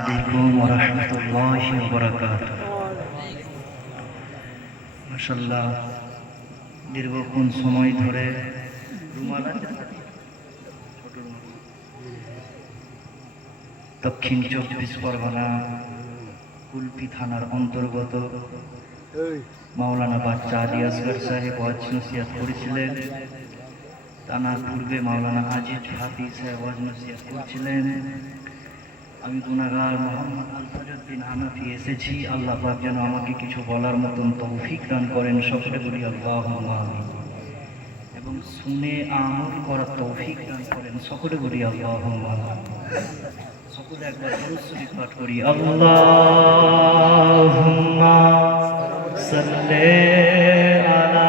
আলাইকুম ওয়া রাহমাতুল্লাহি ওয়া বারাকাতুহু। মাশাআল্লাহ, দীর্ঘক্ষণ সময় ধরে দক্ষিণ 24 পরগনা কুলপি থানার অন্তর্গত মাওলানা বাচ্চা আলী আসগর সাহেব ওয়াজ নসিহত করেছিলেন। তার পূর্বে মাওলানা আজিজ হাফিজ সাহেব ওয়াজ নসিহত করেছিলেন। আমি গুনাহগার মোহাম্মদ আলফাজউদ্দিন হানাফি এসেছি। আল্লাহ পাক যেন আমাকে কিছু বলার মতন তৌফিক দান করেন, সকলে বলি আল্লাহুম্মা আমিন। এবং শুনে আমল করার তৌফিক দান করেন, সকলে বলি আল্লাহুম্মা আমিন। সকলে একবার দরুদ শরীফ পাঠ করি। আল্লাহুম্মা সাল্লি আলা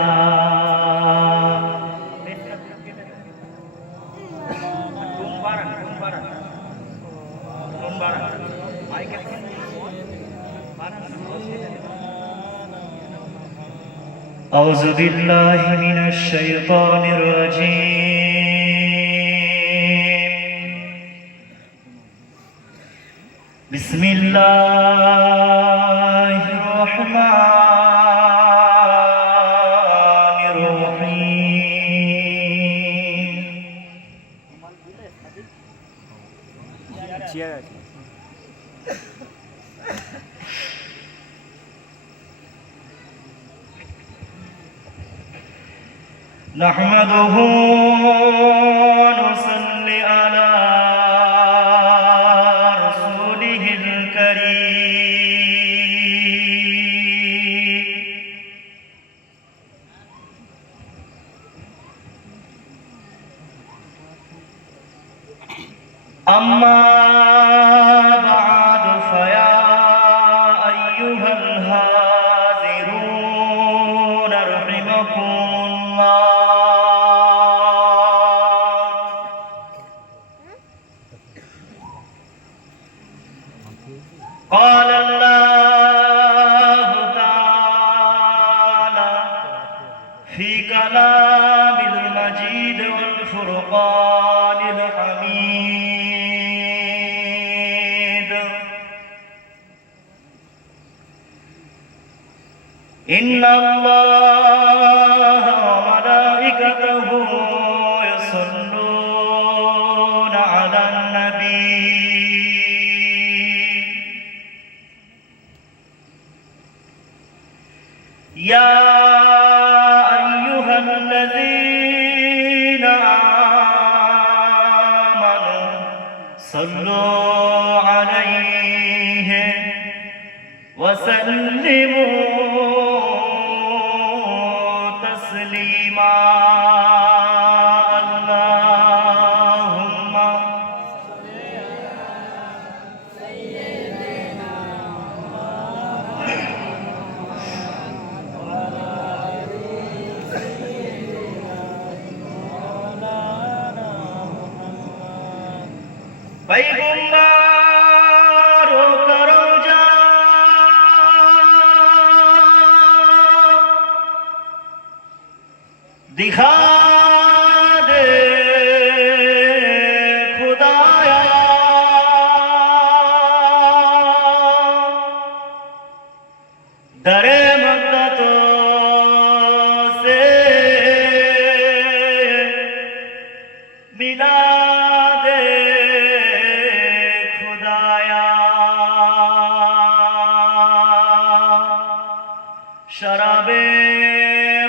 أعوذ بالله من الشيطان الرجيم. بسم الله الرحمن الرحيم. نحمده ونصلي على رسوله الكريم. أما بعد فيا أيها الهاذرون رحمكم الله. قال الله تعالى في كلام المجيد والفرقان الحميد: إن الله وملائكته يصلون على النبي يا أيها الذين آمنوا صلوا عليه وسلموا تسليما. اللهم पैगंबरों का रोजा दिखा दे खुदाया, दरे मद्दतों से मिला दे खुदाया, शराबे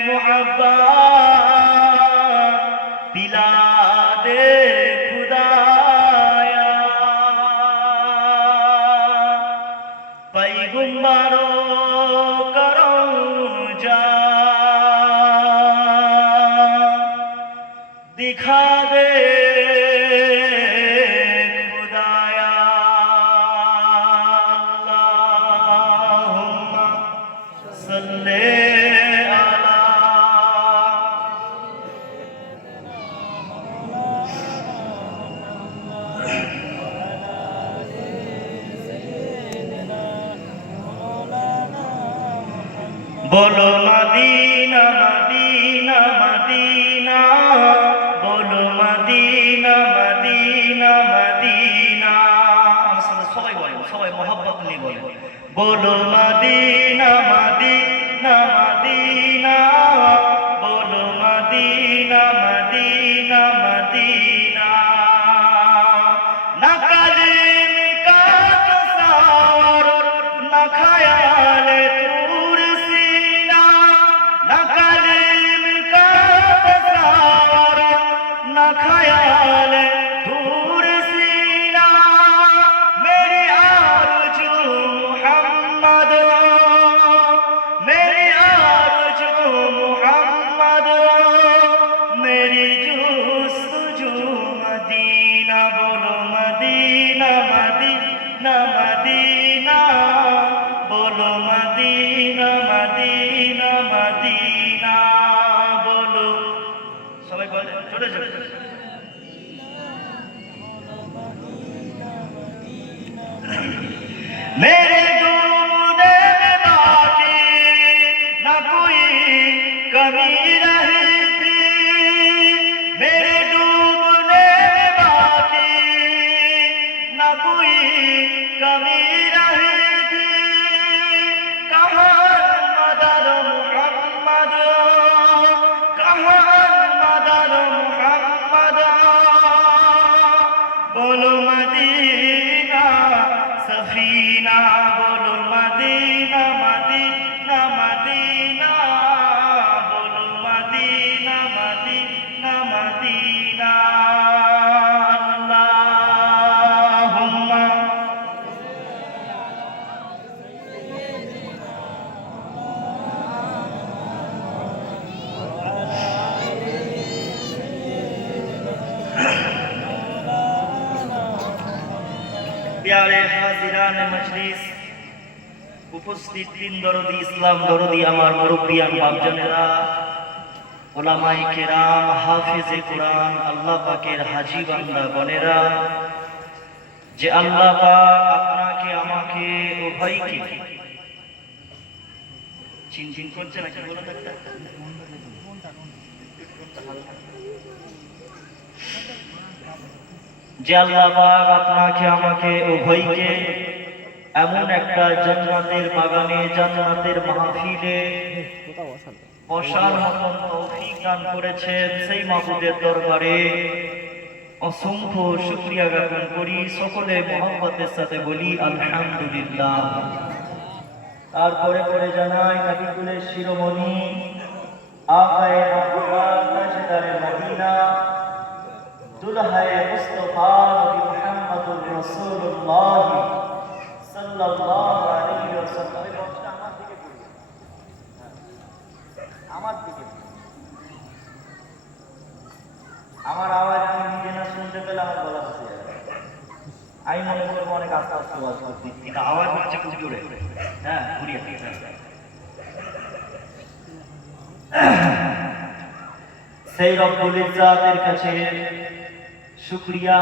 मुहब्बत पिला दे खुदाया. पैगंबरों का रोजा दिखा दे खुदाया. अल्लाहुम्मा सल्ले अला बोलो मदीना मदीना मदीना, बोलो मदीना मदीना मदीना. আমার সাথে সবাই বলে বলেন, সবাই মহব্বত নিয়ে বলেন, বলো মদিনা মদিনা মদিনা, বলো মদিনা মদিনা মদিনা। না কালিম কা তসাওর, না খায়ালে তুর সিনা, না কালিম কা তসাওর, না খায়ালে তুর সিনা। मेरी आरज़ू मोहम्मद, मेरी आरज़ू मोहम्मद, मेरी जुस्तजू मदीना। बोलो मदीना मदीना मदीना, बोलो मदीना मदीना मदीना, बोलो। সবাই বলেন জোরে জোরে। मेरे डूबने में बाकी न कोई कमी रही थी, मेरे डूबने में बाकी न कोई कमी रही थी। कहाँ मदद मोहम्मद, कहाँ मदद मोहम्मद, बोलो मदीना सफीना, बोलो मदीना मदीना मदीना, बोलो मदीना मदीना मदीना। अल्लाहुम्मा प्यारे हाजिरान मजलिस, उपस्थित दिन दरदी इस्लाम दरदी आमार मुरब्बियान बापजानेरा, उलामाए केराम, हाफिजे कुरान, আল্লাহ পাকের হাজী বান্দা গণেরা, যে আল্লাহ পাক আপনাকে আমাকে উভয়কে চিনচিন করছে নাকি বলো ডাক্তার? যে আল্লাহ পাক আপনাকে আমাকে উভয়কে এমন একটা জান্নাতের বাগানে, জান্নাতের মাহফিলে বসার মতন তৌফিক দান করেছেন, সেই মাবুদের দরবারে অসংখ্য শুকরিয়া জ্ঞাপন করি। সকলে মহব্বতের সাথে বলি আলহামদুলিল্লাহ। তারপরে পরে জানাই নবী কুলের শিরোমণি আকায়ে আবরার তাজদারে মদিনা, দুলহায়ে মুস্তাফা নবী মুহাম্মদুর রাসূলুল্লাহ সাল্লাল্লাহু আলাইহি ওয়াসাল্লাম। আমার দিকে আমার আওয়াজ আমি নিজে না শুনতে পেলে আমার গলা বসে যাবে। আমি মনে করবো অনেক আস্তে আস্তে আওয়াজ করছি, কিন্তু আওয়াজ হচ্ছে খুব জোরে। হ্যাঁ, ঘুরিয়ে সেই রব্বুল ইজ্জাতের কাছে শুকরিয়া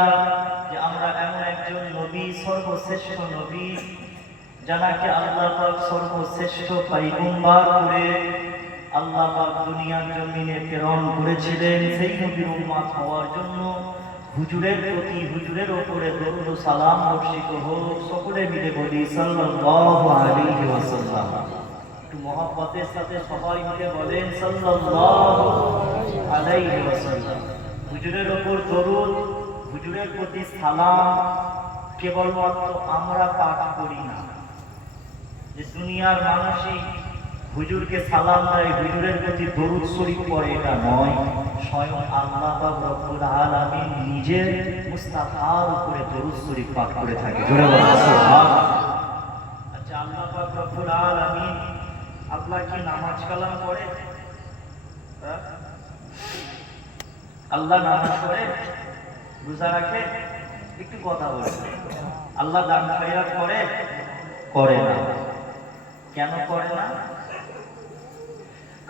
যে আমরা এমন একজন নবী, সর্বশ্রেষ্ঠ নবী, যাকে আল্লাহ পাক সর্বশ্রেষ্ঠ পয়গম্বর করে আল্লাহ পাক দুনিয়ার জমিনে প্রেরণ করেছিলেন। সেই নবীর উম্মত হওয়ার জন্য হুজুরের প্রতি, হুজুরের উপরে দরুদ ও সালাম বর্ষিত হোক। সকলে মিলে বলি সাল্লাল্লাহু আলাইহি ওয়াসাল্লাম। একটু মহব্বতের সাথে সবাই মিলে বলেন সাল্লাল্লাহু আলাইহি ওয়াসাল্লাম। হুজুরের উপর দরুদ, হুজুরের প্রতি সালাম কেবলমাত্র আমরা পাঠ করি না, যে দুনিয়ার মানুষই হুজুরকে সালাম দেয়, হুজুরের প্রতি দরুদ শরীফ পড়ে, এটা নয়। স্বয়ং আল্লাহ পাক রব্বুল আলামিন নিজে মুস্তাফার উপরে দরুদ শরীফ পাঠ করে থাকে। জোরে বলুন সুবহানাল্লাহ। আচ্ছা, আল্লাহ পাক রব্বুল আলামিন আল্লাহ কি নামাজ কালাম পড়ে? আল্লাহ নামাজ পড়ে, রোজা রাখে? একটু কথা বলে। আল্লাহ দান খয়রাত করে? করে না। কেন করে না?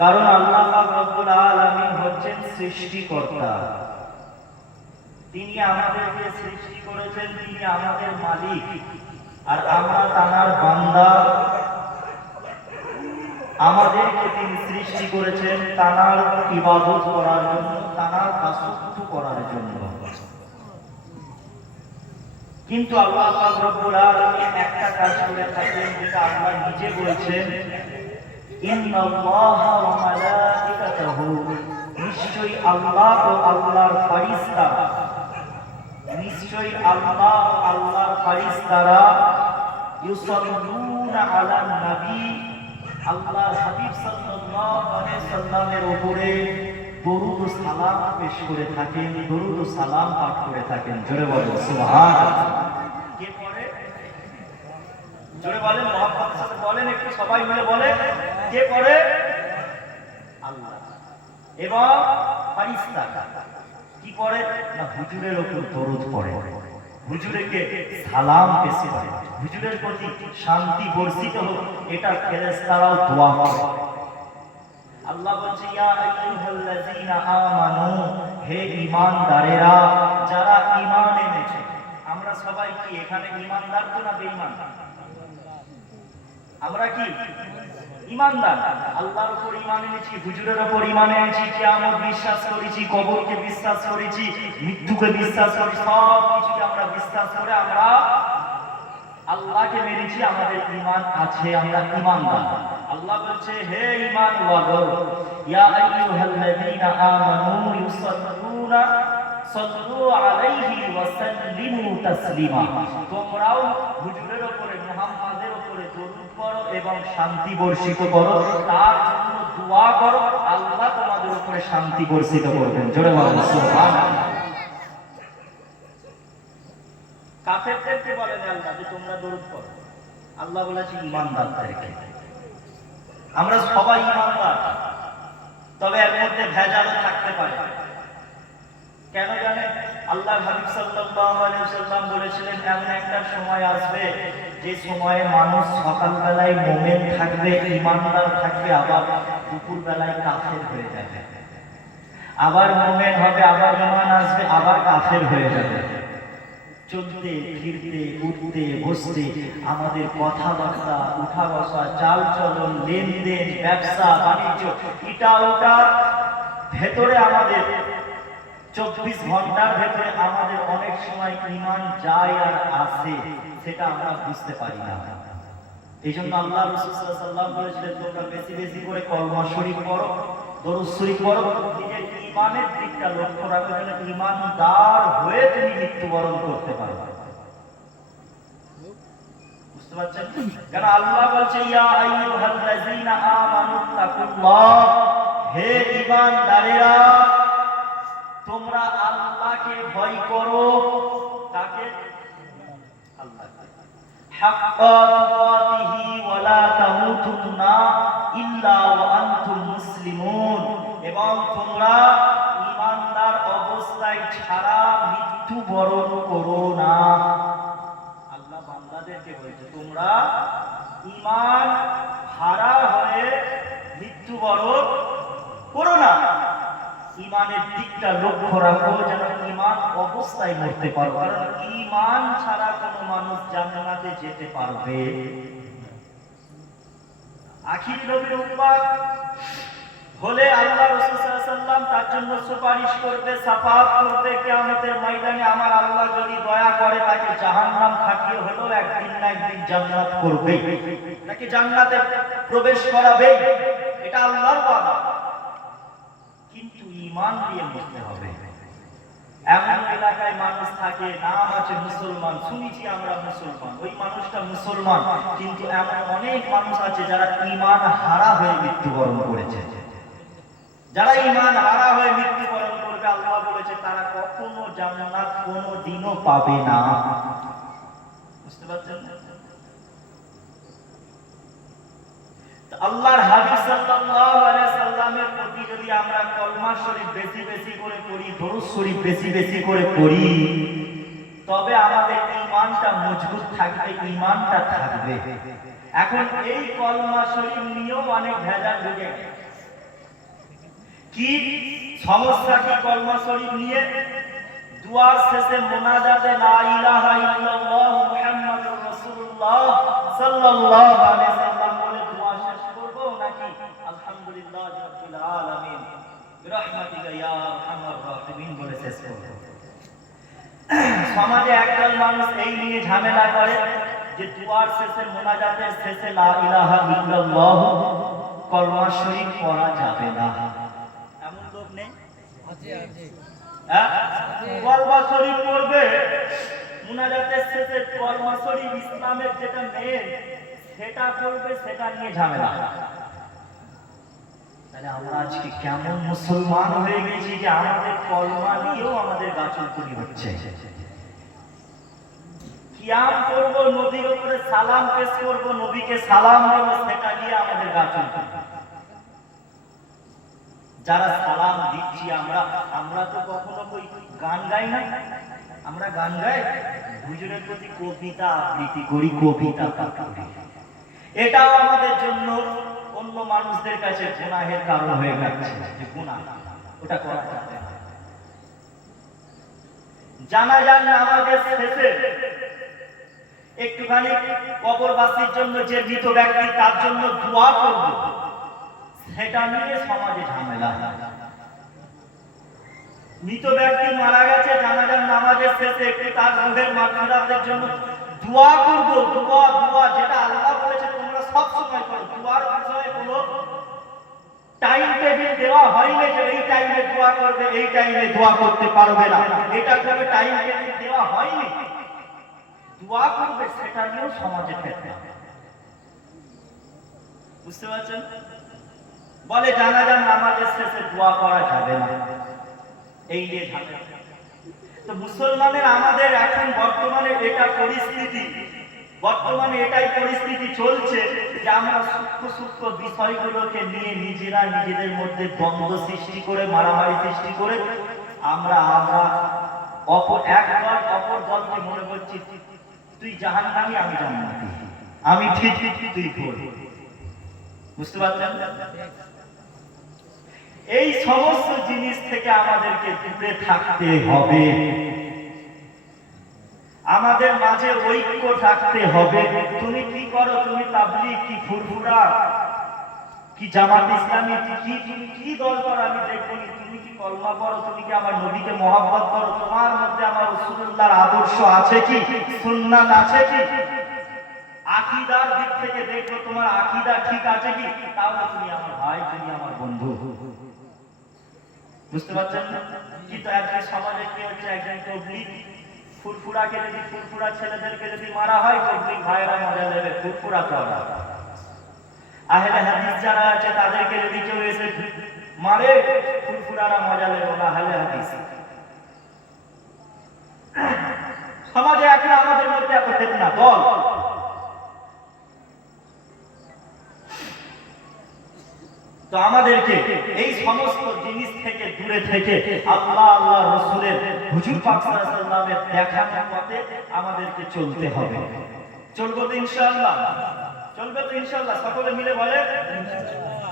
কারণ আল্লাহ পাক রব্বুল আলামিন হচ্ছেন সৃষ্টিকর্তা। তিনি আমাদেরকে সৃষ্টি করেছেন, তিনি আমাদের মালিক, আর আমরা তার বান্দা। আমাদেরকে তিনি সৃষ্টি করেছেন তার ইবাদত করার জন্য, তার দাসত্ব করার জন্য। কিন্তু আল্লাহ পাক রব্বুল আলামিন একটা কাজ করে থাকেন, যেটা আল্লাহ নিজে বলেছেন, ইন্নাল্লাহা ওয়া মালাইকাতাহু, নিশ্চয়ই আল্লাহ ও আল্লাহর ফেরেশতা, নিশ্চয়ই আল্লাহ ও আল্লাহর ফেরেশতারা ইউসাল্লুনা আলান নবী, আল্লাহর হাবিব সাল্লাল্লাহু আলাইহি সাল্লামের উপরে দরুদ ও সালাম পেশ করে থাকেন, দরুদ ও সালাম পাঠ করে থাকেন। জোরে বলেন সুবহানাল্লাহ। কে পড়ে? জোরে বলেন, মুহাম্মদের সাথে বলেন, একটু সবাই মিলে বলেন, কে পড়ে? আল্লাহ এবং ফেরেশতা। কি পড়ে না? হুজুরের উপর দরুদ পড়ে, হুজুরকে সালাম পেশ করে, হুজুরের প্রতি শান্তি বর্ষিত হোক, এটা ফেরেশতারাও দোয়া করে। আল্লাহ বলছে, ইয়া আইয়ুহাল্লাযীনা আমানু, হে ঈমানদারেরা, যারা ঈমান এনেছে। আমরা সবাই কি এখানে ঈমানদার তো না বেঈমান? আমরা কি ঈমানদার? আল্লাহর উপর ঈমান এনেছি, হুজুরের উপর ঈমান এনেছি, কিয়ামত বিশ্বাস করেছি, কবরকে বিশ্বাস করেছি, মৃত্যুকে বিশ্বাস করি, সব কিছুকে আমরা বিশ্বাস করে আমরা আল্লাহকে মেনেছি, আমাদের ঈমান আছে, আমরা ঈমানদার। আল্লাহ বলছে, হে ঈমান ওয়ালারা, ইয়া আইয়ুহাল্লাযীনা আমানু ইউসাল্লুনা সাল্লু আলাইহি ওয়া সাল্লিমু তাসলিমা, তোমরাও হুজুরের উপরে, মুহাম্মাদের উপরে দরুদ পড়ো এবং শান্তি বর্ষিত করো, তার জন্য দোয়া করো, আল্লাহ তোমাদের উপরে শান্তি বর্ষিত করবেন। জোরে বলেন সুবহানাল্লাহ। কাফেরদেরকে বলেন আল্লাহ যে তোমরা দরুদ পড়ো, আল্লাহ বলেছে ঈমানদারদেরকে। আমরা সবাই ঈমানদার, তবে এর মধ্যে ভেজালও থাকতে পারে। কেন জানেন? আল্লাহর হাবিব সাল্লাল্লাহু আলাইহি ওয়াসাল্লাম বলেছিলেন, এমন একটা সময় আসবে যে সময়ে মানুষ সকালবেলায় মুমিন থাকবে, ঈমানদার থাকবে, আবার দুপুরবেলায় কাফের হয়ে যাবে, আবার মুমিন হবে, আবার ঈমান আসবে, আবার কাফের হয়ে যাবে। চলতে ফিরতে উঠতে বসতে আমাদের কথাবার্তা, উঠা বসা, চাল চলন, লেনদেন, ব্যবসা বাণিজ্য, এটা ওটা ভেতরে আমাদের 24 ঘন্টার ভেতরে আমাদের অনেক সময় ঈমান যায় আর আসে, সেটা আমরা বুঝতে পারি না। এই জন্য আল্লাহ রাসূল সাল্লাল্লাহু আলাইহি ওয়াসাল্লাম বলেছিলেন, তোমরা বেশি বেশি করে কলমা শরীফ পড়ো, দরুদ শরীফ পড়ো, নিজের ঈমানের দিকটা লক্ষ্য রাখো, যেন ঈমানদার হয়ে তুমি মৃত্যুবরণ করতে পারো। বুঝতে পারছেন? কারণ আল্লাহ বলছে, ইয়া আইয়ুহাল্লাযীনা আমানু তাকুল্লাহ, হে ঈমানদারেরা, তোমরা আল্লাহকে ভয় করো। তাকে আল্লাহকে হাক্কা তুকাতিহি ওয়া লা তামুতুন্না ইল্লা ওয়া আনতুম মুসলিমুন, এবং তোমরা ঈমানদার অবস্থায় ছাড়া মৃত্যুবরণ করো না। আল্লাহ বান্দাদেরকে বলছে, তোমরা ঈমান হারা হয়ে মৃত্যুবরণ করো না, ঈমানের দিকটা লক্ষ্য রাখো, যেন ঈমান অবস্থায় মরতে পারো। কারণ ঈমান ছাড়া কোনো মানুষ জান্নাতে যেতে পারবে? আখির নবীর উম্মত হলে আল্লাহ রাসূল সাল্লাল্লাহু আলাইহি ওয়াসাল্লাম তার জন্য সুপারিশ করবে, শাফাআত করবে কিয়ামতের ময়দানে। আমার আল্লাহ যদি দয়া করে তাকে জাহান্নাম কাটিয়ে হলো একদিন না একদিন জান্নাত করবে, তাকে জান্নাতে প্রবেশ করাবে, এটা আল্লাহর ওয়াদা। কিন্তু ঈমান দিয়ে মরতে হবে। এমন এলাকায় মানুষ থাকে, নাম আছে মুসলমান, শুনেছি আমরা মুসলমান, ওই মানুষটা মুসলমান, কিন্তু এমন অনেক মানুষ আছে যারা ঈমান হারা হয়ে মৃত্যুবরণ করেছে। যারা ঈমান হারা হয়ে মৃত্যুবরণ করবে, আল্লাহ বলেছে তারা কখনো জান্নাত কোনোদিনও পাবে না। বুঝতে পারছেন? আল্লাহর হাবিব সাল্লাল্লাহু আলাইহি সাল্লামের প্রতি যদি আমরা কলমা শরীফ বেশি বেশি করে পড়ি, দরুদ শরীফ বেশি বেশি করে পড়ি, তবে আমাদের ঈমানটা মজবুত থাকবে, ঈমানটা থাকবে। এখন এই কলমা শরীফ নিয়েও অনেক ভেজাল ঢুকে গেছে। কি সমস্যা? কি কলমা শরীফ নিয়ে দুয়ার শেষে মুনাজাতে লা ইলাহা ইল্লাল্লাহ মুহাম্মাদুর রাসূলুল্লাহ সাল্লাল্লাহু আলাইহি সাল্লাম বলে দোয়া শেষ করব, নাকি আলহামদুলিল্লাহি রাব্বিল আলামিন বিরহমাতিকা ইয়া আরহামার রাহিমিন বলে শেষ করব? সমাজে একদল মানুষ এই নিয়ে ঝামেলা করে যে দুয়ার শেষে মোনাজাতের শেষে লা ইলাহা ইল্লাল্লাহ কলমা শরীফ পড়া যাবে না। এমন লোক নেই? কলমা শরীফ পড়বে, মোনাজাতের শেষে কলমা শরীফ ইসলামের যেটা মেন সেটা পড়বে, সেটা নিয়ে ঝামেলা। তাহলে আমরা আজকে কেমন মুসলমান হয়ে গেছি যে আমাদের কলমা নিয়েও আমাদের গাছুলকুনি হচ্ছে। কিয়াম করব, নবীর উপরে সালাম পেশ করব, নবীকে সালাম দেব, সেটা নিয়ে আমাদের গাছুলকুনি। যারা সালাম দিচ্ছি আমরা তো কখনো কই গান গাই না। আমরা গান গাই, হুজুরের প্রতি কবিতা আবৃত্তি করি, কবিতা পাঠ করি। এটাও আমাদের জন্য অন্য মানুষদের কাছে গুনাহের কারণ হয়ে যাচ্ছে, যে গুনাহ ওটা করা যাবে না। জানাজার নামাজের শেষে একটুখানি কবরবাসীর জন্য, যে মৃত ব্যক্তি তার জন্য দোয়া করব, সেটা নিয়ে সমাজে ঝামেলা। মৃত ব্যক্তি মারা গেছে, জানাজার নামাজের শেষে একটু তার রূহের মাগফিরাতের জন্য দোয়া করব। দোয়া যেটা আল্লাহ বলেছে তোমরা সব সময় করো। দোয়ার বিষয়ে কোনো টাইম টেবিল দেওয়া হয়নি যে এই টাইমে দোয়া করবে, এই টাইমে দোয়া করতে পারবে না, এটা কোনো টাইম টেবিল দেওয়া হয়নি। দোয়া করবে, সেটা নিয়েও সমাজে ফেটে। বুঝতে পারছেন? বলে জানাজার নামাজের শেষে দোয়া করা যাবে না, এই নিয়ে ঝামেলা। তো মুসলমানের আমাদের এখন বর্তমানে এটা পরিস্থিতি, বর্তমানে এটাই পরিস্থিতি চলছে যে আমরা সূক্ষ্ম বিষয়গুলোকে নিয়ে নিজেরা নিজেদের মধ্যে দ্বন্দ্ব সৃষ্টি করে, মারামারি সৃষ্টি করে আমরা অপর দলকে মনে করছি তুই জাহান্নামী, আমি জান্নাতি, আমি ঠিক তুই ভুল। বুঝতে পারছেন? এই সমস্ত জিনিস থেকে আমাদেরকে দূরে থাকতে হবে। আমাদের মাঝে ঐক্য থাকতে হবে। তুমি কি করো, তুমি তাবলীগ কি ফুরফুরা কি জামাত ইসলামী তুমি কি দল করো আমি দেখবো নি। তুমি কি কলমা পড়ো, তুমি কি আমার নবীকে মহব্বত করো, তোমার মধ্যে আমার রাসূলুল্লাহর আদর্শ আছে কি, সুন্নাত আছে কি, আকীদার দিক থেকে দেখো তোমার আকীদা ঠিক আছে কি, তাহলে তুমি আমার ভাই, তুমি আমার বন্ধু। বুঝতে পারছেন না? কিন্তু আজকে সমাজে কি হচ্ছে, একজন তাবলীগ ফুরফুরাকে যদি, ফুরফুরা ছেলেদেরকে যদি মারা হয়, তাবলীগ ভাইরা মজা নেবে, ফুরফুরা তো আহলে হাদিস যারা আছে তাদেরকে যদি কেউ এসে মারে, ফুরফুরারা মজা নেবে না আহলে হাদিস। সমাজে এখন আমাদের মধ্যে এত ফিতনা বল। তো আমাদেরকে এই সমস্ত জিনিস থেকে দূরে থেকে আল্লাহ রাসূলের হুজুর পাক সাল্লাল্লাহু আলাইহি ওয়াসাল্লামের দেখানো পথে আমাদেরকে চলতে হবে। চলবো তো ইনশাআল্লাহ? চলবে তো ইনশাআল্লাহ? সকলে মিলে বলে ইনশাআল্লাহ।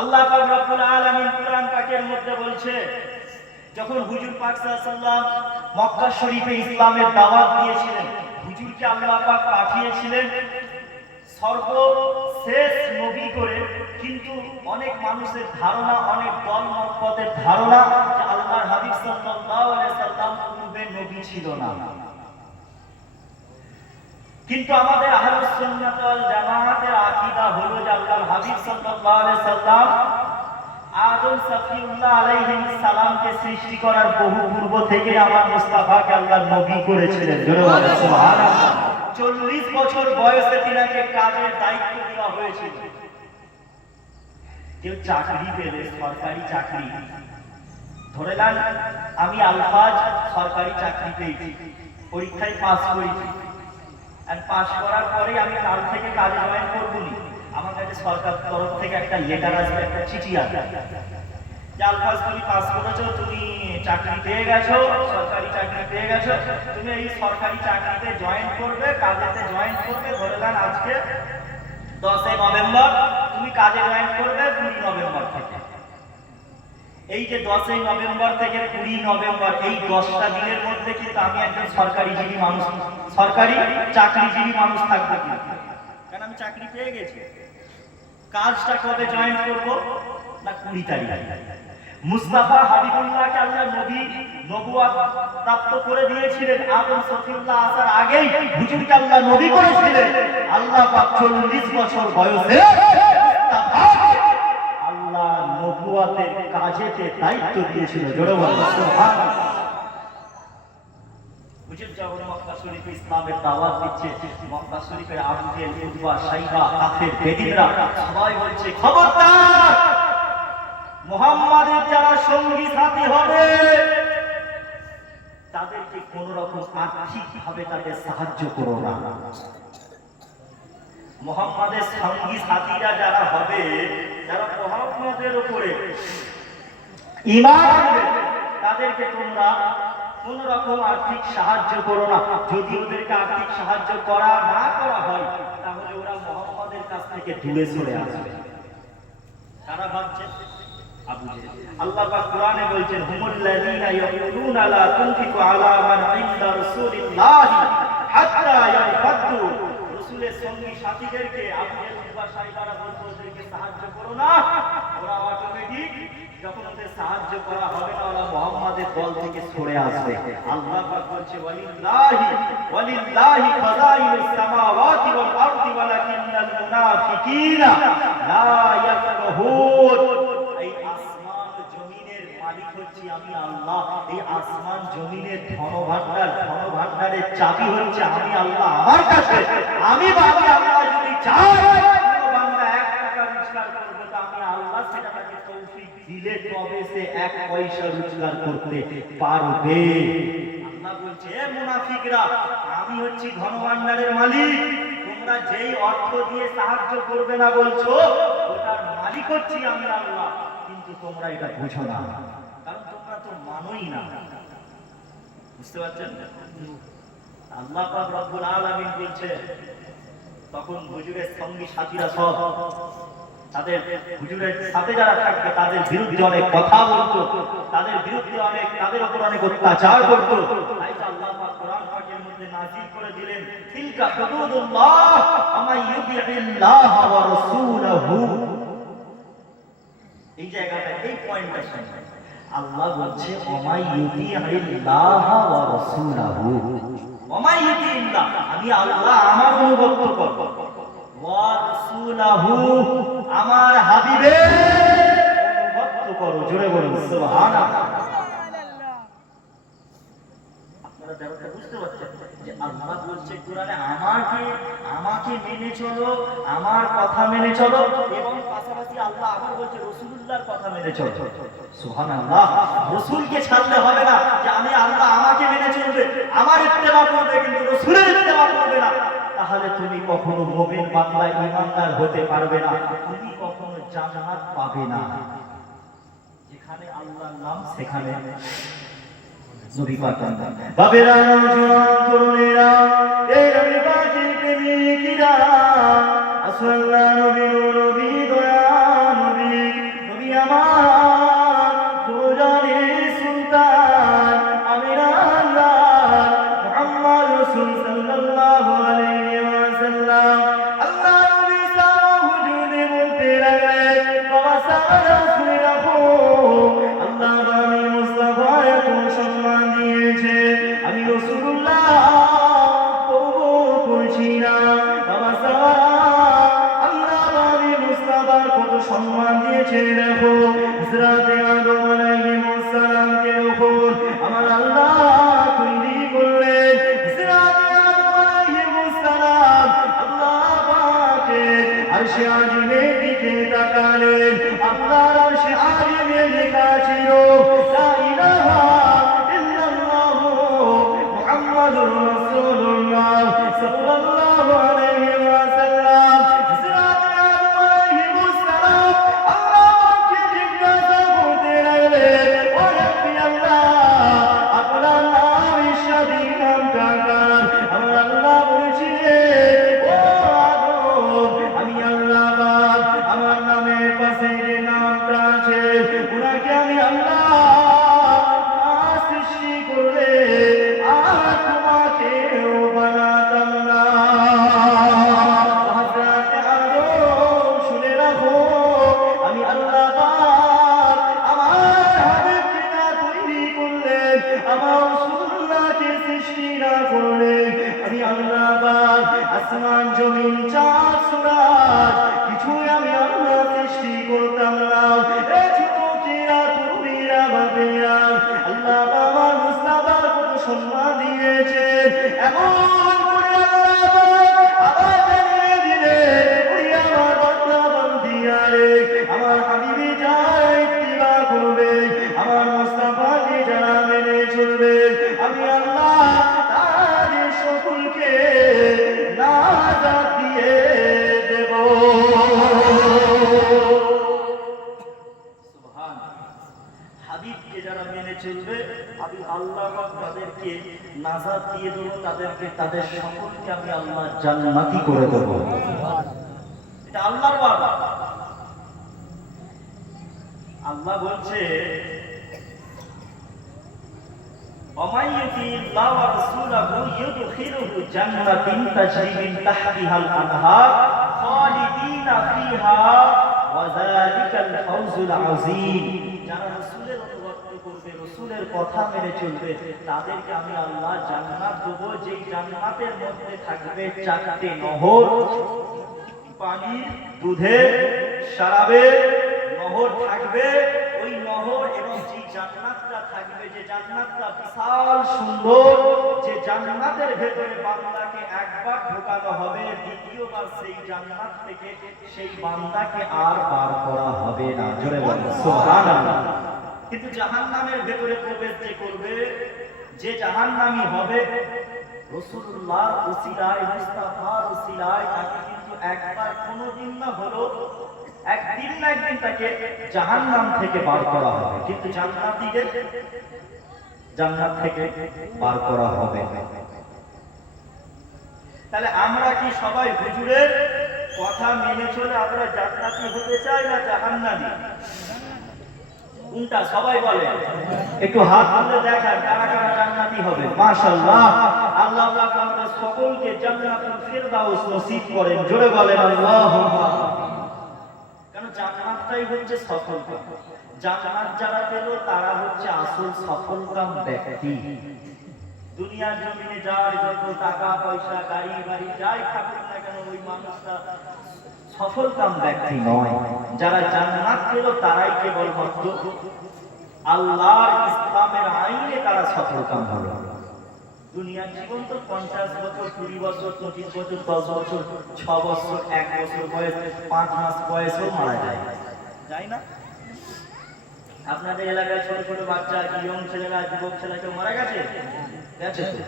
আল্লাহ পাক রব্বুল আলামিন কুরআন পাকের মধ্যে বলছে, যখন হুজুর পাক সাল্লাল্লাহু আলাইহি ওয়াসাল্লাম মক্কা শরীফে ইসলামের দাওয়াত দিয়েছিলেন, হুজুরকে আল্লাহ পাক পাঠিয়েছিলেন সর্বশেষ নবী করে। কিন্তু অনেক মানুষের ধারণা, অনেক দল মতপথের ধারণা যে আল্লাহর হাবিব সাল্লাল্লাহু আলাইহি ওয়াসাল্লাম পূর্বে নবী ছিল না। কিন্তু আমাদের আহলুস সুন্নাত ওয়াল জামাতের আকীদা হলো যে আল্লাহর হাবিব সাল্লাল্লাহু আলাইহি ওয়াসাল্লাম আদম সফিউল্লাহ আলাইহিস সালামকে সৃষ্টি করার বহু পূর্ব থেকে আমার মুস্তাফাকে আল্লাহ নবী করেছিলেন। জোরে বলেন সুবহানাল্লাহ। 40 বছর বয়সে তিনাকে কাজের দায়িত্ব দেওয়া হয়েছিল। কেউ চাকরি পেলে, সরকারি চাকরি, ধরে নেন আমি আলফাজ সরকারি চাকরি পেয়েছি, পরীক্ষায় পাস করেছি, আর পাস করার পরে আমি কাল থেকে কাজে জয়েন করবো নি, আমার কাছে সরকার তরফ থেকে একটা লেটার আসবে, একটা চিঠি আসবে যে আলফাজ তুমি পাস করেছো, তুমি চাকরি পেয়ে গেছো, সরকারি চাকরি পেয়ে গেছো, তুমি এই সরকারি চাকরিতে জয়েন করবে, কাজেতে জয়েন করবে। ধরে নেন আজকে 10 নভেম্বর, তুমি কাজে জয়েন করবে 20 নভেম্বর থেকে। এই যে 10 নভেম্বর থেকে 20 নভেম্বর, এই 10টা দিনের মধ্যে কিন্তু আমি একজন সরকারিজীবী মানুষ, সরকারি চাকরিজীবী মানুষ থাকবো কি? কারণ আমি চাকরি পেয়ে গেছি। কাজটা কবে জয়েন করব? না 20 তারিখ। মুস্তাফা হাবিবুল্লাহকে আল্লাহ নবী নবুয়ত প্রাপ্ত করে দিয়েছিলেন। আদম সফিউল্লাহ আসার আগেই হুজুরকে আল্লাহ নবী করেছিলেন। আল্লাহ পাক 40 বছর বয়সে আল্লাহ নবুয়তের কাজেতে দায়িত্ব দিয়েছিল। জোরে বলুন সুবহানাল্লাহ। হুজুর যখন মক্কা শরীফে ইসলামের দাওয়াত দিচ্ছে, মক্কা শরীফের আবু জেহেল, উতবা, সাইবা, কাফের, বেদিনরা সবাই বলছে খবরদার, মুহাম্মাদের যারা সঙ্গী সাথী হবে তাদেরকে কোন রকম আর্থিক ভাবে তাদের সাহায্য করো না। মুহাম্মাদের সঙ্গী সাথীরা যারা হবে, যারা মুহাম্মাদের উপরে ঈমান আনবে, তাদেরকে তোমরা কোন রকম আর্থিক সাহায্য করো না। যদি ওদেরকে আর্থিক সাহায্য করা না করা হয়, তাহলে ওরা মুহাম্মাদের কাছ থেকে দূরে সরে আসবে। তারা ভাবছে আবু জেহেল। আল্লাহ পাক কোরআনে বলছেন হুমুল্লাযীনা ইয়াকুলুনা লা তুনফিকু আলা মান ইনদা রাসূলিল্লাহি হাত্তা ইয়াফাদ্দু। রাসূলের সঙ্গী সাথীদেরকে আবু জেহেল, উতবা, সাইবারা বলতো ওদেরকে সাহায্য করো না। ওরা অটোমেটিক যখন ওদের সাহায্য করা হবে না, ওরা মুহাম্মাদের দল থেকে সরে আসবে। আল্লাহ পাক বলছে ওয়ালিল্লাহি খাযাইনুস সামাওয়াতি ওয়াল আরদি ওয়ালাকিন্নাল মুনাফিকিনা লা ইয়াফকাহুন। এই আসমান জমিনের মালিক হচ্ছি আমি আল্লাহ। এই আসমান জমিনের ধনভাণ্ডারের চাবি হচ্ছে আমি আল্লাহ আমার কাছে। আমি ভাবি আল্লাহ যদি চাই কোনো বান্দা 1 টাকা রোজগার করবে, তো আমি আল্লাহ সেটা তাকে তৌফিক দিলে তবে সে 1 পয়সা রোজগার করতে পারবে। আল্লাহ বলছে এ মুনাফিকরা, আমি হচ্ছি ধনভাণ্ডারের মালিক। তোমরা যেই অর্থ দিয়ে সাহায্য করবে না বলছো, ওটার মালিক হচ্ছি আমি আল্লাহ। কিন্তু তোমরা এটা বুঝো না, কারণ তোমরা তো মানোই না। বুঝতে পারছেন? আল্লাহ পাক রব্বুল আলামিন বলছে, তখন হুজুরের সঙ্গী সাথীরা সব তাদের হুজুরের সাথে যারা থাকবে তাদের বিরুদ্ধে অনেক কথা বলতো, তাদের বিরুদ্ধে তাদের উপর অনেক অত্যাচার করতো। তাই আল্লাহ পাক কোরআন পাকের মধ্যে নাযিল করে দিলেন তিলকা হুদুদুল্লাহ আমা ইউতিইল্লাহ ওয়া রাসূলহু। এই জায়গাটা, এই পয়েন্টটা শুনুন। আল্লাহ বলছে আমা ইউতিইল্লাহ ওয়া রাসূলহু। আমা ইউতিইল্লাহ, আমি আল্লাহ আমার অনুগত করব, ওয়া রাসূলহু, আমার হাবিবের অনুগত করো। জোরে বলুন সুবহানাল্লাহ। আপনারা ব্যাপারটা বুঝতে পারছেন যে আল্লাহ বলছে কোরআনে আমাকে মেনে চলো, আমার কথা মেনে চলো, এবং পাশাপাশি আল্লাহ আবার বলছে রাসূলুল্লাহর কথা মেনে চলো। সুবহানাল্লাহ। রাসূলকে ছাড়লে হবে না যে আমি আল্লাহ আমাকে মেনে চলবে, আমার ইত্তেবা করবে, কিন্তু রাসূলের ইত্তেবা করবে না, তাহলে তুমি কখনো মুমিন বান্দা ঈমানদার হতে পারবে না, তুমি কখনো জান্নাত পাবে না। যেখানে আল্লাহর নাম সেখানে নবী পাক। বাবেরা নওজোয়ান তরুণেরা, এই নবী পাকের প্রেমিকরা, আসল্লাহ নবী, নবী দয়া নবী, নবী আমার দুজানের সুলতান আমিরাল্লাহ মুহাম্মদ রাসূল সাল্লাল্লাহু আলাইহি ওয়াসাল্লাম। আল্লাহ নবী সারা হুজুরে বলতে লাগলেন, বাবা সারা রাসূল রাখো, আল্লাহ আমি মুস্তাফা এত সম্মান দিয়েছে, আমি রাসূলুল্লাহ করছি না। বাবা সারা আল্লাহ আমি মুস্তাফার কত সম্মান দিয়েছে দেখো। হযরতে আদম আলাইহিস সালামকে যখন আমার আল্লাহ তৈরি করলেন, হযরতে আদম আলাইহিস সালাম আল্লাহ পাকের আরশে আজিমের দিকে তাকালেন। আল্লাহর আরশে আজিমে লেখা ছিল লা ইলাহা ইল্লাল্লাহ মুহাম্মাদুর রাসূলুল্লাহ সাল্লাল্লাহু আলাইহি ওয়াসাল্লাম। হযরতে আদম আলাইহিস সালাম আল্লাহ পাকের পাক আসমান জমিন চাঁদ সূরজ কিছুই আমি আল্লাহ সৃষ্টি করতাম না। এ ছোটরা তরুণীরা বাপেরা আল্লাহ আমার মুস্তাফার কত সম্মান দিয়েছে, এমন করে আল্লাহ আবার জানিয়ে দিলেন ওই আমার বান্দা বান্দিয়ারে আমার হাবিবি যারা ইত্তিবা করবে, আমার মুস্তাফাকে যারা মেনে চলবে, আমি আল্লাহ তাদের সকলকে নাজাত দিয়ে দেব। হাবিবকে যারা মেনে চলবে আমি আল্লাহ তাদেরকে নাজাত দিয়ে দেব, তাদের সকলকে আমি আল্লাহ জান্নাতি করে দেব। এটা আল্লাহর ওয়াদা। আল্লাহ বলছে ومن يطع الله ورسوله يدخله جنات تجري من تحتها الانهار خالدين فيها وذلك الفوز العظيم। যারা রাসূলের অনুগত করবে, রাসূলের কথা মেনে চলবে, তাদেরকে আমি আল্লাহ জান্নাত দেব, যেই জান্নাতের মধ্যে থাকবে চারটি নহর, পানি, দুধের, শরাবের নহর থাকবে। ওই নহর এবং যে জান্নাতটা থাকবে, যে জান্নাতটা বিশাল সুন্দর, যে জান্নাতের ভেতরে বান্দাকে একবার ঢোকানো হবে, দ্বিতীয়বার সেই জান্নাত থেকে সেই বান্দাকে আর বার করা হবে না। জোরে বলুন সুবহানাল্লাহ। কিন্তু জাহান্নামের ভেতরে প্রবেশ যে করবে, যে জাহান্নামী হবে, রাসূলুল্লাহর ওসিলায়, মুস্তাফার ওসিলায় তাকে কিন্তু একবার কোনোদিন না হলো একদিন না একদিন তাকে জাহান্নাম থেকে বার করা হবে, কিন্তু জান্নাতীদের জান্নাত থেকে বার করা হবে। তাহলে আমরা কি সবাই হুজুরের কথা মেনে চলে আমরা জান্নাতি হতে চাই না জাহান্নামী? কোনটা সবাই বলে? একটু হাত তুলে দেখান কারা কারা জান্নাতি হবে। মাশাআল্লাহ, আল্লাহ পাক আমাদের সকলকে জান্নাতুল ফিরদাউস নসিব করেন। জোরে বলেন আল্লাহুম্মা। কারণ জান্নাতটাই হচ্ছে সফলতা। জান্নাত যারা পেল তারা হচ্ছে আসল সফলকাম ব্যক্তি। দুনিয়ার জমিনে যার যত টাকা পয়সা গাড়ি বাড়ি যাই থাকুক না কেন, ওই মানুষটা সফলকাম ব্যক্তি নয়। যারা জান্নাত পেল তারাই কেবলমাত্র আল্লাহর ইসলামের আইনে তারা সফলকাম হলো। দুনিয়ার জীবন তো 50 বছর, 20 বছর, 25 বছর, 10 বছর, 6 বছর, 1 বছর বয়স, 5 মাস বয়সেও মারা যায়, যাই না? আপনাদের এলাকায় ছোট ছোট বাচ্চা, ইয়ং ছেলেরা, যুবক ছেলে কেউ মারা গেছে? গেছে তো।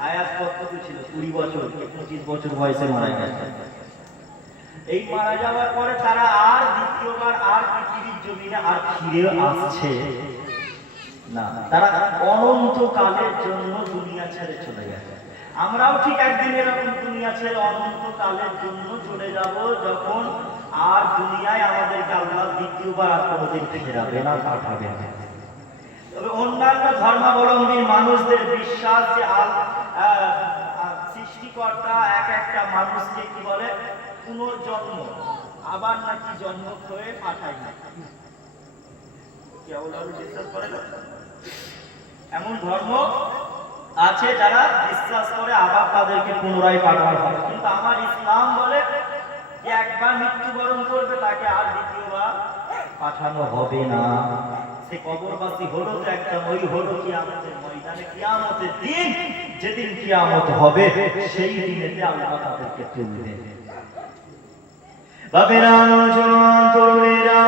হায়াত কত ছিল? 20 বছর, 25 বছর বয়সে মারা গেছে। এই মারা যাওয়ার পরে তারা আর দ্বিতীয়বার আর পৃথিবীর জমিনে আর ফিরে আসছে না, তারা অনন্তকালের জন্য দুনিয়া ছেড়ে চলে গেছে। আমরাও ঠিক একদিন এরকম দুনিয়া ছেড়ে অনন্তকালের জন্য চলে যাব, যখন আর দুনিয়ায় আমাদেরকে আল্লাহ দ্বিতীয়বার আর কোনোদিন ফেরাবে না, পাঠাবে না। তবে অন্যান্য ধর্মাবলম্বী মানুষদের বিশ্বাস যে সৃষ্টিকর্তা এক একটা মানুষকে কি বলে পুনর্জন্ম, আবার নাকি জন্ম হয়ে পাঠায় না। বিশ্বাস করে না? এমন ধর্ম আছে যারা বিশ্বাস করে আবার তাদেরকে পুনরায় পাঠানো হবে। কিন্তু আমার ইসলাম বলে যে একবার মৃত্যুবরণ করবে তাকে আর দ্বিতীয়বার পাঠানো হবে না। সে কবরবাসী হলো তো একটা, ওই হলো কিয়ামতের ময়দানে, কিয়ামতের দিন যেদিন কিয়ামত হবে সেই দিনেতে আল্লাহ তাদেরকে তুলবে। বাপেরা, নওজোয়ান তরুণেরা,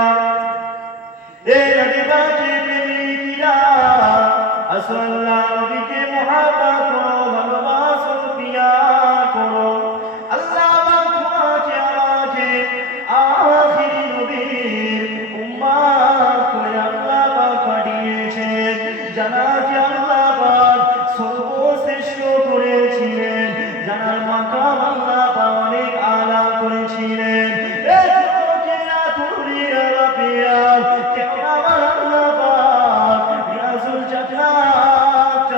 এ নবী পাকের প্রেমিকরা, আসো আল্লাহ নবীকে মুহাব্বত করো, ভালোবাসো, পিয়ার করো। আল্লাহ তোমাকে আমাকে আখিরি নবীর উম্মত করে আল্লাহ পাক পাঠিয়েছেন, জানাকে আল্লাহ পাক সর্বশ্রেষ্ঠ করেছিলেন, জানার মাকাম আল্লাহ পাক অনেক আলা করেছিলেন। কেমন আমার আল্লাহ পাক রিয়াজুল জান্নাত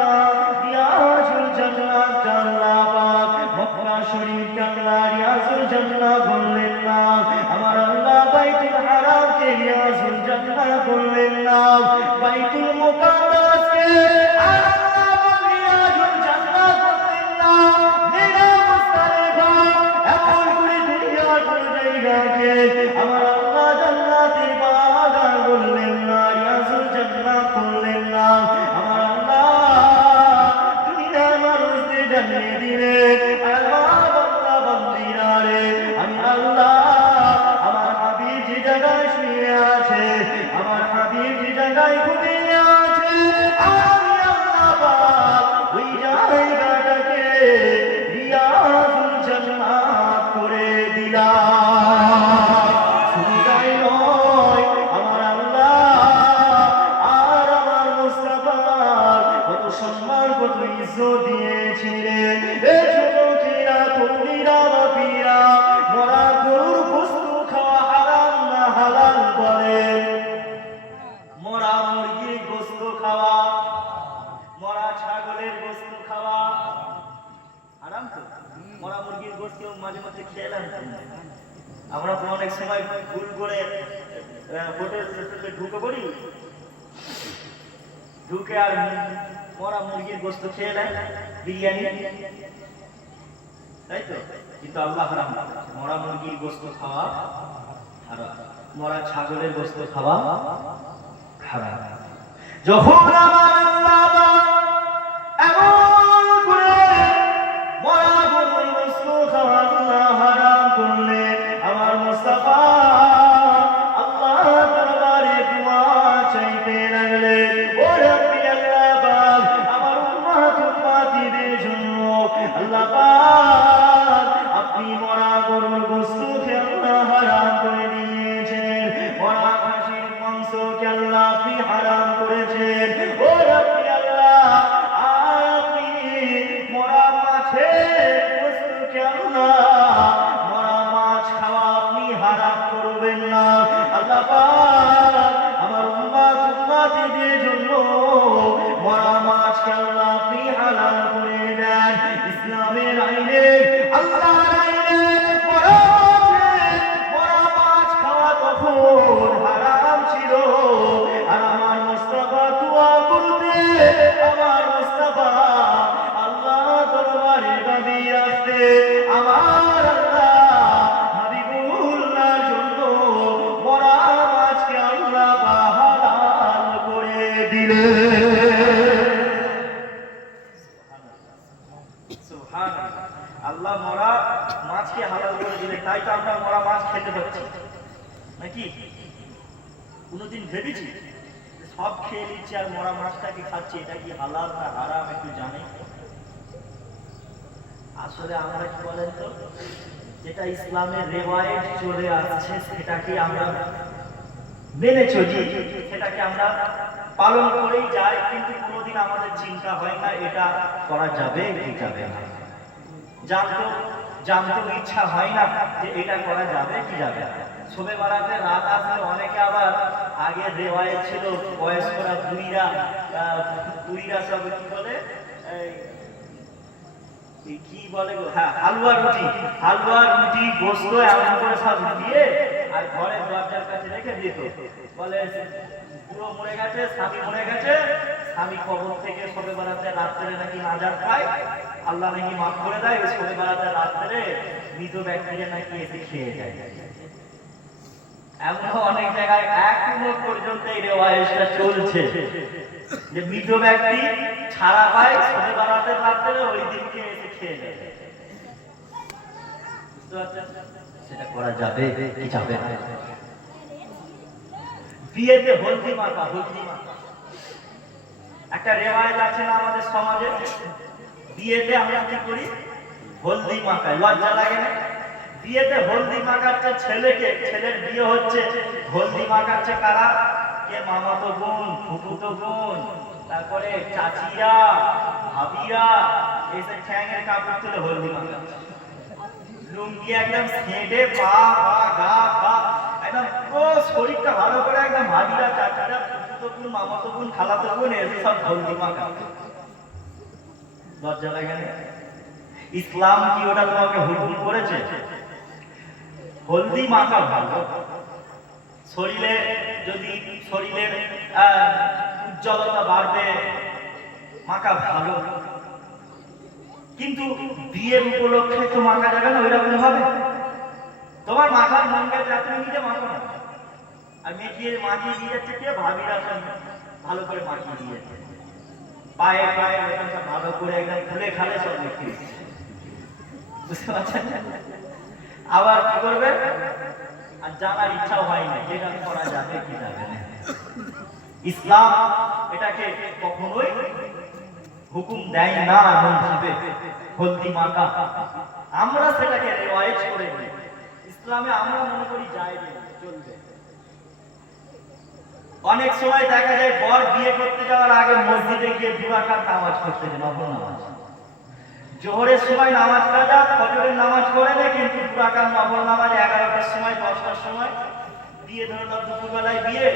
জানিয়ে দিলেন, আমার বান্দা বান্দিরা রে, আমি আল্লাহ আমার হাবিব যে জায়গায় শুয়ে আছে, আমার হাবিব যে জায়গায় ঘুমিয়ে আছে, আমি আল্লাহ পাক ওই জায়গাটাকে রিয়াজুল জান্নাত করে দিলাম। শুধু তাই নয়, আমার আল্লাহ আর আমার মুস্তাফার কত সম্মান, কত ইজ্জত দিয়েছিলেন। এ যুবকেরা, তরুণীরা, বাপীরা, মরা গরুর গোশত খাওয়া হারাম না হালাল বলেন? মরা মুরগির গোশত খাওয়া, মরা ছাগলের গোশত খাওয়া হারাম তো? মরা মুরগির গোশত মাঝে মাঝে খেলাম। আমরা তো অনেক সময় ভুল করে হোটেলে ঢুকে পড়ি, ঢুকে আর মরা মুরগির গোশত খেয়ে নেয়, বিরিয়ানি, তাই তো? কিন্তু আল্লাহ হারাম করেছে, মরা মুরগির গোশত খাওয়া হারাম, মরা ছাগলের গোশত খাওয়া হারাম। যখন আমার আল্লাহ এমন করে মরা গরুর গোশত খাওয়া আল্লাহ হারাম করলেন, আমার মুস্তাফা আল্লাহ দরবারে দোয়া চাইতে লাগলেন, ও রব্বি আল্লাহ পাক, আমার উম্মতিদের জন্য আল্লাহ পাক আপনি মরা গরুর গোশতকে আল্লাহ হারাম করে দিয়েছেন, মরা খাসির মাংসকে আল্লাহ আপনি হারাম করেছেন। ও রব্বি আল্লাহ, আপনি মরা মাছের গোশতকে আল্লাহ, মরা মাছ খাওয়া আপনি হারাম করবেন না। আল্লাহ পাক আমার উম্মতিদের জন্য মরা মাছকে আল্লাহ আপনি হালাল করে দেন। ইসলামের আইনে, আল্লাহর আইনে মরা মাছ খাওয়া তখন হারাম ছিল, আর আমার মুস্তাফা দোয়া করতে, আমার মুস্তাফা আল্লাহ দরবারে দাবি রাখতে, আমার আল্লাহ হাবিবুল্লাহর জন্য মরা মাছকে আল্লাহ হালাল করে দিলেন। সুবহানাল্লাহ, আল্লাহ মরা মাছকে হালাল করে দিলেন, তাই তো আমরা মরা মাছ খেতে পাচ্ছি নাকি? কোনোদিন ভেবেছি সব খেয়ে নিচ্ছে আর মরা মাছটাকে খাচ্ছে, এটা কি হালাল না হারাম একটু জানে? আসলে আমরা কি বলেন তো, যেটা ইসলামের রেওয়ায়েত চলে আসছে সেটাকে আমরা মেনে চলি, সেটাকে আমরা পালন করেই যাই, কিন্তু কোনোদিন আমাদের চিন্তা হয় না এটা করা যাবে কি যাবে না। জানতেও ইচ্ছা হয় না যে এটা করা যাবে কি যাবে না। শবে বারাতে রাত আসলে অনেকে আবার আগে রেওয়ায়েত ছিল, বয়স্করা বুড়িরা সব কি বলে, কি বলে, হ্যাঁ হালুয়া রুটি গোস্ত এমন করে সব দিয়ে আর ঘরের দরজার কাছে রেখে দিত, বলে পুরো মরে গেছে, স্বামী মরে গেছে, স্বামী কবর থেকে শবে বারাতে রাত্রে নাকি নাজাত পায়, আল্লাহ নাকি মাফ করে দেয়, ওই শবে বারাতে রাত্রে মৃত ব্যক্তিরা নাকি এসে খেয়ে যায়। এমন অনেক জায়গায় এখনো পর্যন্ত এই রেওয়ায়েতটা চলছে যে মৃত ব্যক্তি ছাড়া পায় শবে বারাতে রাত্রে ওই দিনকে এসে খেয়ে যায়। সেটা করা যাবে কি যাবে না? বিয়েতে হলদি মাখা, একটা রেওয়ায়েত আছে না আমাদের সমাজে, বিয়েতে আমরা কি করি, হলদি মাখাই, লজ্জা লাগে না? বিয়েতে হলদি মাখাচ্ছে ছেলেকে, ছেলের বিয়ে হচ্ছে, হলদি মাখাচ্ছে কারা? কে মামাতো বোন, ফুফুতো বোন, তারপরে চাচিরা, ভাবিরা, এসে ঠ্যাঙের কাপড় তুলে হলদি মাখাচ্ছে, লুঙ্গি একদম ছেঁড়ে পা গা পা একদম পুরো শরীরটা ভালো করে একদম ভাবিরা, চাচারা, ফুফুতো বোন, মামাতো বোন, খালাতো বোন, এসে সব হলদি মাখাচ্ছে। লজ্জা লাগে না? ইসলাম কি ওটা তোমাকে হুকুম করেছে? হলদি মাখা ভালো, শরীরে যদি শরীরের উজ্জ্বলতা বাড়বে মাখা ভালো, কিন্তু বিয়ের উপলক্ষে তো মাখা যাবে না ওইরকম ভাবে। তোমার মাথার মন গেছে তুমি নিজে মাখো না, আর মেখিয়ে মাখিয়ে দিয়ে যাচ্ছে কে? ভাবিরা ভালো করে মাখিয়ে দিয়েছে, পায়ে পায়ে ভালো করে একদম খুলে খালে সব মেখে দিচ্ছে। বুঝতে পারছেন? আবার কি করবে, আর জানার ইচ্ছাও হয় না যেটা করা যাবে কি যাবে না। ইসলাম এটাকে কখনোই হুকুম দেয় না এমন ভাবে হলদি মাখা, আমরা সেটাকে রেওয়ায়েজ করে নিই। ইসলামে আমরা মনে করি জায়েজ চলবে। অনেক সময় দেখা যায় বর বিয়ে করতে যাওয়ার আগে মসজিদে গিয়ে 2 রাকাত নামাজ পড়তে যায়, নফল নামাজ। জোহরের সময় নামাজ কাজা, ফজরের নামাজ পড়ে না, কিন্তু 2 রাকাত নফল নামাজ 11টার সময় 10টার সময় বিয়ে ধরলো, দুপুরবেলায় বিয়ে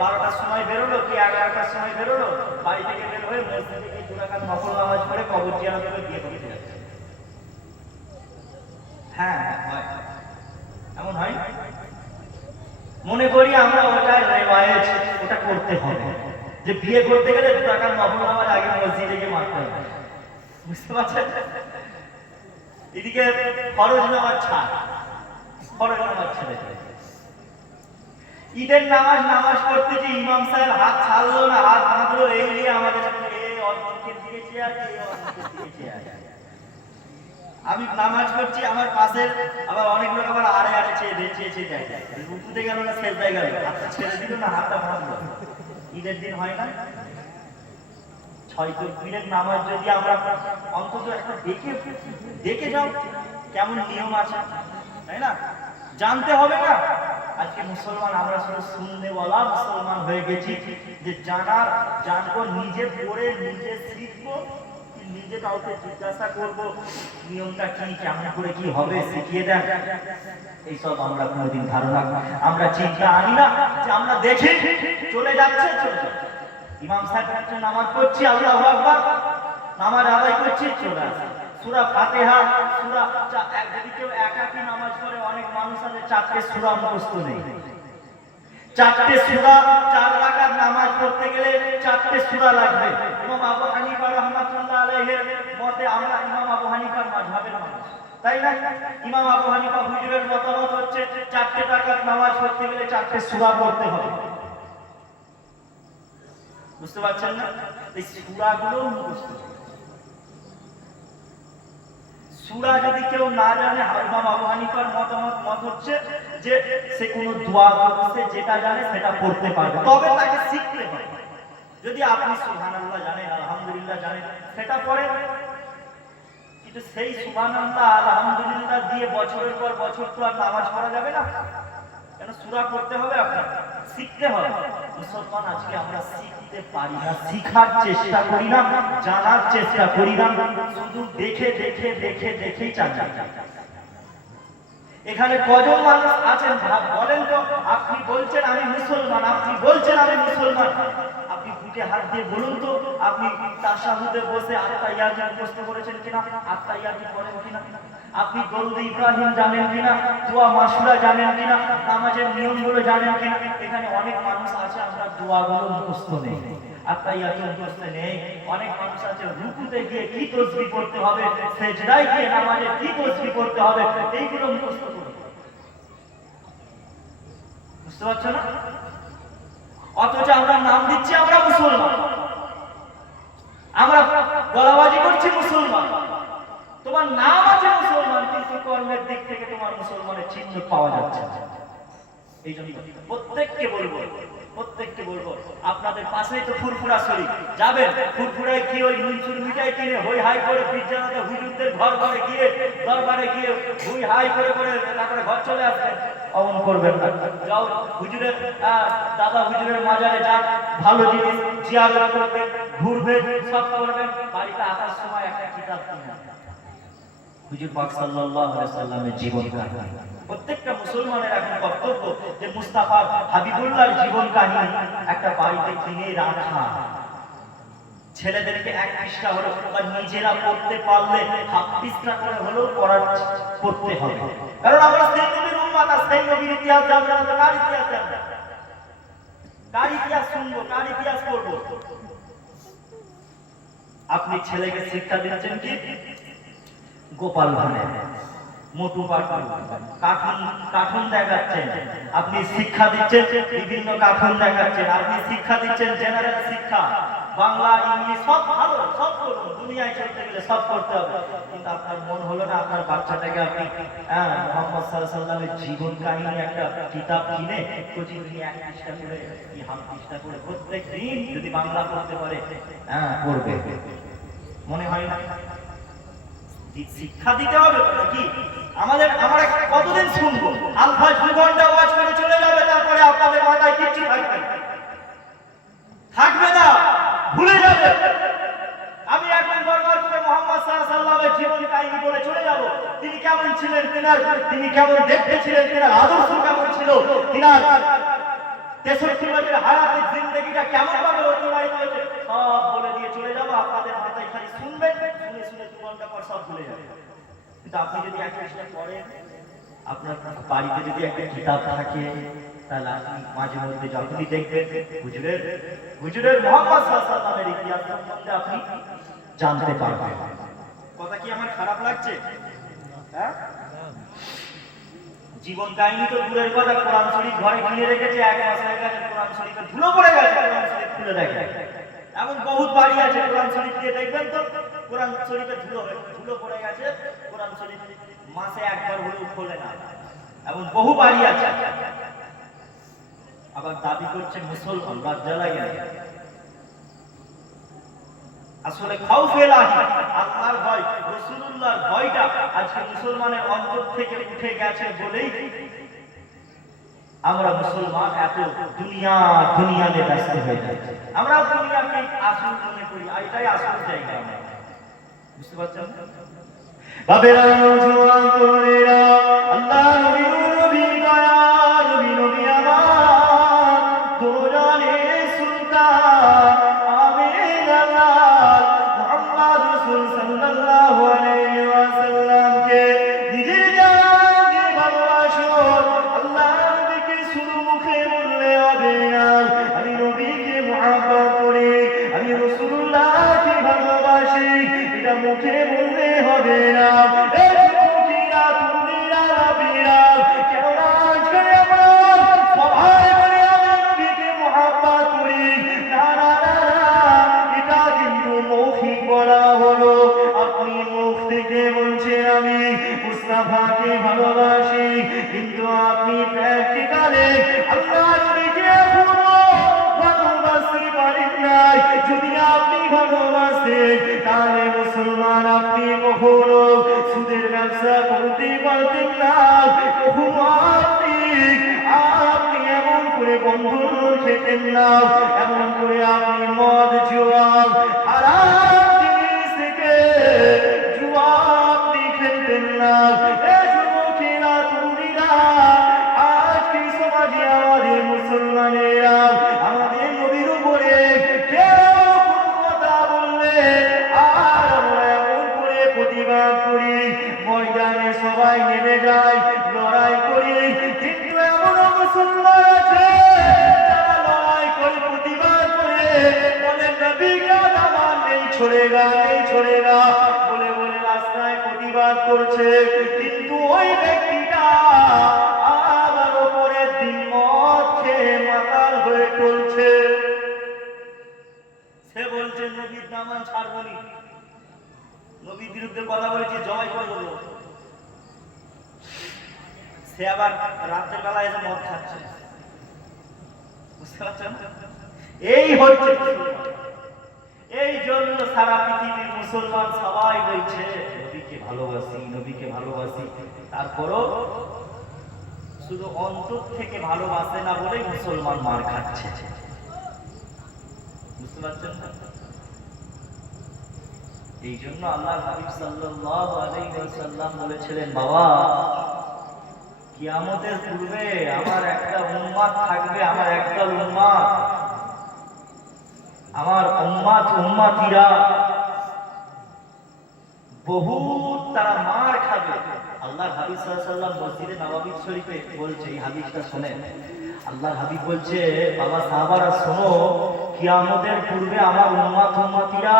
12টার সময় বেরোলো কি 11টার সময় বেরোলো, বাড়ি থেকে বের হয়ে মসজিদে গিয়ে 2 রাকাত নফল নামাজ পড়ে কবর জিয়ারত করে বিয়ে করতে যাচ্ছে। হ্যাঁ হয়, এমন হয়। মনে করি আমরা ওটা রেওয়ায়েজ, ওটা করতে হবে, যে বিয়ে করতে গেলে 2 রাকাত নফল নামাজ আগে মসজিদে গিয়ে মারতে হবে। বুঝতে পারছেন? এদিকে ফরজ নামাজ ছাড়, ফরজ নামাজ ছেড়ে দেয়। ঈদের নামাজ পড়তে যে ইমাম সাহেব হাত ছাড়লো না, হাত বাঁধলো, এই নিয়ে আমাদের অর্ধেকের দিকে চেয়ে আছে, অর্ধেকের দিকে চেয়ে আছে। আমি নামাজ পড়ছি, আমার পাশে আবার অনেক লোক আবার আড়ে আড়ে চেয়ে যায়, রুকুতে গেল না সেজদায় গেল, হাতটা ছেড়ে দিল না, হাতটা ভাঙলো। ঈদের দিন হয় না? 6 তাকবীরের নামাজ যদি আমরা অন্তত একটা দেখে যাও কেমন নিয়ম আছে, তাই না? জানতে হবে না? আজকে মুসলমান আমরা শুধু শুনতে বলা মুসলমান হয়ে গেছি, যে জানবো, নিজে পড়ে নিজে শিখবো, নিজে কাউকে জিজ্ঞাসা করবো নিয়মটা কি, কেমন করে কি হবে, শিখিয়ে দেন। এইসব আমরা কোনোদিন ধারণা, আমরা চিন্তা আনি না, যে আমরা দেখে চলে যাচ্ছে। ইমাম সাহেব বলছেন নামাজ পড়ছি, আল্লাহু আকবার, নামাজ আদায় করছি, চলে আসে সূরা ফাতিহা, সূরা যদি কেউ একাকী নামাজ পড়ে, অনেক মানুষ আছে 4টে সূরা মুখস্থ নেই। 4টে সূরা, 4 রাকাত নামাজ পড়তে গেলে 4টে সূরা লাগবে। ইমাম আবু হানিফা রাহমাতুল্লাহ আলাইহির মতে, আমরা ইমাম আবু হানিফার মাযহাবের মানুষ, তাই না? ইমাম আবু হানিফা হুজুরের মতামত হচ্ছে 4টে রাকাত নামাজ পড়তে গেলে 4টে সূরা পড়তে হবে। বুঝতে পারছেন না? এই সূরাগুলো মুখস্থ। সূরা যদি কেউ না জানে, ইমাম আবু হানিফার মত হচ্ছে যে সে কোনো দোয়া করছে, যেটা জানে সেটা পড়তে পারবে, তবে তাকে শিখতে হবে। যদি আপনি সুবহানাল্লাহ জানেন, আলহামদুলিল্লাহ জানেন, সেটা পড়েন, কিন্তু সেই সুবহানাল্লাহ আলহামদুলিল্লাহ দিয়ে বছরের পর বছর তো আর নামাজ পড়া যাবে না। কেন? সূরা পড়তে হবে, আপনার শিখতে হবে। মুসলমান আজকে আমরা শিখতে পারি না, শিখার চেষ্টা করি না, জানার চেষ্টা করি না, শুধু দেখেই চালাই। এখানে কজন মানুষ আছেন বলেন তো? আপনি বলছেন আমি মুসলমান, আপনি বলছেন আমি মুসলমান, আপনি বুকে হাত দিয়ে বলুন তো, আপনি তাশাহুদে বসে আত্তাহিয়াত মুখস্থ করেছেন কিনা, আত্তাহিয়াত পড়েন কিনা, আপনি দরুদ ইব্রাহিম জানেন কিনা, দোয়া মাসুরা জানেন কিনা, নামাজের নিয়মগুলো জানেন কিনা? এখানে অনেক মানুষ আছে আমরা দোয়াগুলো মুখস্থ নেই, আত্তাহিয়াত মুখস্থ নেই। অনেক মানুষ আছে রুকুতে গিয়ে কি তাসবিহ পড়তে হবে, সিজদায় গিয়ে নামাজে কি তাসবিহ পড়তে হবে, এইগুলো মুখস্থ করে। বুঝতে পারছো না? অথচ আমরা নাম দিচ্ছি আমরা মুসলমান, আমরা গলাবাজি করছি মুসলমান। তোমার নাম আছে মুসলমান, কিন্তু কর্মের দিক থেকে তোমার মুসলমানের চিহ্ন পাওয়া যাচ্ছে না। এই জন্য প্রত্যেককে বলবো, আপনাদের পাশেই তো ফুরফুরা শরীফ, যাবেন ফুরফুরায় গিয়ে ওই নুনচুর মিঠাই কিনে হই হাই করে পিজ্জাতে হুজুরদের ঘরে গিয়ে দরবারে গিয়ে হুই হাই করে তারপরে ঘর চলে আসবেন। অমন করবেন না। যাও হুজুরের দাদা হুজুরের মাজারে যান, ভালো জিনিস জিয়ারত করবেন, ঘুরবেন, সব করবেন। বাড়িতে আসার সময় একটা কিতাব কিনবেন, হুজুর পাক সাল্লাল্লাহু আলাইহি সাল্লামের জীবন কাহিনী। প্রত্যেকটা মুসলমানের এখন কর্তব্য যে মুস্তাফা হাবিবুল্লাহর জীবন কাহিনী একটা বাড়িতে কিনে রাখা, ছেলেদেরকে 1 পৃষ্ঠা হলো বা নিজেরা পড়তে পারলে 1/2 পৃষ্ঠা করে হলেও পড়তে হবে। কারণ আমরা সেই নবীর উম্মত, আর সেই নবীর ইতিহাস জানবো না তো কার ইতিহাস জানবো? কার ইতিহাস শুনবো, কার ইতিহাস পড়বো? আপনি ছেলেকে শিক্ষা দিচ্ছেন কি গোপাল ভাঁড়ে, মোটু পাটলু, কার্টুন দেখাচ্ছেন, আপনি শিক্ষা দিচ্ছেন বিভিন্ন কার্টুন দেখাচ্ছেন, আপনি শিক্ষা দিচ্ছেন জেনারেল শিক্ষা, বাংলা ইংলিশ সব ভালো, সব করুন, দুনিয়ায় চলতে গেলে সব করতে হবে, কিন্তু আপনার মন হলো না আপনার বাচ্চাটাকে আপনি মোহাম্মদ সাল্লাল্লাহু আলাইহি ওয়াসাল্লামের জীবন কাহিনী একটা কিতাব কিনে প্রতিদিন এক পৃষ্ঠা করে কি হাফ পৃষ্ঠা করে প্রত্যেক দিন যদি বাংলা পড়তে পারে পড়বে, মনে হয় না? শিক্ষা দিতে হবে তো নাকি? আমরা কতদিন শুনবো? আলফা 2 ঘন্টা ওয়াজ করে চলে যাবে, তারপরে আপনাদের মাথায় কিচ্ছু থাকবে না, ভুলে যাবে। আমি এখন বারবার করে মোহাম্মদ সাল্লাল্লাহু আলাইহি ওয়াসাল্লামের জীবন কাহিনী বলে চলে যাব। তিনি কেমন ছিলেন, তিনি কেমন দেখতে ছিলেন, তিনার আদর্শ কেমন ছিল, তিনার 63 বছরের হায়াতের জিন্দেগিটা কেমন ভাবে অতিবাহিত হয়েছে সব বলে দিয়ে চলে যাব। আপনাদের মাথায় খালি শুনবেন, শুনে শুনে 2 ঘন্টা পর সব ভুলে যাবেন। কিন্তু আপনি যদি একটা বিষয় পড়েন, আপনার বাড়িতে যদি একটা কিতাব থাকে, তাহলে আপনি মাঝে মধ্যে যখনই দেখবেন হুজুরের মোহাম্মদ সাল্লাল্লাহু আলাইহি ওয়াসাল্লামের ইতিহাস সম্বন্ধে আপনি জানতে পারবেন। কথা কি আমার খারাপ লাগছে? হ্যাঁ, জীবন কাহিনী তো দূরের কথা, কোরআন শরীফ ঘরে কিনে রেখেছে, 1 মাস হয়ে গেছে, কোরআন শরীফে ধুলো পড়ে গেছে, কোরআন শরীফ খুলে দেখে। এমন বহুত বাড়ি আছে, কোরআন শরীফ দিয়ে দেখবেন তো কোরআন শরীফে ধুলো পড়ে গেছে, কোরআন শরীফ মাসে একবার হলেও খোলে না, এমন বহু বাড়ি আছে। আবার দাবি করছে মুসলমান, লজ্জা লাগে না? আসলে খাউফে ইলাহি, আল্লাহর ভয়, রাসূলুল্লাহর ভয়টা আজকে মুসলমানের অন্তর থেকে উঠে গেছে বলেই আমরা মুসলমান এত দুনিয়াতে ব্যস্ত হয়ে যাচ্ছি। আমরা দুনিয়াকে আসল মনে করি, এটাই আসল জায়গা। বুঝতে পারছেন? বাবেরা জওয়ান তরুণেরা, আল্লাহ নবী দয়া, নবী আমার দোজানের সুলতান আমিন আল্লাহ মুহাম্মদ রাসূল সাল্লাল্লাহু আলাইহি ওয়াসাল্লামকে নিজের জান দিয়ে ভালোবাসো। আল্লাহ নবীকে শুধু মুখে বললে হবে না, আমি নবীকে মুহাব্বত করি, আমি রাসূলুল্লাহকে ভালোবাসি, এটা মুখে বললে হবে না। মুস্তাফাকে ভালোবাসি, কিন্তু আপনি প্র্যাকটিক্যালে আল্লাহ নবীকে এখনো ভালোবাসতে পারেন নাই। যদি আপনি ভালোবাসেন তাহলে মুসলমান আপনি কখনো সুদের ব্যবসা করতে পারতেন না, কখনো আপনি এমন করে বন্ধন খেতেন না, এমন করে আপনি মদ জুয়া হারাম জিনিস থেকে জুয়া আপনি খেতেন না। আমাদের মুসলমানেরা আমাদের নবীর উপরে কেউ কথা বললে আর আমরা এমন করে প্রতিবাদ করি, ময়দানে সবাই নেমে যায়, লড়াই করি, কিন্তু এমন মুসলমান আছে যারা লড়াই করে প্রতিবাদ করে বলে নবীকা দামান নেই ছোড়েগা বলে বলে রাস্তায় প্রতিবাদ করছে, কিন্তু ওই ব্যক্তিটা আবার পরের দিন মদ খেয়ে মাতাল হয়ে চলছে। সে বলছে নবীর দামান ছাড়বনি, নবীর বিরুদ্ধে কথা বলেছে, জবাই করে দেবো। সে আবার রাতের বেলা এসে মদ খাচ্ছে। বুঝতে পারছেন? এই হচ্ছে এই জন্য সারা পৃথিবীর মুসলমান সবাই বলছে নবীকে ভালোবাসি, তারপরও শুধু অন্তর থেকে ভালোবাসে না বলেই মুসলমান মার খাচ্ছে। বুঝতে পারছেন? এই জন্য আল্লাহর হাবিব সাল্লাল্লাহু আলাইহি ওয়াসাল্লাম বলেছিলেন, বাবা কিয়ামতের পূর্বে আমার একটা উম্মত থাকবে, আমার একটা উম্মত, আমার উম্মতিরা বহুত তারা মার খাবে। আল্লাহর হাবিব সাল্লাল্লাহু আলাইহি ওয়াসাল্লাম মসজিদে নববী শরীফে বলছে, এই হাদিসটা শুনেন, আল্লাহর হাবিব বলছে, বাবা সাহাবারা শোনো, কিয়ামতের পূর্বে আমার উম্মতিরা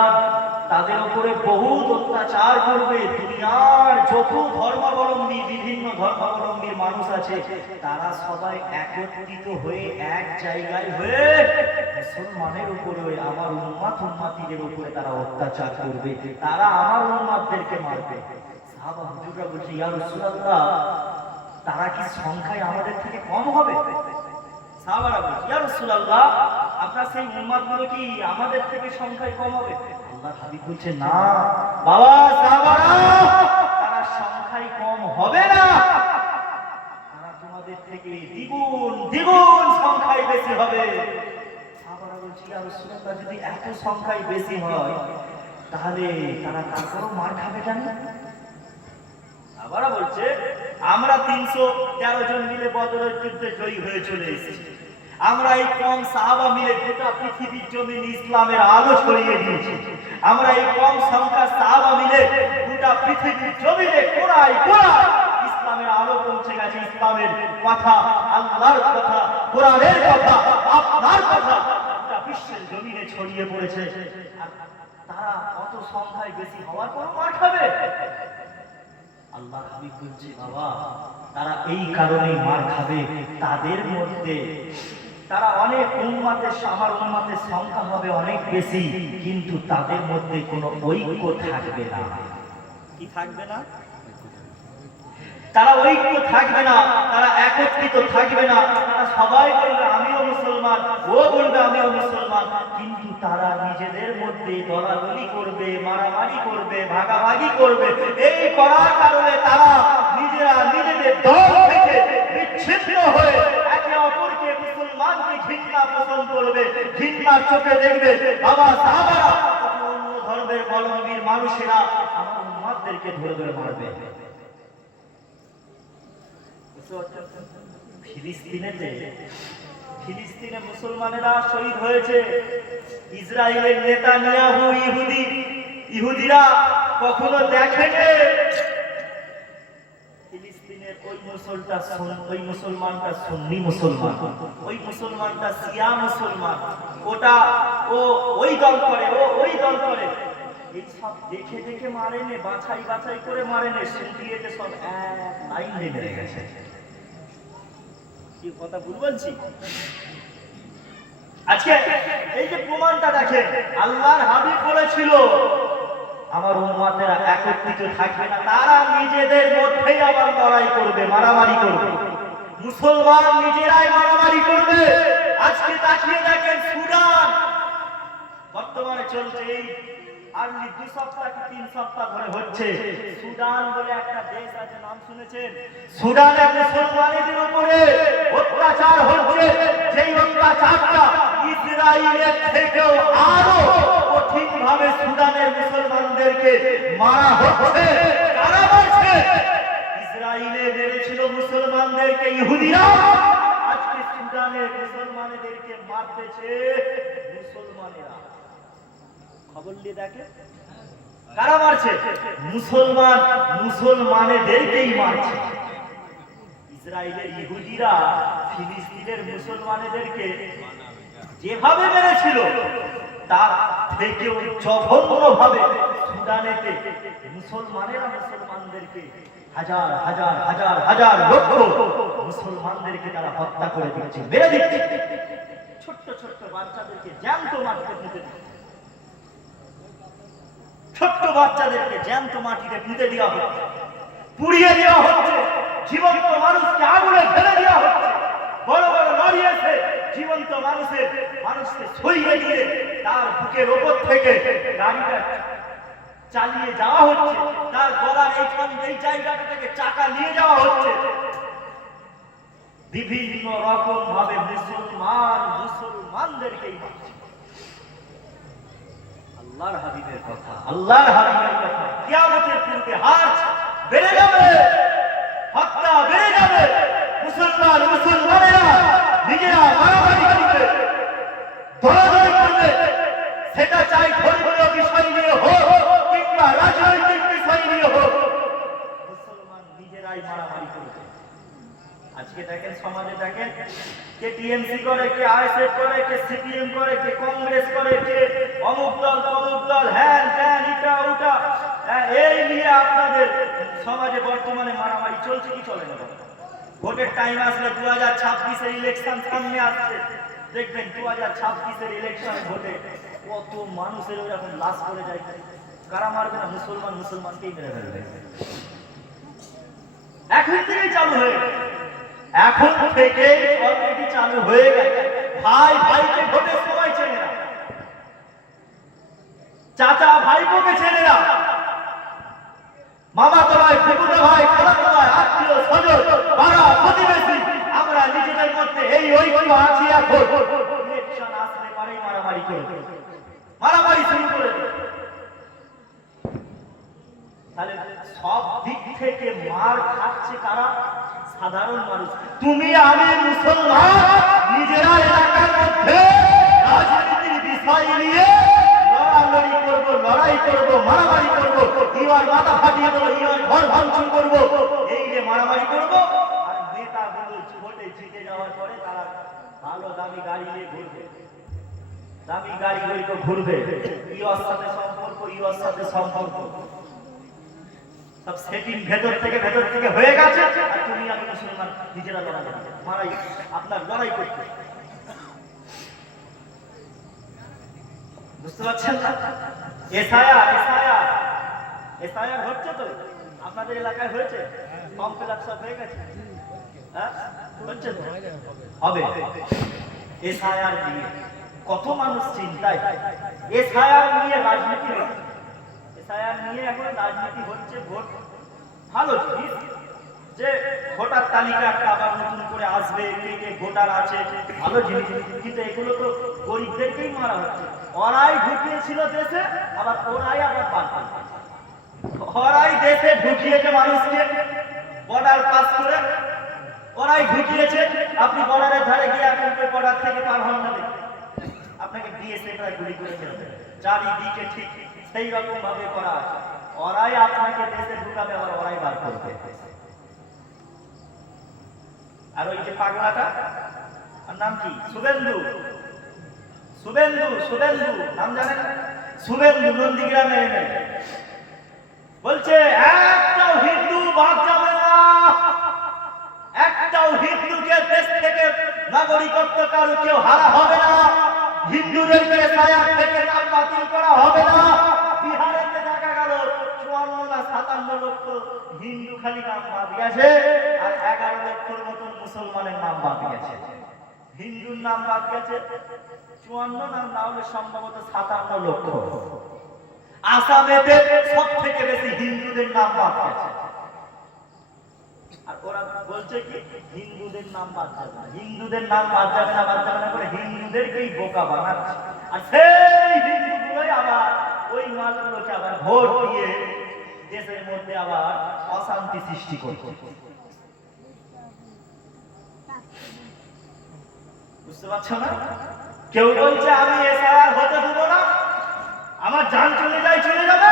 তাদের উপরে বহুত অত্যাচার করবে। দুনিয়ার যত ধর্মাবলম্বী বিভিন্ন ধর্মাবলম্বীর মানুষ আছে, তারা সবাই একত্রিত হয়ে এক জায়গায় হয়ে মুসলমানের উপরে, আমার উম্মাতিদের উপরে তারা অত্যাচার করবে, তারা আমার উম্মাতদেরকে মারবে। সাহাবা হুজুররা বলছে, ইয়া রাসূলুল্লাহ, তারা কি সংখ্যায় আমাদের থেকে কম হবে? সাহাবারা বলছে, ইয়া রাসূলুল্লাহ, আপনার সেই উম্মাতগুলো কি আমাদের থেকে সংখ্যায় কম হবে? আল্লাহর হাবিব বলছে, না বাবা সাহাবারা, তারা সংখ্যায় কম হবে না, তারা তোমাদের থেকে দ্বিগুণ দ্বিগুণ সংখ্যায় বেশি হবে। সাহাবারা বলছে, ইয়া রাসূলুল্লাহ, যদি এত সংখ্যায় বেশি হয় তাহলে তারা তারপরও মার খাবে কেন? সাহাবারা বলছে, আমরা 313 জন মিলে বদরের যুদ্ধে জয়ী হয়ে চলে এসেছি, আমরা এই কম সাহাবা মিলে গোটা পৃথিবীর জমিন ইসলামের আলো ছড়িয়ে দিয়েছি, আমরা এই কম সংখ্যার সাহাবা মিলে গোটা পৃথিবীর জমিনে কোরাই কোরাই ইসলামের আলো পৌঁছে গেছে, ইসলামের কথা, আল্লাহর কথা, কোরআনের কথা, আপনার কথা গোটা বিশ্বের জমিনে ছড়িয়ে পড়েছে, আর তারা কত সংখ্যায় বেশি হওয়ার পর মার খাবে? আল্লাহর হাবিব বলছে, বাবা, তারা এই কারণেই মার খাবে, তাদের মধ্যে তারা অনেক উম্মাতের, আমার উম্মাতের সংখ্যা হবে অনেক বেশি, কিন্তু তাদের মধ্যে কোনো ঐক্য থাকবে না। কি থাকবে না? তারা ঐক্য থাকবে না, তারা একত্রিত থাকবে না, তারা সবাই বলবে আমিও মুসলমান, ও বলবে আমিও মুসলমান, কিন্তু তারা নিজেদের মধ্যে দলাদলি করবে, মারামারি করবে, ভাগাভাগি করবে। এই করার কারণে তারা নিজেরা নিজেদের দল থেকে বিচ্ছিন্ন হয়ে একে অপরকে, মুসলমানকে ঘৃণা পোষণ করবে, ঘৃণার চোখে দেখবে। বাবা সাহাবারা, অন্য ধর্মের অবলম্বীর মানুষেরা আমার উম্মতদেরকে ধরে ধরে মারবে। ফিলিস্তিনে মুসলমানেরা শহীদ হয়েছে, ইসরায়েলের নেতানিয়াহু ইহুদিরা কখনো দেখেনি ফিলিস্তিনের ওই মুসলমানটা সুন্নি মুসলমান, ওই মুসলমানটা শিয়া মুসলমান, ওই দল করে, ওই দল করে, এই সব দেখে দেখে মারেনে, বাছাই বাছাই করে মারেনে, সুন্নিতে সব এক লাইন নেমে গেছে। কি কথা ভুল বলছি? আজকে এই যে প্রমাণটা দেখেন, আল্লাহর হাবিব বলেছিল আমার উম্মতেরা একত্রিত থাকবে না, তারা নিজেদের মধ্যেই আবার লড়াই করবে, মারামারি করবে, মুসলমান নিজেরাই মারামারি করবে। আজকে তাকিয়ে দেখেন, সুদান বর্তমানে চলছে, এই আর্লি 2 সপ্তাহ কি 3 সপ্তাহ ধরে হচ্ছে, সুদান বলে একটা দেশ আছে, নাম শুনেছেন? সুদানে মুসলমানদের উপরে অত্যাচার হচ্ছে, যেই অত্যাচারটা ইসরায়েলের থেকেও আরো কঠিন ভাবে সুদানের মুসলমানদেরকে মারা হচ্ছে। কারা মারছে? ইসরায়েলে মেরেছিল মুসলমানদেরকে ইহুদিরা, আজকে সুদানের মুসলমানদেরকে মারতেছে মুসলমানেরা। খবর নিয়ে দেখে কারা মারছে? মুসলমানেদেরকেই মারছে। ইসরায়েলের ইহুদিরা ফিলিস্তিনের মুসলমানেদেরকে যেভাবে মেরেছিল, তার থেকেও জঘন্য ভাবে সুদানেতে মুসলমানেরা মুসলমানদেরকে হাজার হাজার হাজার হাজার লক্ষ মুসলমানদেরকে তারা হত্যা করে দিচ্ছে, মেরে দিচ্ছে। ছোট্ট ছোট্ট বাচ্চাদেরকে জ্যান্ত মাটিতে পুঁতে দিচ্ছে, ছোট্ট বাচ্চাদেরকে জ্যান্ত মাটিতে পুঁতে দেওয়া হচ্ছে, পুড়িয়ে দেওয়া হচ্ছে, জীবন্ত মানুষকে আগুনে ফেলে দেওয়া হচ্ছে। বড় বড় লরি এসে জীবন্ত মানুষকে ছড়িয়ে দিয়ে তার বুকের ওপর থেকে গাড়িটা চালিয়ে যাওয়া হচ্ছে, তার গলার এই জায়গাটা থেকে চাকা নিয়ে যাওয়া হচ্ছে। বিভিন্ন রকম ভাবে মুসলমানদেরকেই মারছে। আল্লাহর হাবিবের কথা, আল্লাহর হাবিবের কথা, কিয়ামতের পূর্বে হার বেড়ে যাবে, হত্যা বেড়ে যাবে, মুসলমানেরা নিজেরা মারামারি করবে, দলাদলি করবে, সেটা চাই ধর্মীয় বিষয় নিয়ে হোক কিংবা রাজনৈতিক বিষয় নিয়ে হোক, মুসলমান নিজেরাই মারামারি করবে। আজকে দেখেন, সমাজে দেখেন, কে টিএমসি করে, কে আইএসএফ করে, কে সিপিএম করে, কে কংগ্রেস করে, কে অমুক দল তমুক দল, হ্যান ত্যান, ইটা ওটা, এই নিয়ে আপনাদের সমাজে বর্তমানে মারামারি চলছে কি চলে না? ভোটের টাইম আসলে 2026-এর ইলেকশন সামনে আসছে, দেখবেন 2026-এর ইলেকশন ভোটে কত মানুষের এরকম লাশ করে যায়। কারা মারবে না? মুসলমানকেই মেরে ফেলবে। এখন থেকেই চালু হয়ে গেছে, এখন থেকে অলরেডি চালু হয়ে গেছে। ভাই ভাইকে ভোটের সময় চেনে না, চাচা ভাইপোকে চেনে না, মামাতো ভাই, ফুফুতো ভাই, খালাতো ভাই, আত্মীয় স্বজন, পাড়া প্রতিবেশী, আমরা নিজেদের মধ্যে এই ঐক্য আছি। এখন ইলেকশন আসলে পরেই মারামারি করে, মারামারি শুরু করে দেবে। তাহলে সব দিক থেকে মার খাচ্ছে কারা? সাধারণ মানুষ। তুমি আমি মুসলমান নিজেরা এলাকার মধ্যে রাজনীতির বিষয় নিয়ে লড়াই করবো, মারামারি করবো, ইমার মাথা ফাটিয়ে দেবো, ইমার ঘর ভাঙচুর করবো, এই যে মারামারি করবো। আর নেতাগুলো ভোটে জিতে যাওয়ার পরে তারা ভালো দামি গাড়ি নিয়ে ঘুরবে, দামি গাড়ি গুলিকে ঘুরবে, ইওর সাথে সম্পর্ক, ইওর সাথে সম্পর্ক, সব সেটিং ভেতর থেকে হয়ে গেছে। আর তুমি আমি মুসলমান নিজেরা লড়াই আপনার লড়াই করতে, বুঝতে পারছেন না? এসআইআর হচ্ছে তো আপনাদের এলাকায়, হয়েছে? ফর্ম ফিল আপ সব হয়ে গেছে? হ্যাঁ, হচ্ছে তো, হবে। এসআইআর নিয়ে কত মানুষ চিন্তায়, এসআইআর নিয়ে রাজনীতি হচ্ছে, এসআইআর নিয়ে এখন রাজনীতি হচ্ছে। ভোট ভালো জিনিস, যে ভোটার তালিকা একটা আবার নতুন করে আসবে, কে ভোটার আছে, ভালো জিনিস। কিন্তু এগুলো তো গরিবদেরকেই মারা হচ্ছে। ওরাই ঢুকিয়েছিল দেশে, আবার ওরাই আবার বার করছে। ওরাই দেশে ঢুকিয়েছে মানুষকে, বর্ডার পাস করে ওরাই ঢুকিয়েছে। আপনি বর্ডারের ধারে গিয়ে এখন বর্ডার থেকে পার হন না, আপনাকে বিএসএফরা গুলি করে ফেলবে। চারিদিকে ঠিক সেই রকম ভাবে করা আছে। ওরাই আপনাকে দেশে ঢুকাবে, আবার ওরাই বার করবে। আর ওই যে পাগলাটা, আর নাম কি? শুভেন্দু নাম জানেন? শুভেন্দু নন্দীগ্রামে বলছে একটাও হিন্দু বাদ যাবে না, একটাও হিন্দুকে দেশ থেকে নাগরিকত্ব কারো কেউ হারা হবে না, হিন্দুদেরকে সায়ার থেকে নাম বাতিল করা হবে না। বিহারেতে দেখা গেল 54 না 57 লক্ষ হিন্দু খালি নাম বাদ গেছে, আর 11 লক্ষর মতন মুসলমানের নাম বাদ গেছে। হিন্দুর নাম বাদ গেছে 54, নাম না হলে সম্ভবত 57 লক্ষ। আসামেতে সব থেকে বেশি হিন্দুদের নাম বাদ গেছে। আর ওরা বলছে কি হিন্দুদের নাম বাদ যাবে না, হিন্দুদের নাম বাদ যাবে না করে হিন্দুদেরকেই বোকা বানাচ্ছে। আর সেই হিন্দুগুলোই আবার ওই মালগুলোকে আবার ভোট দিয়ে দেশের মধ্যে আবার অশান্তি সৃষ্টি করছে। বুঝতে পারছো না? কেউ বলছে আমি এসআইআর হতে দেবো না, আমার জান চলে যাবে।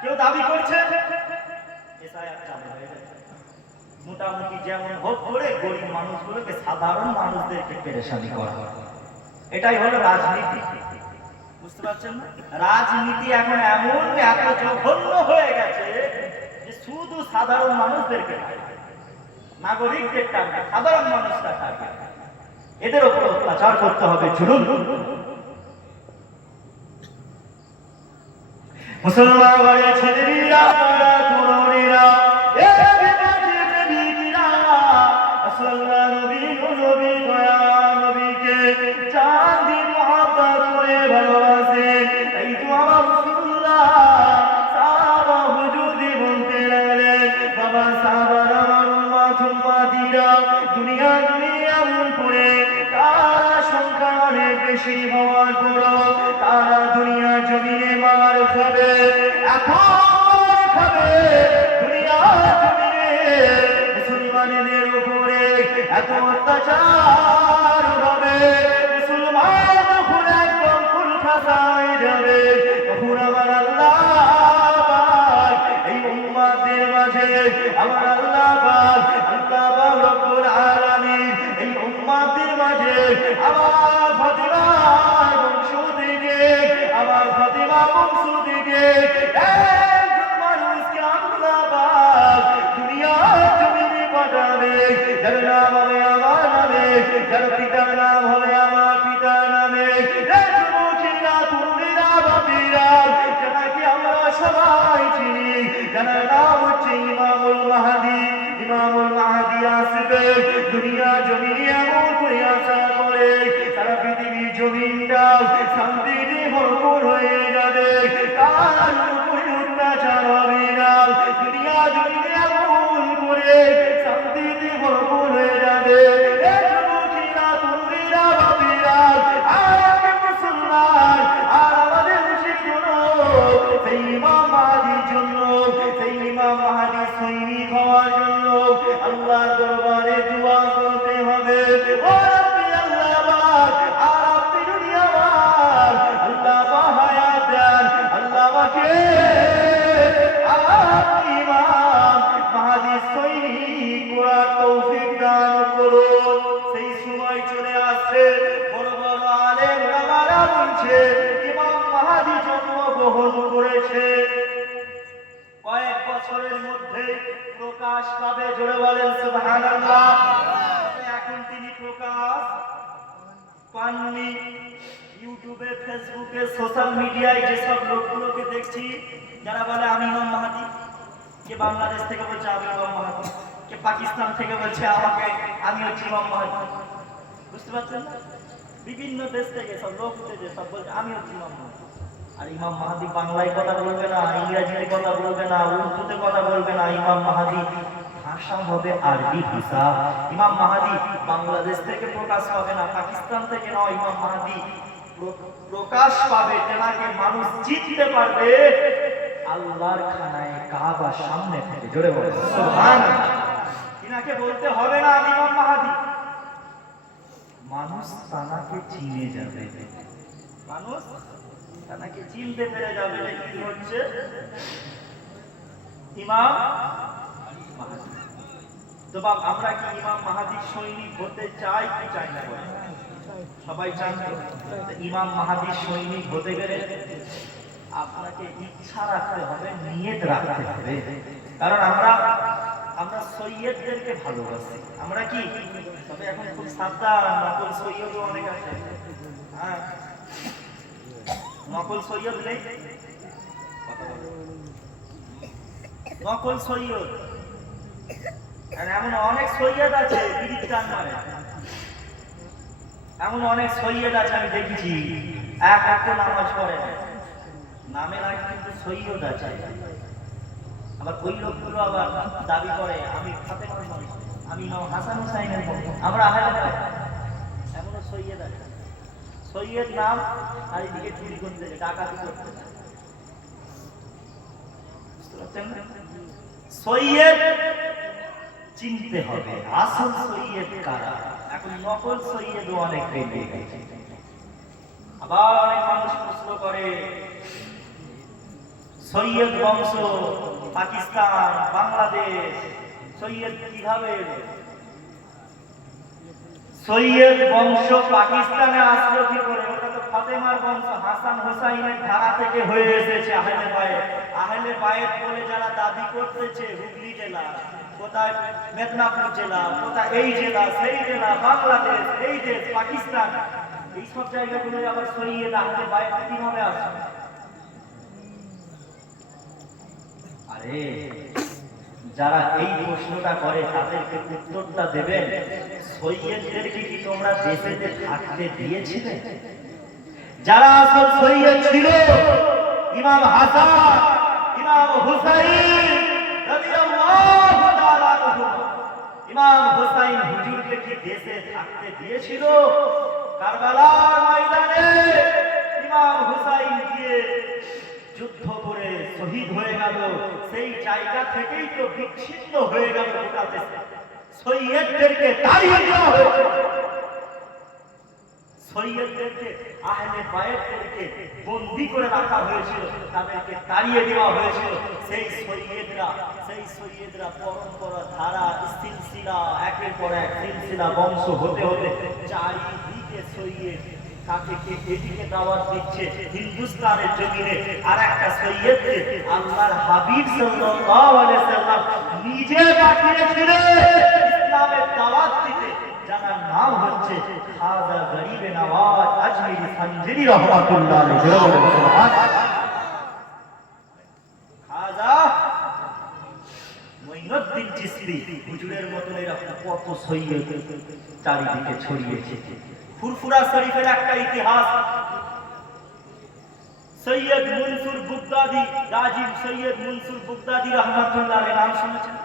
কেউ দাবি করছে এসআইআর চালু হয়ে যাবে, মোটামুটি যেমন হোক করে গরিব মানুষগুলোকে, সাধারণ মানুষদেরকে পেরেশানি করা। এটাই হলো রাজনীতি। বুঝতে পারছেন না? রাজনীতি এখন এমন এত জঘন্য হয়ে গেছে যে শুধু সাধারণ মানুষদেরকে, নাগরিকদের টার্গেট, সাধারণ মানুষরা টার্গেট, এদের উপর অত্যাচার করতে হবে। চলুন মুসলমান ঘরে ছেলেরা, তরুণীরা, বেশি হওয়ার পর তারা দুনিয়া জমিনে মার খাবে, এখন খাবে দুনিয়া জমিনে। মুসলমানদের উপরে এত অত্যাচার হবে, মুসলমান উপরে একদম ফুল খাসায় যাবে। তখন আমার আল্লাহ এই উম্মাদের মাঝে, আমার আল্লাহ রব্বুল আলামিন এই উম্মাদের মাঝে আমার ফাতিমা বংশ থেকে একজন সবাই চিনি, যার নাম হচ্ছে ইমামুল মাহদী। ইমামুল মাহদী আসবে, দুনিয়া জমিনে এমন করে আশা করে সারা পৃথিবীর জমিনটা শান্তিতে ভরপুর হয়ে যাবে, কার উপরে অত্যাচার হবে না, দুনিয়া জমিনে এমন করে শান্তিতে ভরপুর হয়ে যাবে। এ যুবকেরা, তরুণীরা, বাপেরা, আর মুসলমান, আর আমাদের উচিত হলো সেই ইমাম মাহদীর জন্য, সেই ইমাম মাহদী সৈনিক হওয়ার জন্য আল্লাহর দরবারে দোয়া করতে হবে। ও রাব্বি আল্লাহ পাক, আর আপনি যদি আমার আল্লাহ পাক হায়াত দেন, আল্লাহ আমাকে আপনি ইমাম মাহদী সৈনিক করার তৌফিক দান করুন। সেই সময় চলে আসছে, বড় বড় আলেম ওলামারা বলছে ইমাম মাহদী জন্মগ্রহণ করেছে, কয়েক বছরের মধ্যে প্রকাশ পাবে। জোরে বলেন সুবহানাল্লাহ। এখন তিনি প্রকাশ পাননি। ইউটিউবে, ফেসবুকে, সোশ্যাল মিডিয়ায় যেসব লোকগুলোকে দেখছি যারা বলে আমি ইমাম মাহদী, কে বাংলাদেশ থেকে বলছে আমি ইমাম মাহদী, কে পাকিস্তান থেকে বলছে আমাকে আমি হচ্ছি ইমাম মাহদী, বুঝতে পারছেন না? বিভিন্ন দেশ থেকে সব লোক উঠেছে, সব বলছে আমি হচ্ছি ইমাম মাহদী। আর ইমাম মাহদী বাংলায় কথা বলবে না, ইংরেজিতে কথা বলবে না, উর্দুতে কথা বলবে না। ইমাম মাহদী ভাষা হবে আরবি ভাষা। ইমাম মাহদী বাংলাদেশ থেকে প্রকাশ পাবে না, পাকিস্তান থেকে নয়। ইমাম মাহদী প্রকাশ পাবে, তেনাকে মানুষ চিনতে পারবে আল্লাহর খানায় কাবার সামনে থেকে। জোরে বলে সুবহানাল্লাহ। তিনাকে বলতে হবে না আমি ইমাম মাহদী, মানুষ তানাকে চিনে যাবে, মানুষ তানাকে চিনতে পেরে যাবে যে কি হচ্ছে ইমাম মাহদী। তো বাপ, আমরা কি ইমাম মাহদীর সৈনিক হতে চাই কি চাই না? সবাই চান। ইমাম মাহদীর সৈনিক হতে গেলে আপনাকে ইচ্ছা রাখতে হবে, নিয়ত রাখতে হবে। কারণ আমরা সৈয়দদেরকে ভালোবাসি। আমরা কি, তবে এখন খুব সাবধান, নকল সৈয়দও অনেক আছে। হ্যাঁ, নকল সৈয়দ নেই, নকল সৈয়দ। আর এমন অনেক সৈয়দ আছে বিড়ির টান মারে, এমন অনেক সৈয়দ আছে আমি দেখেছি, এক একটা নামাজ পড়ে না, নামের আগে কিন্তু সৈয়দ আছে। আবার ওই লোকগুলো আবার দাবি করে আমি ফাতেমার মানুষ, আমি হাসান হুসাইনের বংশ, আমরা আহলে বায়াত। এমনও সৈয়দ আছে, সৈয়দ নাম আর এদিকে চুরি করতে, ডাকাতি করতে। সৈয়দ চিনতে হবে আসল সৈয়দ কারা। এখন নকল সৈয়দও অনেক বেরিয়ে গেছে। আবার অনেক মানুষ প্রশ্ন করে সৈয়দ বংশ পাকিস্তান, বাংলাদেশ, সৈয়দ কিভাবে? সৈয়দ বংশ পাকিস্তানে আসলো কি করে? ওটা তো ফাতেমার বংশ, হাসান হুসাইনের ধারা থেকে হয়ে এসেছে। আহলে বায়েত, আহলে বায়েত বলে যারা দাবি করতেছে, হুগলি জেলা, কোথায় মেদিনীপুর জেলা, কোথায় এই জেলা, সেই জেলা, বাংলাদেশ, এই দেশ, পাকিস্তান, এইসব জায়গাগুলো আবার সৈয়দ আহলে বায়েত কিভাবে আসে? আরে যারা এই প্রশ্নটা করে তাদেরকে উত্তরটা দেবেন, সৈয়দদেরকে কি তোমরা দেশেতে থাকতে দিয়েছিলে? যারা আসল সৈয়দ ছিল, ইমাম হাসান, ইমাম হুসাইন রাদিয়াল্লাহু তাআলা আনহুমা, ইমাম হুসাইন হুজুরকে কি দেশে থাকতে দিয়েছিল? কারবালার ময়দানে ইমাম হুসাইন গিয়ে যুদ্ধ করে শহীদ হয়ে গেল, সেই জায়গা থেকেই তো বিচ্ছিন্ন হয়ে গেল গোটা দেশ। সৈয়দদেরকে তাড়িয়ে দেওয়া হয়েছে, সৈয়দদেরকে আহলে বায়েতদেরকে বন্দী করে রাখা হয়েছিল, তাদেরকে তাড়িয়ে দেওয়া হয়েছিল। সেই সৈয়দরা পরম্পরা ধারা সিলসিলা, একের পর এক সিলসিলা বংশ হতে হতে চারিদিকে সৈয়দ। তাকে কে এদিকে দাওয়াত দিচ্ছে হিন্দুস্তানের জমিনে, আর একটা সৈয়দকে আল্লাহর হাবিব সাল্লাল্লাহু আলাইহি সাল্লাম নিজে পাঠিয়েছিলেন ইসলামের দাওয়াত দিতে, যার নাম হচ্ছে খাজা গরিবে নওয়াজ আজমিরি সঞ্জরি রাহমাতুল্লাহ আলাইহি। মুঈনুদ্দিন চিশতি হুজুরের মতন এরকম কত সৈয়দ চারিদিকে ছড়িয়েছে। ফুরফুরা শরীফের একটা ইতিহাস, সৈয়দ মনসুর বুগদাদি, রাজীব সৈয়দ মনসুর বুগদাদি রহমাতুল্লাহ আলাইহি নাম শুনেছেন?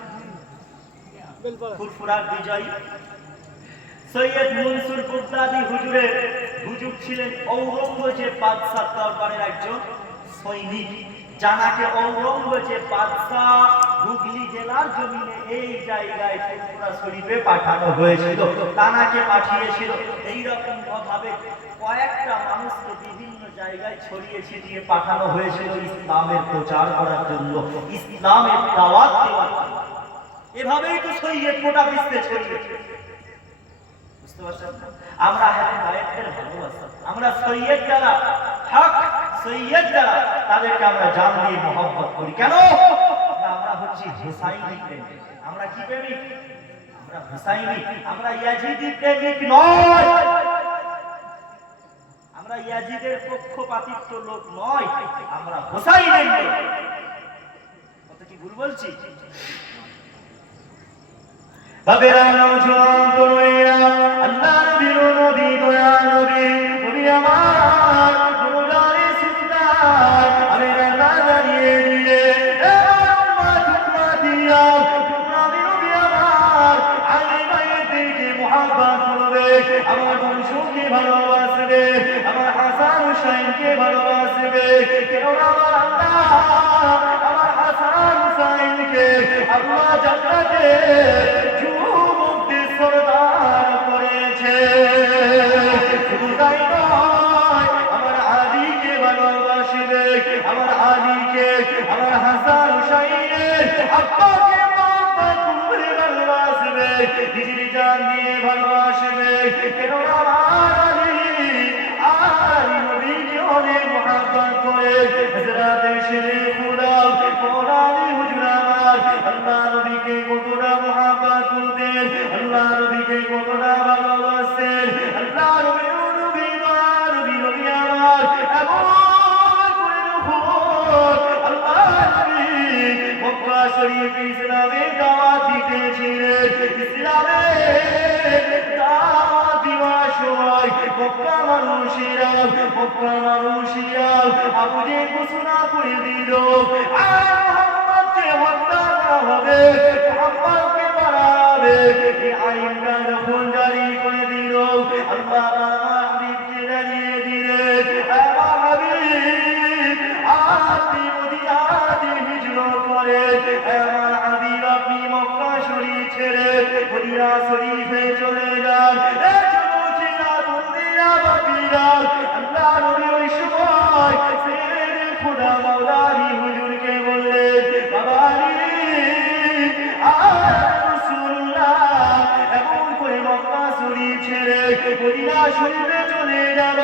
ফুরফুরার বিজয়ী সৈয়দ মনসুর বুগদাদি হুজুর ছিলেন ঔরঙ্গজেব বাদশাহ দরবারের একজন সৈনিক, জানাকে ঔরঙ্গজেব বাদশাহ হুগলি জেলার জমিনে এই জায়গায় ফুরফুরা শরীফে পাঠানো হয়েছিল, তানাকে পাঠিয়েছিল। এইরকম ভাবে কয়েকটা মানুষকে বিভিন্ন জায়গায় ছড়িয়ে ছিটিয়ে পাঠানো হয়েছিল ইসলামের প্রচার করার জন্য, ইসলামের দাওয়াত দেওয়ার জন্য। এভাবেই তো সৈয়দ গোটা বিশ্বে ছড়িয়েছে। বুঝতে পারছেন? আমরা আহলে বায়াতের ভালোবাসা, আমরা সৈয়দ যারা হক সৈয়দ যারা তাদেরকে আমরা জান দিয়ে মহব্বত করি। কেন? আমরা হচ্ছি হুসাইনি প্রেমিক। আমরা কি প্রেমিক? আমরা হুসাইনি, আমরা ইয়াজিদি প্রেমিক নয়, আমরা ইয়াজিদের পক্ষপাতিত্ব লোক নয়, আমরা হুসাইনের লোক। কত কি ভুল বলছি? বাবেরা নওজোয়ান তরুণীরা, আল্লাহ নবীর নবী দয়া নবী, নবী আমার গুণগানে সুলতান, আমি রান্না দাঁড়িয়ে দিলে দিয়া নবী নবী আমার আলী ভাইদেরকে মুহাব্বত করবে, আমার বংশকে ভালোবাসবে, আমার হাসান হুসাইনকে ভালোবাসবে। কেন আমার আল্লাহ আমার হাসান হুসাইনকে আল্লাহ জান্নাতে সরদার করেছে। শুধু তাই নয়, আমার আলীকে ভালোবাসবে, আমার আলীকে আমার হাসান হুসাইনের আব্বাকে মহব্বত করে ভালোবাসবে, নিজের জান দিয়ে ভালোবাসবে। কেন আমার আলী নবীকে অনেক মহব্বত করে। হযরত শেরে খুদা মওলা আলী হুজুর আমার আল্লাহ নবীকে কতটা মহব্বত করতেন, আল্লাহ নবীকে কতটা ভালোবাসতেন। আল্লাহ নবী নবী আমার এমন করে আল্লাহ নবী মক্কা শরীফ ইসলামের দাওয়াত দিতেছিলেন। ইসলামের দাওয়াত দেওয়ার সময় মক্কা মানুষেরা আবু জেহেল ঘোষণা করে দিল, আর মুহাম্মদকে হত্যা করা হবে, মুহাম্মদকে মারা হবে। এই আইনটা যখন জারি করে দিল, আল্লাহ হাবিবকে জানিয়ে দিলেন, আমার হাবিব আপনি মদিনাতে হিজরত করেন, আমার হাবিব আপনি মক্কা শরীফ ছেড়ে মদিনা শরীফে চলে যান। আল্লাহ নবী ওই সময় শেরে খুদা মওলা আলী হুজুরকে বললেন, বাবা আলী রাসূলুল্লাহ এমন করে মক্কা শরীফ ছেড়ে মদিনা শরীফে চলে গেল।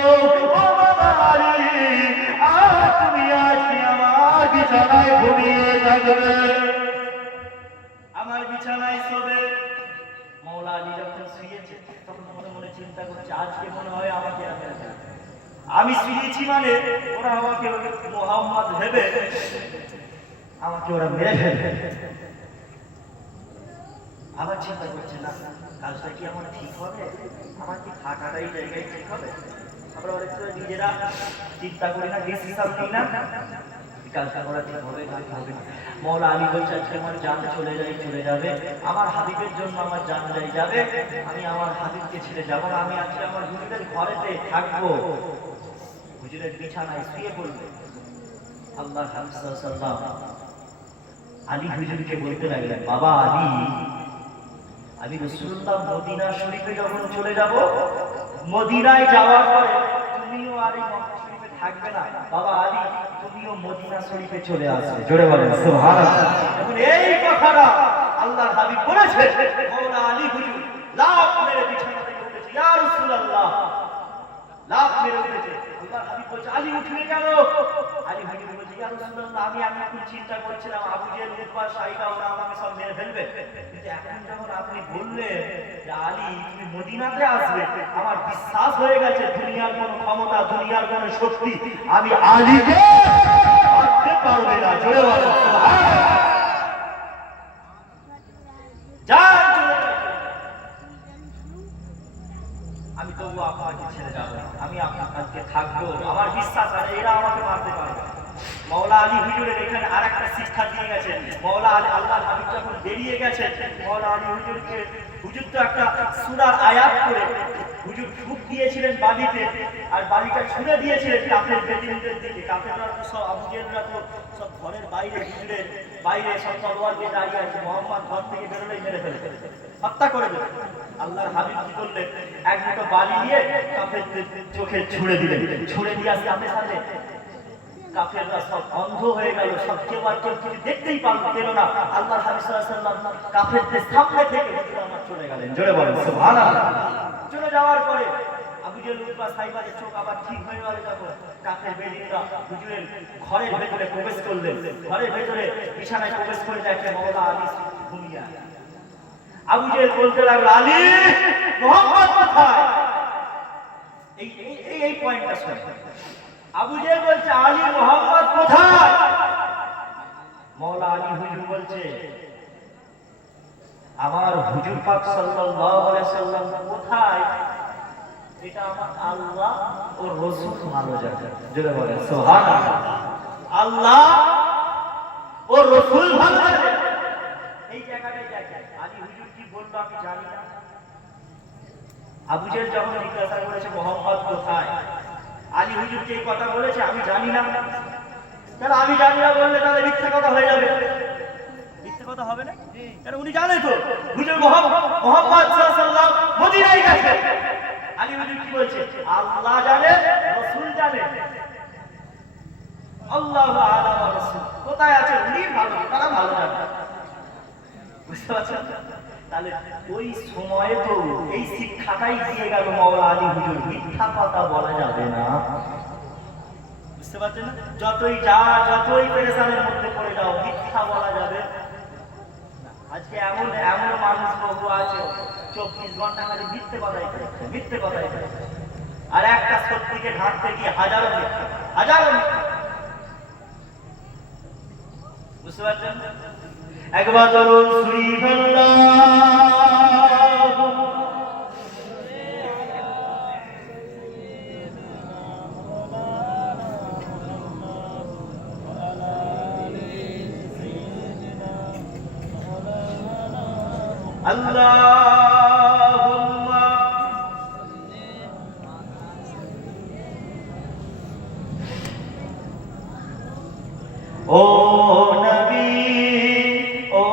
ও বাবা আলী, তুমি আজকে আমার বিছানায় ঘুমিয়ে থাকবে, আমার বিছানায় শোবে। মওলা আলী যখন শুয়েছে তখন মনে মনে চিন্তা করছে, আজকে মনে হয় আমাকে আমি শুয়েছি মানে ওরা আমাকে মুহাম্মদ ভেবে আমাকে ওরা মেরে ফেলবে। আবার চিন্তা করছে, না কাজটা কি আমার ঠিক হবে, আমার কি খাটাটাই জায়গায় ঠিক হবে। আমরা অনেক সময় নিজেরা চিন্তা করি না, ডিসিশন নিই না, কাজটা করা ঠিক হবে না হবে না। মওলা আলী বলছে, আজকে আমার জান চলে যাবে, আমার হাবিবের জন্য আমার জান যাবে, আমি আমার হাবিবকে ছেড়ে যাবো না, আমি আজকে আমার হুজুরের ঘরেতে থাকবো, হুজুরের বিছানায় শুয়ে পড়বে। আল্লাহ সাল্লাল্লাহু আলী হুজুরকে বলতে লাগলেন, বাবা আলী, আমি রাসূলুল্লাহ মদিনা শরীফে যখন চলে যাব, মদিনায় যাওয়ার পরে তুমিও আর এই মক্কা শরীফে থাকবে না, বাবা আলী তুমিও মদিনা শরীফে চলে আসবে। জোরে বলেন সুবহানাল্লাহ। যখন এই কথাটা আল্লাহর হাবিব বলেছে, মওলা আলী হুজুর লাফ মেরে বিছানা থেকে উঠেছে, ইয়া রাসূলুল্লাহ, লাফ মেরে উঠেছে। আল্লাহর হাবিব বলছে, আলী উঠে গেল। আলী হুজুর বলছে, ইয়া রাসূলুল্লাহ, আমি এখন চিন্তা করছিলাম আবু জেহেল উতবা সাইবা ওরা আমাকে সব মেরে ফেলবে, কিন্তু এখন যখন আপনি বললেন যে আলী তুমি মদিনাতে আসবে, আমার বিশ্বাস হয়ে গেছে দুনিয়ার কোনো ক্ষমতা, দুনিয়ার কোনো শক্তি আমি আলীকে মারতে পারবে না। জোরে বলেন সুবহানাল্লাহ। তবু আপনাকে ছেড়ে যাবো না। আমি আপনার কাছে থাকবো, আমার বিশ্বাস আছে এরা আমাকে মারতে পারবে না। মওলা আলী হুজুরের এখানে আর একটা শিক্ষা দিয়ে গেছেন। মওলা আলী আল্লাহর হাবিব যখন বেরিয়ে গেছেন, মওলা আলী হুজুরকে হুজুর তো একটা সূরার আয়াত করে হুজুর ফুঁক দিয়েছিলেন বালিতে, আর বালিটা ছুঁড়ে দিয়েছিলেন কাফের বেদিনদের দিকে। কাফেররা তো সব আবু জেহেলরা তো সব ঘরের বাইরে, হুজুরের বাইরে সব তলোয়ার দিয়ে দাঁড়িয়ে আছে। মোহাম্মদ ঘর থেকে বেরোলেই মেরে ফেলে, হত্যা করে দেবে। আল্লাহর হাবিব কি করলেন? এক মুঠো বালি নিয়ে কাফেরদের চোখে ছুঁড়ে দিলেন। ছুঁড়ে দিয়ে সাথে সাথে কাফেররা সব অন্ধ হয়ে গেল, সব কেউ আর কেউ কিছু দেখতেই পেল না। আল্লাহর হাবিব সাল্লাল্লাহু আলাইহি ওয়াসাল্লাম কাফেরদের সামনে থেকে হুজুর আমার চলে গেলেন। জোরে বলেন সুবহানাল্লাহ। চলে যাওয়ার পরে আবু জেহেল উতবা সাইবাদের চোখ আবার ঠিক হয়ে গেল। যখন কাফের বেদিনরা হুজুরের ঘরের ভেতরে প্রবেশ করলেন, ঘরের ভেতরে বিছানায় প্রবেশ করে দেখে মওলা আলী ঘুমিয়ে আছে। আবু জেহেল বলতে লাগলো, আলী মুহাম্মদ কোথায়? এই পয়েন্টটা শুনুন। আবু জেহেল বলছে, আলী মুহাম্মদ কোথায়? মওলা আলী হুজুর বলছে, আমার হুজুর পাক সাল্লাল্লাহু আলাইহি ওয়াসাল্লাম কোথায় এটা আমার আল্লাহ ও রাসূল ভালো জানে। জোরে বলেন সুবহানাল্লাহ। আল্লাহ ও রাসূল ভালো জানে। এই জায়গাটাই দেখেন আলী হুজুর কি বলল আমি জানি না। আবু জেহেল যখন জিজ্ঞাসা করেছে মুহাম্মদ কোথায়, আলী হুজুরকে এই কথা বলেছে আমি জানি না। তাহলে আমি জানি না বললে তাহলে মিথ্যা কথা হয়ে যাবে। মিথ্যা কথা হবে না, কারণ উনি জানে তো হুজুর মুহাম্মদ সাল্লাল্লাহু আলাইহি ওয়াসাল্লাম মদিনায় গেছে। আলী হুজুর কি বলছে? আল্লাহ জানে, রাসূল জানে। আল্লাহু আ'লাম ওয়া রাসূল কোথায় আছে উনি ভালো, তারা ভালো জানে। বুঝতে পারছেন? তাহলে ওই সময়ে তো এই শিক্ষাটাই দিয়ে গেল মওলা আলী হুজুর, মিথ্যা কথা বলা যাবে না। বুঝতে পারছেন না? যতই পেরেশানের মধ্যে পড়ে যাও, মিথ্যা বলা যাবে না। আজকে এমন মানুষ বহু আছে 24 ঘন্টা খালি মিথ্যে কথাই করে, আর একটা সত্যিকে ঢাকতে গিয়ে হাজারো মিথ্যা। বুঝতে পারছেন? একবার ধরুন আল্লাহুম্মা ও নবী, ও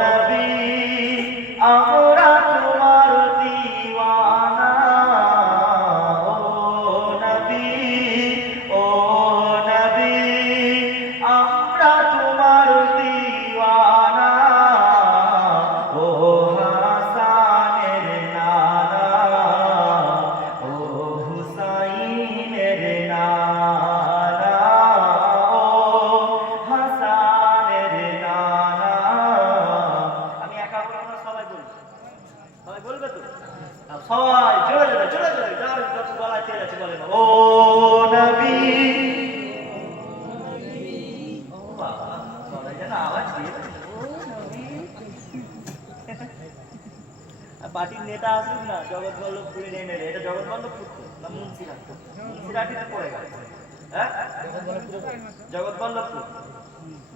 নবী, আমরা তোমার দিওয়ানা। ও নবী, ও নবী, আমরা তোমার দিওয়ানা। ও হাসানের নানা, ও হুসাইনের নানা, ও হাসানের নানা। আমি একা বলবো না, সবাই বলবে। সবাই বলবে তো? সবাই জোরে যার যত গলায় তেল আছে বলেন, ও নবী। ও বাবা, সবাই যেন আওয়াজ দিয়ে পার্টির নেতা আসুক না, জগৎবল্লভপুরে নেমে এলে। এটা জগৎবল্লভপুর তো না মুন্সিরহাট? মুন্সিরহাটিতে পড়ে গেছে। হ্যাঁ,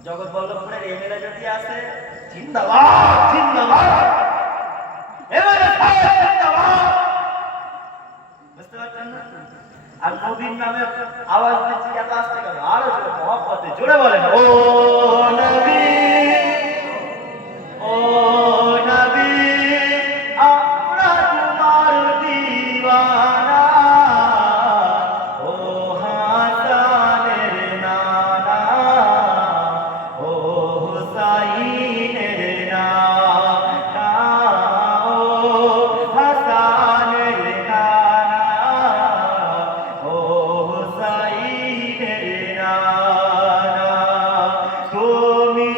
জগৎবল্লভপুরের এমএলএ যদি আসে, জিন্দাবাদ জিন্দাবাদ, এমএলএ সাহেব জিন্দাবাদ। বুঝতে পারছেন না? আর নবীর নামে আওয়াজ দিচ্ছি এত আসতে গেল, আরো জোরে মহব্বতে জোরে বলেন, ও নবী, ও নবী, আমরা তোমার দিওয়ানা। ও হাসানের নানা, ও হুসাইনের নানা, ও হাসানের নানা, ও হুসাইনের নানা। তুমি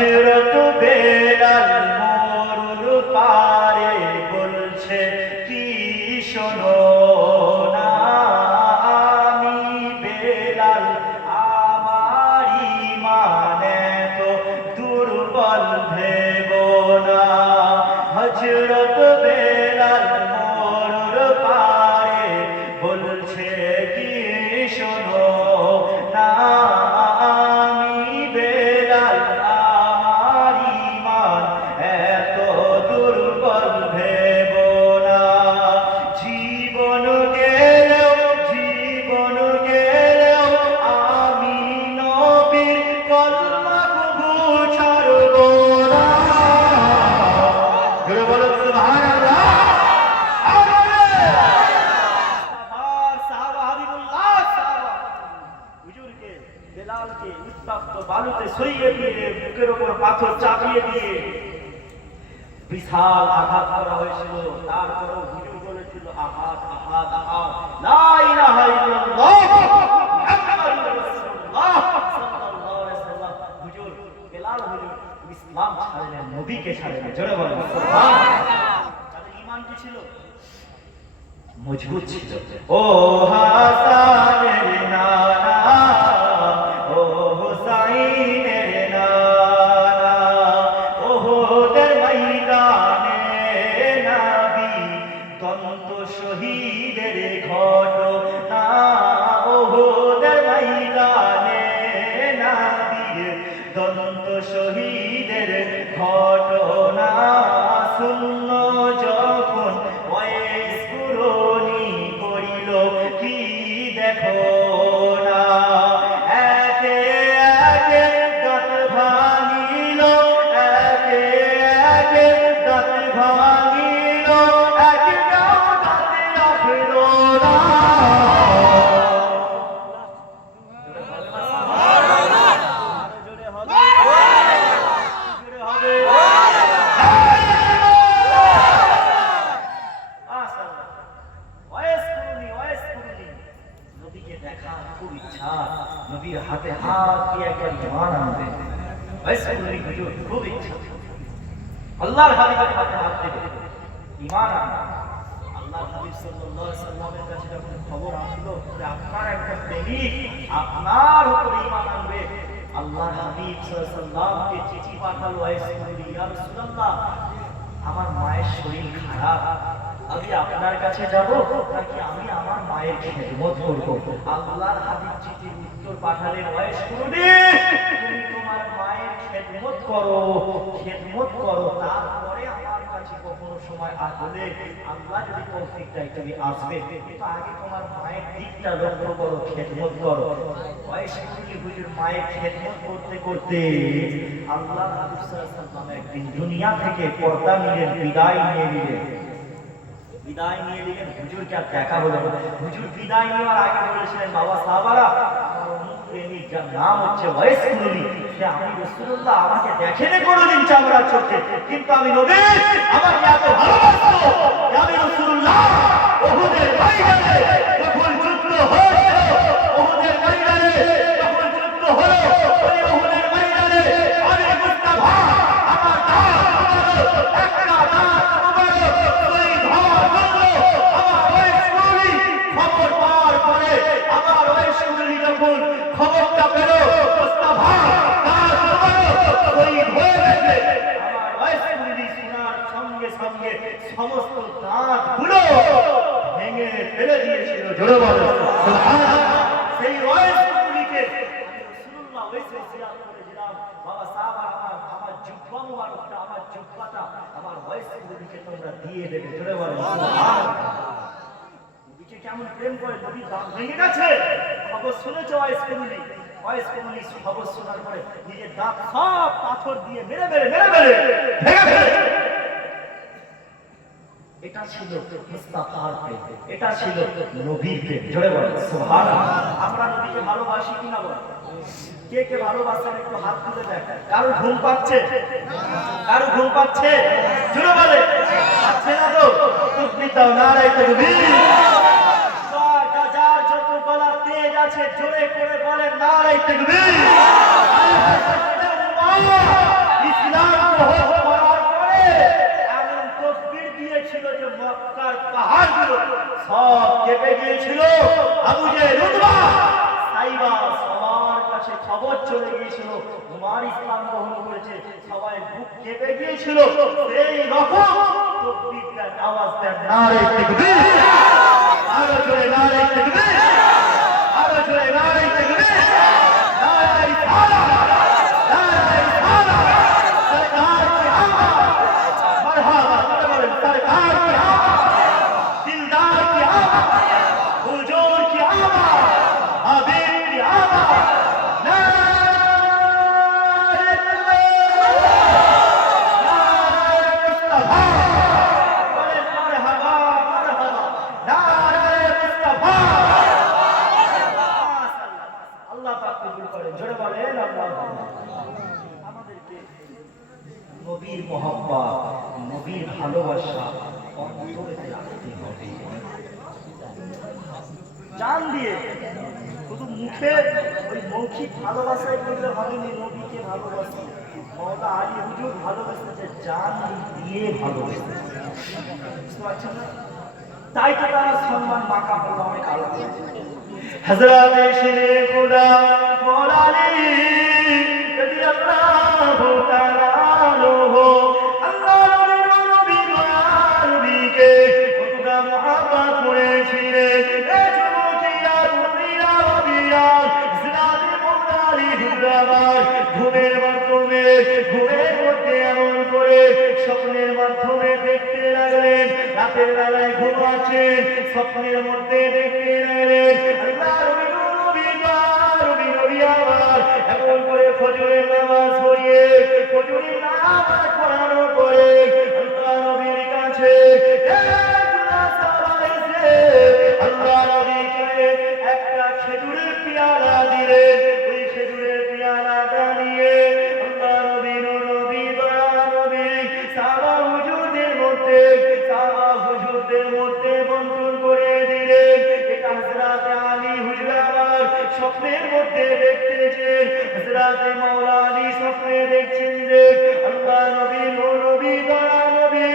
হযরত বেলাল মরুর পারে বলছে কি শোনো না আমি বেলাল আমার ঈমান তো দুর্বল ভেবো না হযরত বেলাল মরুর পারে বলছে কি শোনো না আমি বেলাল আমার ঈমান এত দুর্বল ভেবো না জীবন গেলেও আমি নবীর কলমা কবু ছাড়বো না জোরে বলো সুবহানাল্লাহ সাহাবা হাবিবুল্লাহ সাহাবা হুজুরকে বেলালকে উত্তপ্ত বালুতে সইয়ে দিয়ে বুকের উপর পাথর চাপিয়ে দিয়ে বিশাল আঘাত করা হয়েছিল তারপরও হুজুর বলেছিল আঘাত লা ইলাহা ইল্লাল্লাহ মুহাম্মাদুর রাসূলুল্লাহ সাল্লাল্লাহু আলাইহি ওয়াসাল্লাম হুজুর বেলাল হুজুর ইসলাম ছাড়লেন নবীকে ছাড়লেন জোরে বলেন সুবহানাল্লাহ তাদের ঈমান কি ছিল মজবুত ছিল ও হাসানের নানা ও হুসাইনের নানা ওহদের ময়দানে নবী দন্ত শহীদের ঘটনা ওহদের ময়দানে নবী দন্ত শহীদের ঘটনা শূন্য যখন বয়স পুরনি করিল কি দেখো না একে একে দাঁত ভাঙিল একে একে দাঁত ভাঙিল একটাও দাঁতে রাখল না জোরে হবে নবীকে দেখা খুব ইচ্ছা নবীর হাতে হাত দিয়ে একবার ঈমান আনবে হুজুর খুব ইচ্ছা আল্লাহর হাবিবের হাতে হাত দেবে ঈমান আনবে আল্লাহর হাবিব সাল্লাল্লাহু আলাইহি সাল্লামের কাছে যখন খবর আসলো যে আপনার একটা প্রেমিক আপনার উপর ঈমান আনবে আল্লাহর হাবিব সাল্লাল্লাহু আলাইহি সাল্লামকে চিঠি পাঠালো ইয়া রাসূলুল্লাহ আমার মায়ের শরীর খারাপ আমি আপনার কাছে যাব নাকি আমি আমার মায়ের খেদমত করব আল্লাহর হাবিব চিঠির উত্তর পাঠালেন ওয়াইস কুরুনি তুমি তোমার মায়ের খেদমত করো তারপরে আমার কাছে কখনো সময় আসলে আল্লাহ যদি তৌফিক দেয় তুমি আসবে কিন্তু আগে তোমার মায়ের দিকটা লক্ষ্য করো খেদমত করো ওয়াইস কুরুনি হুজুর মায়ের খেদমত করতে করতে আল্লাহর হাবিব সাল্লাল্লাহু আলাইহি ওয়াসাল্লাম একদিন দুনিয়া থেকে পর্দা নিলেন বিদায় নিয়ে নিলেন হুজুরকে আর দেখা হলো না হুজুর বিদায় নেওয়ার আগে বলেছিলেন বাবা সাহাবারা আমার অমুক প্রেমিক যার নাম হচ্ছে ওয়াইস কুরুনি সে আমি রাসূলুল্লাহ আমাকে দেখেনি কোনোদিন চামড়ার চোখে কিন্তু আমি নবী আমাকে এত ভালোবাসতো যে আমি রাসূলুল্লাহ উহুদের ময়দানে যখন যুদ্ধ হয়েছিল উহুদের ময়দানে যখন যুদ্ধ হলো ওই উহুদের ময়দানে আমি মুস্তাফা আমার একটা খবরটা পেল মুস্তাফা তার শহীদ হয়ে গেছে আমার ওয়াইস কুরুনি শোনার সঙ্গে সঙ্গে সমস্ত দাঁতগুলো ভেঙে ফেলে দিয়েছিল জোরে বলো সুবহানাল্লাহ সেই ওয়াইস কুরুনিকে রাসূলুল্লাহ ওয়াইসে জিয়ারত করেছিলাম বাবা সাহাবা আমার জুব্বা মুবারকটা আমার জুব্বাটা আমার ওয়াইস কুরুনিকে তোমরা দিয়ে দেবে জোরে বলো সুবহানাল্লাহ নবীকে কেমন প্রেম করে নবী দাঁত ভেঙে গেছে খবর শুনেছো ওয়াইস কুরুনি খবর শোনার পরে নিজের দাঁত সব পাথর দিয়ে মেরে ভেঙে ফেলে এটা ছিল মুস্তাফার প্রেম এটা ছিল নবীর প্রেম জোরে বলেন সুবহানাল্লাহ আমরা নবীকে ভালোবাসি কিনা বলেন কে কে ভালোবাসেন একটু হাত তুলে দেখেন কারো ঘুম পাচ্ছে জোরে বলে পাচ্ছে না তো তুমি দাও নারায়ে তাকবীর যার যত গলা তেজ আছে জোরে করে বলেন নারায়ে তাকবীর ইসলাম গ্রহণ করার পরে এমন তাকবীর দিয়েছিল যে মক্কার পাহাড়গুলো সব কেঁপে গিয়েছিল। আবু জেহেল, উতবা, সাইবা সবার কাছে খবর চলে গিয়েছিল তোমার ইসলাম গ্রহণ করেছে, সবাই বুক কেঁপে গিয়েছিল। সেই রকম তাকবীরটার আওয়াজ দেন, নারে তাকবীর, আরো জোরে নারে তাকবীর, আরো জোরে নারে তাকবীর, নারে রিসালাত, নারে রিসালাত, সরকার কি আওয়াজ, মারহাবা বলেন, সরকার কি আওয়াজ, দিলদার কি আওয়াজ, হুজুর কি আওয়াজ, হাবিব কি আওয়াজ, নারে মুস্তাফা, বলেন মারহাবা মারহাবা, নারে মুস্তাফা। আল্লাহ পাক কবুল করেন, জোরে বলেন আল্লাহ। আমাদেরকে নবীর মহব্বত, নবীর ভালোবাসা অন্তরে রাখতে হবে, জান দিয়ে। শুধু মুখে ওই মৌখিক ভালোবাসায় করলে হবে না, নবীকে ভালোবাসি, মওলা আলী হুজুর ভালোবাসতে, জান দিয়ে ভালোবাসতে, বুঝতে পারছেন না? তাই তো তার সম্মান মাকাম হলো অনেক আলাদা। হযরত শেরে খুদা মওলা আলী রাদিয়াল্লাহু তাআলা আনহু, আল্লাহ নবী নবীকে কতটা মহব্বত করেছিলেন। এই যুবকেরা নবীরা নবীরা জিনাতে মওলা আলী হুজুর ঘুমের মাধ্যমে, ঘুমের মধ্যে এমন করে স্বপ্নের মাধ্যমে দেখতে লাগলেন, রাতের বেলায় ঘুমাচ্ছেন, স্বপ্নের মধ্যে দেখতে লাগলেন এমন করে ফজরের নামাজ পড়িয়ে, ফজরের নামাজ পড়ানোর পরে আল্লাহ নবীর কাছে আল্লাহ নবীকে একটা খেজুরের পেয়ালা দিলেন। ওই খেজুরের পেয়ালাটা নিয়ে আল্লাহ নবীর নবী দয়া নবী সাহাবা হুজুরদের মধ্যে বন্টন করে দিলেন। এটা হযরত আলী হুজুর আমার স্বপ্নের মধ্যে দেখতেছেন, হযরত মাওলা আলী স্বপ্নে দেখছেন যে আল্লাহ নবী নবী দয়া নবী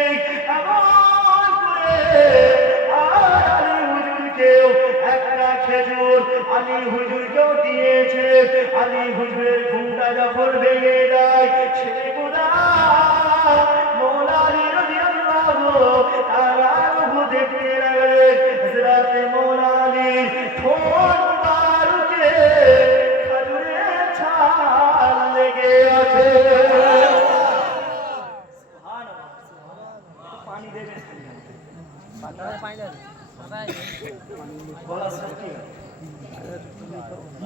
এমন করে আলী হুজুরকেও একটা খেজুর আলী হুজুরকেও দিয়েছে। আলী হুজুরের ঘুমটা যখন ভেঙে যায়, ছেলে গোদা মাওলা আলী রাদিয়াল্লাহু তাআলা আনহু দেখতে লাগলেন হযরত মাওলা আলী ঠোঁট বারুকে খেজুরের ছাল লেগে আছে। সুবহানাল্লাহ, সুবহানাল্লাহ। পানি দেবেন, বলা সত্যি।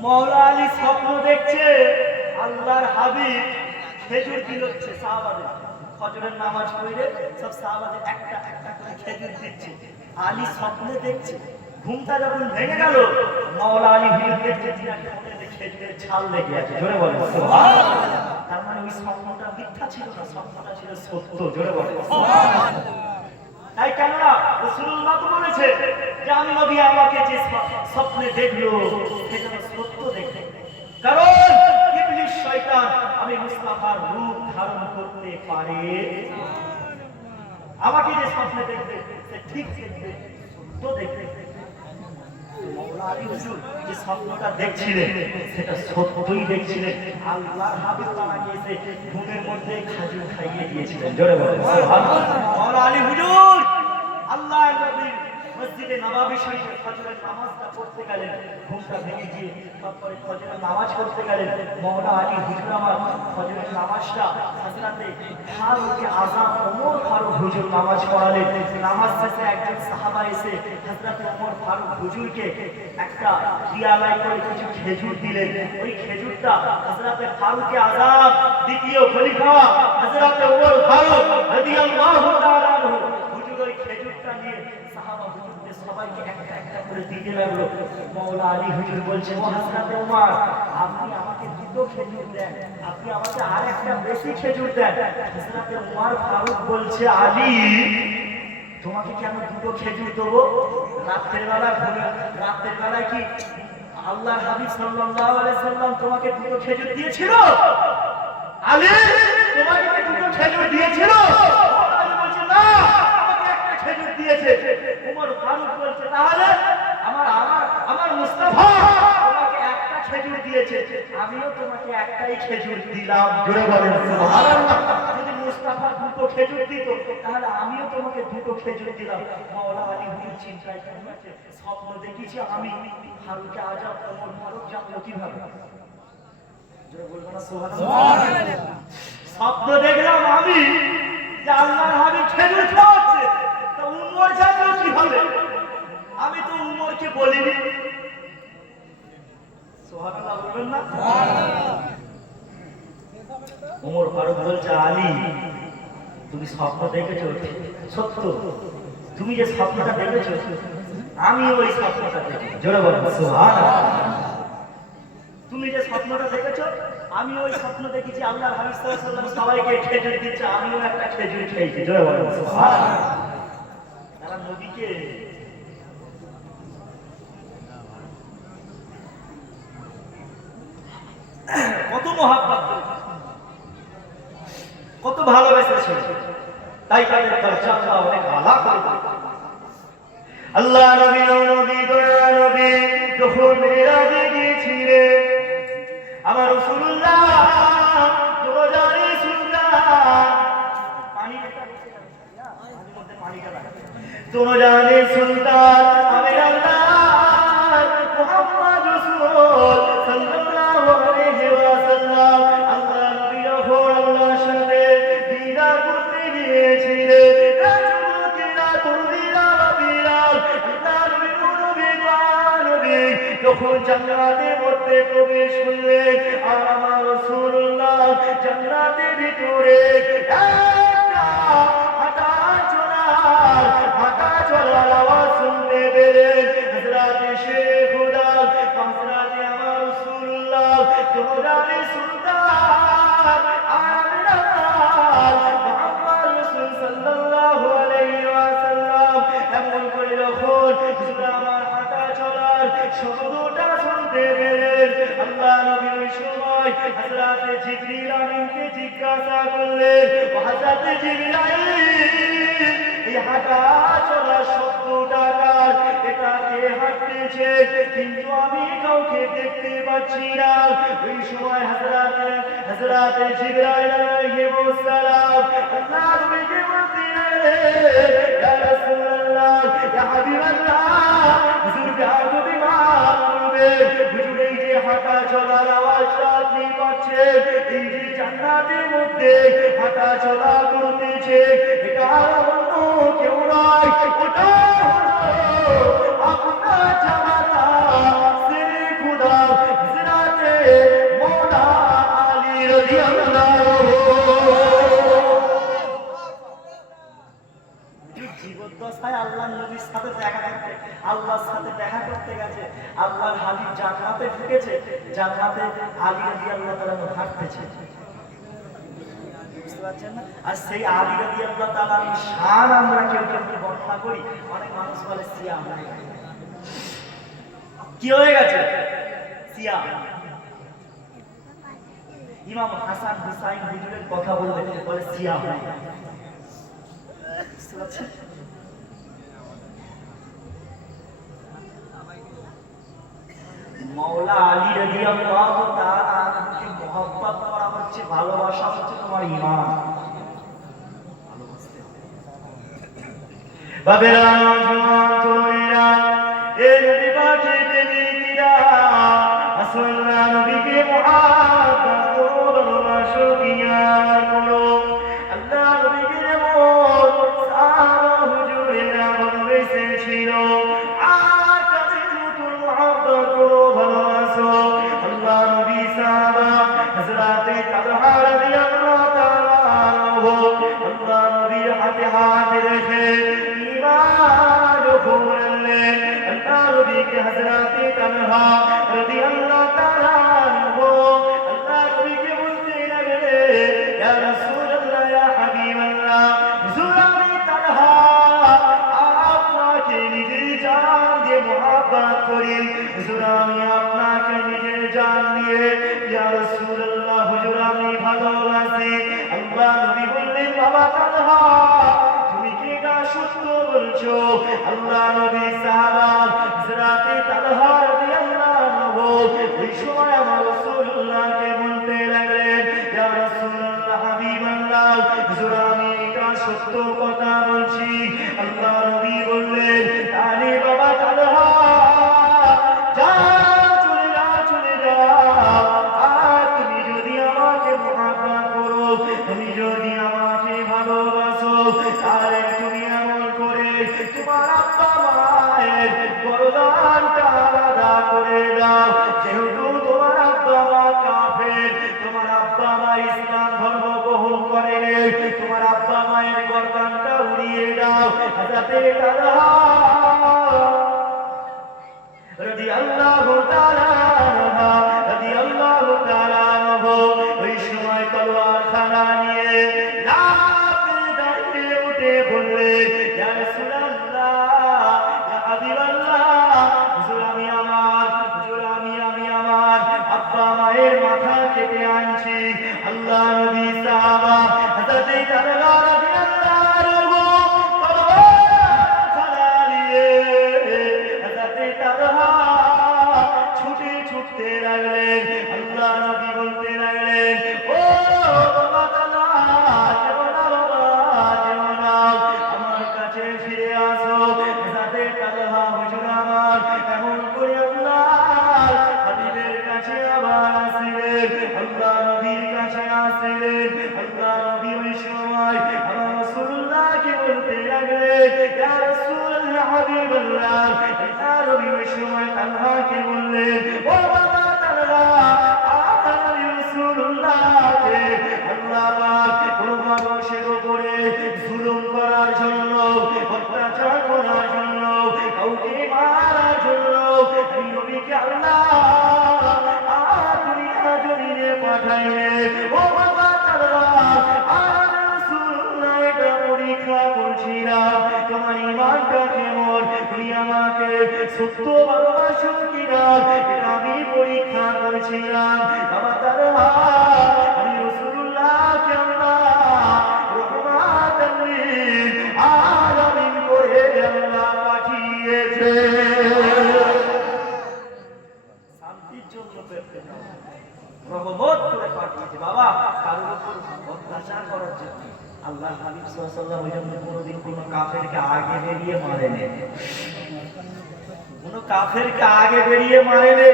মাওলা আলী স্বপ্ন দেখছে আল্লাহর হাবিব খেজুর দিচ্ছে সাহাবাদের, ফজরের নামাজ পড়ে সব সাহাবাদের একটা একটা করে খেজুর দিচ্ছে। আলী স্বপ্নে দেখছে, ঘুমটা যখন ভেঙে গেল মাওলা আলী হুজুর দেখছে খেজুরের ছাল লেগে আছে। জোরে বলেন সুবহানাল্লাহ। তার মানে ওই স্বপ্নটা মিথ্যা ছিল না, স্বপ্নটা ছিল সত্য। জোরে বলেন সুবহানাল্লাহ। তাই কেননা রাসূলুল্লাহ তো বলেছে যে আমি নবী আমাকে যে স্বপ্নে দেখলো সেটা সত্য দেখতে, কারণ ইবলিস শয়তান আমি মুস্তাফার রূপ ধারণ করতে পারে, আমাকে যে স্বপ্নে দেখবে সে ঠিক দেখবে, সত্য দেখবে। মাওলা আলী হুজুর যে স্বপ্নটা দেখছিলেন সেটা সত্যই দেখছিলেন। আল্লাহর হাবিব তাআলাকে এসে ঘুমের মধ্যে খেজুর খাইয়ে দিয়েছিলেন। জোরে বলেন সুবহানাল্লাহ। মাওলা আলী হুজুর আল্লাহর নবীর মসজিদে নববী শরীফে ফজরের নামাজটা পড়তে গেলেন, ঘুমটা ভেঙে গিয়ে তারপরে ফজরের নামাজ পড়তে গেলেন। মাওলা আলী হুজুর আমার ফজরের নামাজটা হযরতে ফারুক আযম ওমর ফারুক হুজুর নামাজ পড়ালেন। নামাজ শেষে একজন সাহাবা এসে হযরতে ওমর ফারুক হুজুরকে একটা পিয়ালায় করে কিছু খেজুর দিলেন। ওই খেজুরটা হযরতে ফারুক আযম দ্বিতীয় খলিফা হযরতে ওমর ফারুক রাদিয়াল্লাহু তাআলা আনহু হুজুর ওই খেজুরটা নিয়ে সাহাবা হুজুরদের সবাইকে একটা একটা করে দিতে লাগলো। মাওলা আলী হুজুর বলছে, ও হযরতে ওমর আপনি আমাকে দুটো খেজুর দেন, আপনি আমাকে আরেকটা বেশি খেজুর দেন। হযরতে ওমর ফারুক বলছে, আলী তোমাকে কেন দুটো খেজুর দেবো? রাতের বেলায় কি আল্লাহর হাবিব সাল্লাল্লাহু আলাইহি সাল্লাম তোমাকে দুটো খেজুর দিয়েছিল? আলী তোমাকে কি দুটো খেজুর দিয়েছিল? আলী বলছে না, আমাকে একটা খেজুর দিয়েছে। ওমর ফারুক বলছে তাহলে আমার আমার আমার মুস্তাফা তোমাকে একটা খেজুর দিয়েছে, আমিও তোমাকে একটাই খেজুর দিলাম। জোরে বলেন সুবহানাল্লাহ। যদি মুস্তাফা দুটো খেজুর দিত তাহলে আমিও তোমাকে দুটো খেজুর দিলাম। মাওলানা আলী হুজুর চিন্তায় পড়েছে, স্বপ্ন দেখেছি আমি, ফারুকে আজম ওমর ফারুক জানলো কিভাবে? জোরে বলবেন না সুবহানাল্লাহ। স্বপ্ন দেখলাম আমি যে আল্লাহর হাবিব খেজুর খাওয়াচ্ছে, তো উমর জানলো কিভাবে? আমি তো উমরকে বলিনি। সুবহানাল্লাহ বলবেন না? ওমর ফারুক বলছে আলী তুমি স্বপ্ন দেখেছো সত্য, তুমি যে স্বপ্নটা দেখেছো আমি ওই স্বপ্নটা দেখেছি। জোরে বলুন সুবহানাল্লাহ। তুমি যে স্বপ্নটা দেখেছো আমি ওই স্বপ্ন দেখেছি, আল্লাহর হাবিব সাল্লাল্লাহু আলাইহি ওয়াসাল্লাম সবাইকে খেজুর দিচ্ছে, আমিও একটা খেজুর খেয়েছি। জোরে বলুন সুবহানাল্লাহ। তারা নবীকে কত মহাব্বত করেছে, কত ভালোবেসেছে, তাই তাদের দরজা আল্লাহ অনেক আলা করে দিয়েছে। আল্লাহ নবী নবী দয়া নবী যখন মিরাজে গিয়েছিলেন, আমার রাসূলুল্লাহ দরজারে সুলতান দরজারে সুলতান আমি আল্লাহ মুহাম্মদ রাসূল সাল্লাল্লাহু আলাইহি ওয়াসাল্লাম আল্লাহ নবী যখন আল্লাহর সাথে দিদার করতে গিয়েছিলেন, রাজুকেরা তুলবিরা বিলাল আল্লাহ নবী যখন জান্নাতের মধ্যে প্রবেশ করলেন, আর আমার রাসূলুল্লাহ জান্নাতের ভিতরে একটা হাঁটা চলার আওয়াজ শুনতে পেলেন। হযরতে শেখ খুদা হযরতে আমার রাসূলুল্লাহ দরজারে সুলতান মুহাম্মদ রাসূল সাল্লাল্লাহু আলাইহি ওয়াসাল্লাম এমন করে যখন আমার হাঁটা চলার শব্দটা শুনতে পেলেন, আল্লাহ নবী ওই সময় হযরতে জিবরিল আমিনকে জিজ্ঞাসা করলেন, হযরতে জিবরাইল এই হাঁটা চলার শব্দটা কার? এটা কে হাঁটতেছে? কিন্তু আমি কাউকে দেখতে পাচ্ছি না। ওই সময় হযরতে জিবরাইল আলাইহিস সালাম আল্লাহ নবীকে বললেন, ইয়া রাসূলুল্লাহ ইয়া হাবিবাল্লাহ হুজুর আপনি মাফ করবেন, হুজুর এই যে হাঁটা চলার আওয়াজটা আপনি পাচ্ছেন, এই যে জান্নাতের মধ্যে হাঁটা চলা করতেছে, এটা অন্য কেউ নয়, ওটা হলো আপনার জামাতা শেখ খুদা হযরতে মাওলানা আলী রাদিয়াল্লাহু জীবদ্দশায় আল্লাহর নবীর সাথে দেখা করতে, আল্লাহর সাথে দেখা করতে গেছে, আল্লাহর হাবিব জান্নাতে ঢুকেছে, জান্নাতে আলী রাদিয়াল্লাহু তাআলা হাঁটতেছে। বুঝতে পারছেন না? আর সেই আলী রাদিয়াল্লাহু তাআলার শান আমরা কেউ কেউ বর্ণনা করি, অনেক মানুষ বলে সিয়াম হয়ে গেছে। কি হয়ে গেছে? সিয়াম। ইমাম হাসান হুসাইন হুজুরের কথা বললে বলে সিয়াম হয়ে গেছে। বুঝতে পারছেন? মাওলা আলী রাদিয়াল্লাহু তাআলা আনহুকে মহব্বত করা হচ্ছে, ভালোবাসা হচ্ছে তোমার ঈমান। ভালোবাসতে হবে। বাবেরা জওয়ান তরুণীরা, এ নবী পাকের প্রেমিকরা, রাসূলুল্লাহ নবীকে মহব্বত করো, ভালোবাসো, কিয়ার করো। আল্লাহ নবীকে যেমন সাহাবা হুজুরেরা ভালোবেসেছিল, আর তাদের মতন মহব্বত করো, ভালোবাসো। আল্লাহ নবী সাহাবা হযরতে তালহা রাদিয়াল্লাহু তাআলা আনহু আল্লাহ নবীর হাতে হাত রেখে ঈমান করলেন। আল্লাহ নবীকে হযরতে তালহা রাদিয়াল্লাহু তাআলা আনহু আল্লাহ নবীকে বলতে লাগলেন, ইয়া রাসূলুল্লাহ ইয়া হাবিবাল্লাহ, হুজুর আমি তালহা আপনাকে নিজের জান দিয়ে মহব্বত করি, হুজুর আমি আপনাকে নিজের জান দিয়ে ইয়া রাসূলুল্লাহ হুজুর আমি ভালোবাসি। বলছো আল্লাহ নবী সাহাবা হযরতে তালহা রাদিয়াল্লাহু আনহু ওই সময় আমার রাসূলুল্লাহকে বলতে লাগলেন ইয়া রাসূলুল্লাহ হাবিবাল্লাহ হুজুর আমি এটা সত্য কথা বলছি আল্লাহ নবী বললেন আরে বাবা তালহা যাও চলে যাও আর তুমি যদি আমাকে মহব্বত করো তুমি যদি আমাকে ভালোবাসো তাহলে তুমি এমন করে তোমার আব্বা মায়ের বরদানটা আলাদা করে দাও যেহেতু তোমার আব্বা মা কাফের তোমার আব্বা মা ইসলাম ধর্ম গ্রহণ করে তোমার আব্বা মায়ের গর্দানটা উড়িয়ে দাও যাতে তারা রাদিয়াল্লাহু তাআলা আনহা রাদিয়াল্লাহু তাআলা আনহু ওই সময় তলোয়ার খানা নিয়ে লাফে দাঁড়িয়ে উঠে বললেন ইয়া রাসূলুল্লাহ ইয়া হাবিবাল্লাহ হুজুর আমি আমার আব্বা মায়ের মাথা কেটে আনছি আল্লাহ নবী সাহাবা হযরত তালহা রাদিয়াল্লাহু আনহু তলোয়ার খানা নিয়ে হযরত তালহা ছুটতে লাগলেন আল্লাহ নবী বলতে লাগলেন ও বাবা তালহা যেমন আমার কাছে ফিরে আসো যাতে তালহা হুজুর আমার এমন করে আল্লাহ হাবিবের কাছে আবার আসিলেন আল্লাহ নবীর কাছে আসিলেন আল্লাহ নবী ওই সময় আমার রাসূলুল্লাহকে বলতে লাগলেন ইয়া রাসূলুল্লাহ হাবিবাল্লাহ ইয়া নবী ওই সময় তালহাকে বললেন ও বাবা তালহা আমার রাসূলুল্লাহকে আল্লাহ পাক কোন মানুষের উপরে জুলুম করার জন্য অত্যাচার করার জন্য কাউকে মারার জন্য এই নবীকে আল্লাহ দুনিয়া জমিনে পাঠাইলেন ও বাবা তালহা আর রাসূলুল্লাহ এটা পরীক্ষা করছিলাম তোমার ঈমানটা কেমন তুমি আমাকে সত্য ভালোবাসো কিনা এটা আমি পরীক্ষা করছিলাম বাবা তালহা আমি রাসূলুল্লাহকে আল্লাহ রহমাতাল লিল আলামিন করে আল্লাহ পাঠিয়েছে শান্তির জন্য রহমত করে পাঠিয়েছে বাবা কারোর উপর অত্যাচার করার জন্য আল্লাহ হাবিব সাল্লাল্লাহু আলাইহি ওয়াসাল্লাম কোনোদিন কোনো কাফেরকে আগে বেরিয়ে মারেনি কোনো কাফেরকে আগে বেরিয়ে মারেনি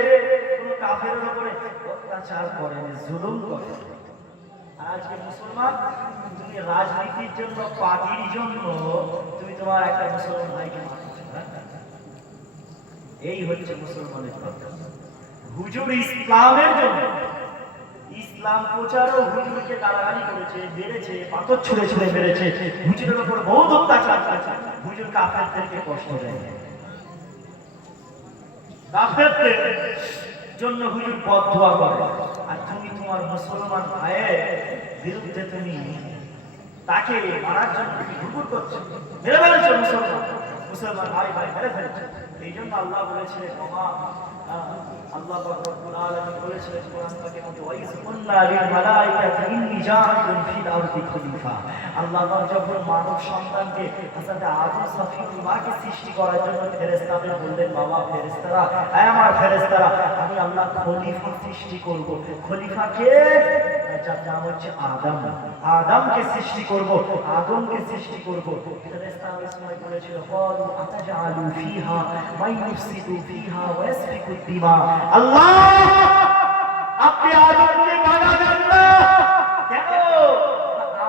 কোনো কাফেরের উপরে অত্যাচার করেনি জুলুম করেনি আজকে মুসলমান তুমি রাজনীতির জন্য পার্টির জন্য তুমি তোমার একটা মুসলমান ভাইকে মারছো এই হচ্ছে মুসলমানের কথা হুজুর ইসলামের জন্য ইসলাম প্রচারও হুজুরকে গালাগালি করেছে মেরেছে পাথর ছুঁড়ে ছুঁড়ে মেরেছে হুজুরের উপর বহুত অত্যাচার করেছে হুজুর কাফেরদেরকে কষ্ট দেয় কাফেরদের জন্য হুজুর বদদুয়া করে আর তুমি তোমার মুসলমান ভাইয়ের বিরুদ্ধে তুমি তাকে মারার জন্য তুমি হুকুর করছো মেরে ফেলেছো মুসলমান ভাই মেরে ফেলেছো এই জন্য আল্লাহ বলেছিলেন আল্লাহ রব্বুল আলামিন বলেছিলেন কোরআন পাকের মধ্যে ওয়াইজ কুল্লা লিল মালাইকাতি ইন্নী জাআইলুন ফিল আরদি খলিফা আল্লাহ যখন মানব সন্তানকে হযরত আদম সফিউল্লাহকে সৃষ্টি করার জন্য ফেরেশতাদের বললেন বাবা ফেরেশতারা আয় আমার ফেরেশতারা আমি আল্লাহ খলিফা সৃষ্টি করব খলিফা কে যার নাম হচ্ছে আদমকে সৃষ্টি করব আদমকে সৃষ্টি করব ফেরেশতারা ওই সময় বলেছিল ক্বালু আতাজআলু ফিহা মান ইউফসিদু ফিহা ওয়া ইয়াসফিকু দিমা আল্লাহ আপনি আদমকে বানাবেন না কেন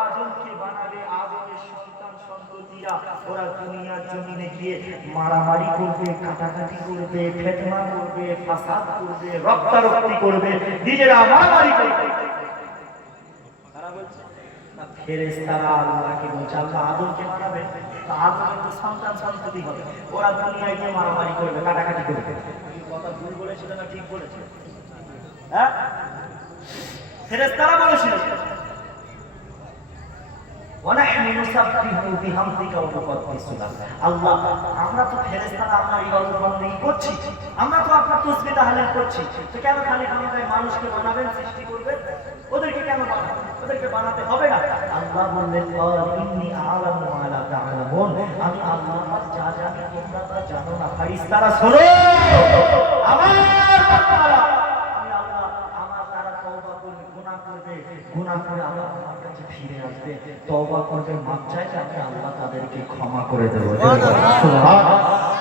আদমকে বানাবে আদমের সন্তান সন্ততিরা ওরা দুনিয়ার জমিনে গিয়ে মারামারি করবে কাটাকাটি করবে ফিতনা করবে ফাসাদ করবে রক্তারক্তি করবে নিজেরা মারামারি করবে তারা বলছে না ফেরেশতারা আল্লাহকে বলছে আল্লাহ আদমকে বানাবে তো আদমের তো সন্তান সন্ততি হবে ওরা দুনিয়ায় গিয়ে মারামারি করবে কাটাকাটি করবে কথা ভুল বলেছিল না ঠিক বলেছিল হ্যাঁ ফেরেশতারা বলেছিল ওয়ানাহনু নুসাব্বিহু বিহামদিকা ওয়া নুকদ্দিসু লাক আল্লাহ আমরা তো ফেরেশতারা আপনার ইবাদত বন্দেগী করছি আমরা তো আপনার তাসবিহ তাহলিল করছি তো কেন খালি খালি মানুষকে বানাবেন সৃষ্টি করবেন ওদেরকে কেন বানাবেন ওদের তোদেরকে বানাতে হবে না। আল্লাহ বললেন ইন্নী আ'লামু মা লা তা'লামুন, আমি আল্লাহ যা জানি তোমরা তা জানো না। ফেরেশতারা শোনো, আমার বান্দারা, আমি আল্লাহ, আমার তারা তওবা করবে, গুনাহ করবে, গুনাহ করে আল্লাহ আমার কাছে ফিরে আসবে, তওবা করবে, মাপ চাইলে আমি আল্লাহ তাদেরকে ক্ষমা করে দেব। সুবহানাল্লাহ।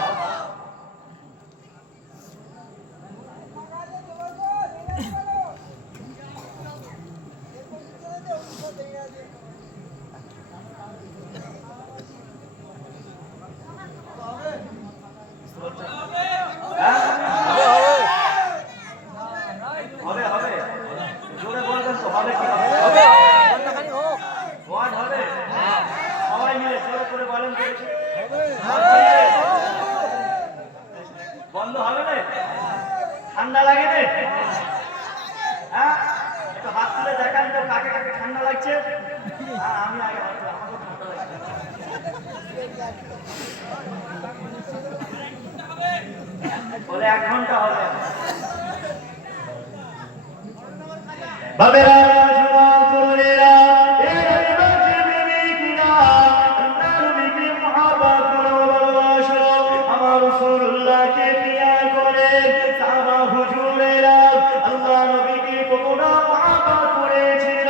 হবে হবে, জোরে বলবেন তো, হবে কি হবে? ওয়ার্ড হবে, সবাই মিলে জোরে করে বলেন তো। বন্ধ হবে না? ঠান্ডা লাগে না? হ্যাঁ, একটু হাত তুলে দেখান তো কাকে কাকে ঠান্ডা লাগছে। হ্যাঁ, আমি আগে হাত তুলে, আমাকেও ঠান্ডা লাগছে। বলে 1 ঘন্টা হবে। বাবেরা, জওয়ান তরুণেরা, এই নবীকে প্রেমিকেরা, আল্লাহর নবীকে মহব্বত করে ভালোবাসো, আমার রাসূলুল্লাহকে প্রিয় করে, সাহাবা হুজুরেরা আল্লাহ নবীকে কতটা মহব্বত করেছিল।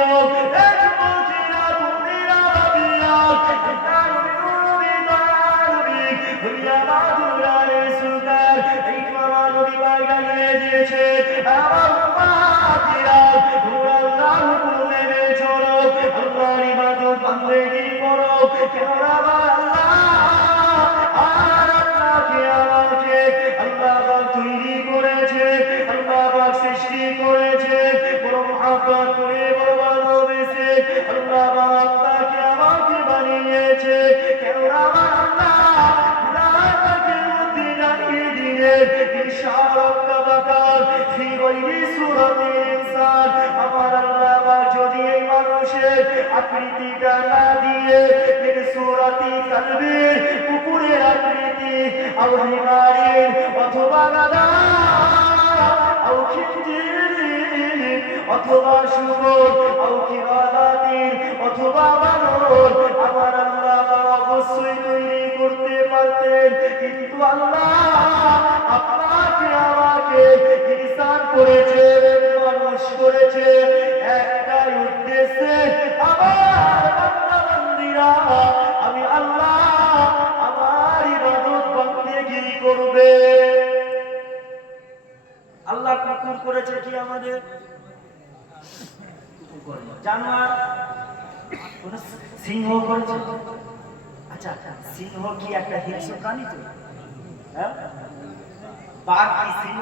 এই যুবকেরা, তরুণেরা, বাবেরা, আল্লাহর নবী দুনিয়া বাদুরার সুলতান, এই তো আমার নবী বাগানে দিয়েছে। আমার উম্মতিরা, তোমরা আল্লাহর হুকুম মেনে চলো, আল্লাহর ইবাদত বান্দেগি করো, কেননা আমার আল্লাহ আর আপনাকে আমাকে আল্লাহ পাক তৈরি করেছে, আল্লাহ পাক সৃষ্টি করেছে, বড় মহব্বত করে বড় ভালোবেসে আল্লাহ পাক আপনাকে আমাকে বানিয়েছে, কেননা আমার আল্লাহ কুরআনকে মধ্যে জানিয়ে দিলেন ইনশাআল্লাহ তাবাকার ফি গায়রি সূরাতিল ইনসান, আমার আল্লাহ পাক যদি এই মানুষের আকৃতিটা না দিয়ে এর সূরাতি কলবির কুকুরের আকৃতি, আও হিমারির অথবা গাধা, আও খিঞ্জির অথবা শুকর, আও কিরাদাতির অথবা বানর, আমার আল্লাহ অবশ্যই তৈরি করতে পারতেন, কিন্তু আল্লাহ আপনাকে আমাকে ইহসান করেছে, মানুষ করেছে একটাই উদ্দেশ্যে, আমার বান্দা বান্দীরা, আমি আল্লাহ আমার ইবাদত বান্দেগি করবে। আল্লাহ কুকুর করেছে কি আমাদের? জানোয়ার, সিংহ করেছে। আচ্ছা, সিংহ কি একটা হিংস্র প্রাণী? তো হ্যাঁ, বাঘ কি সিংহ,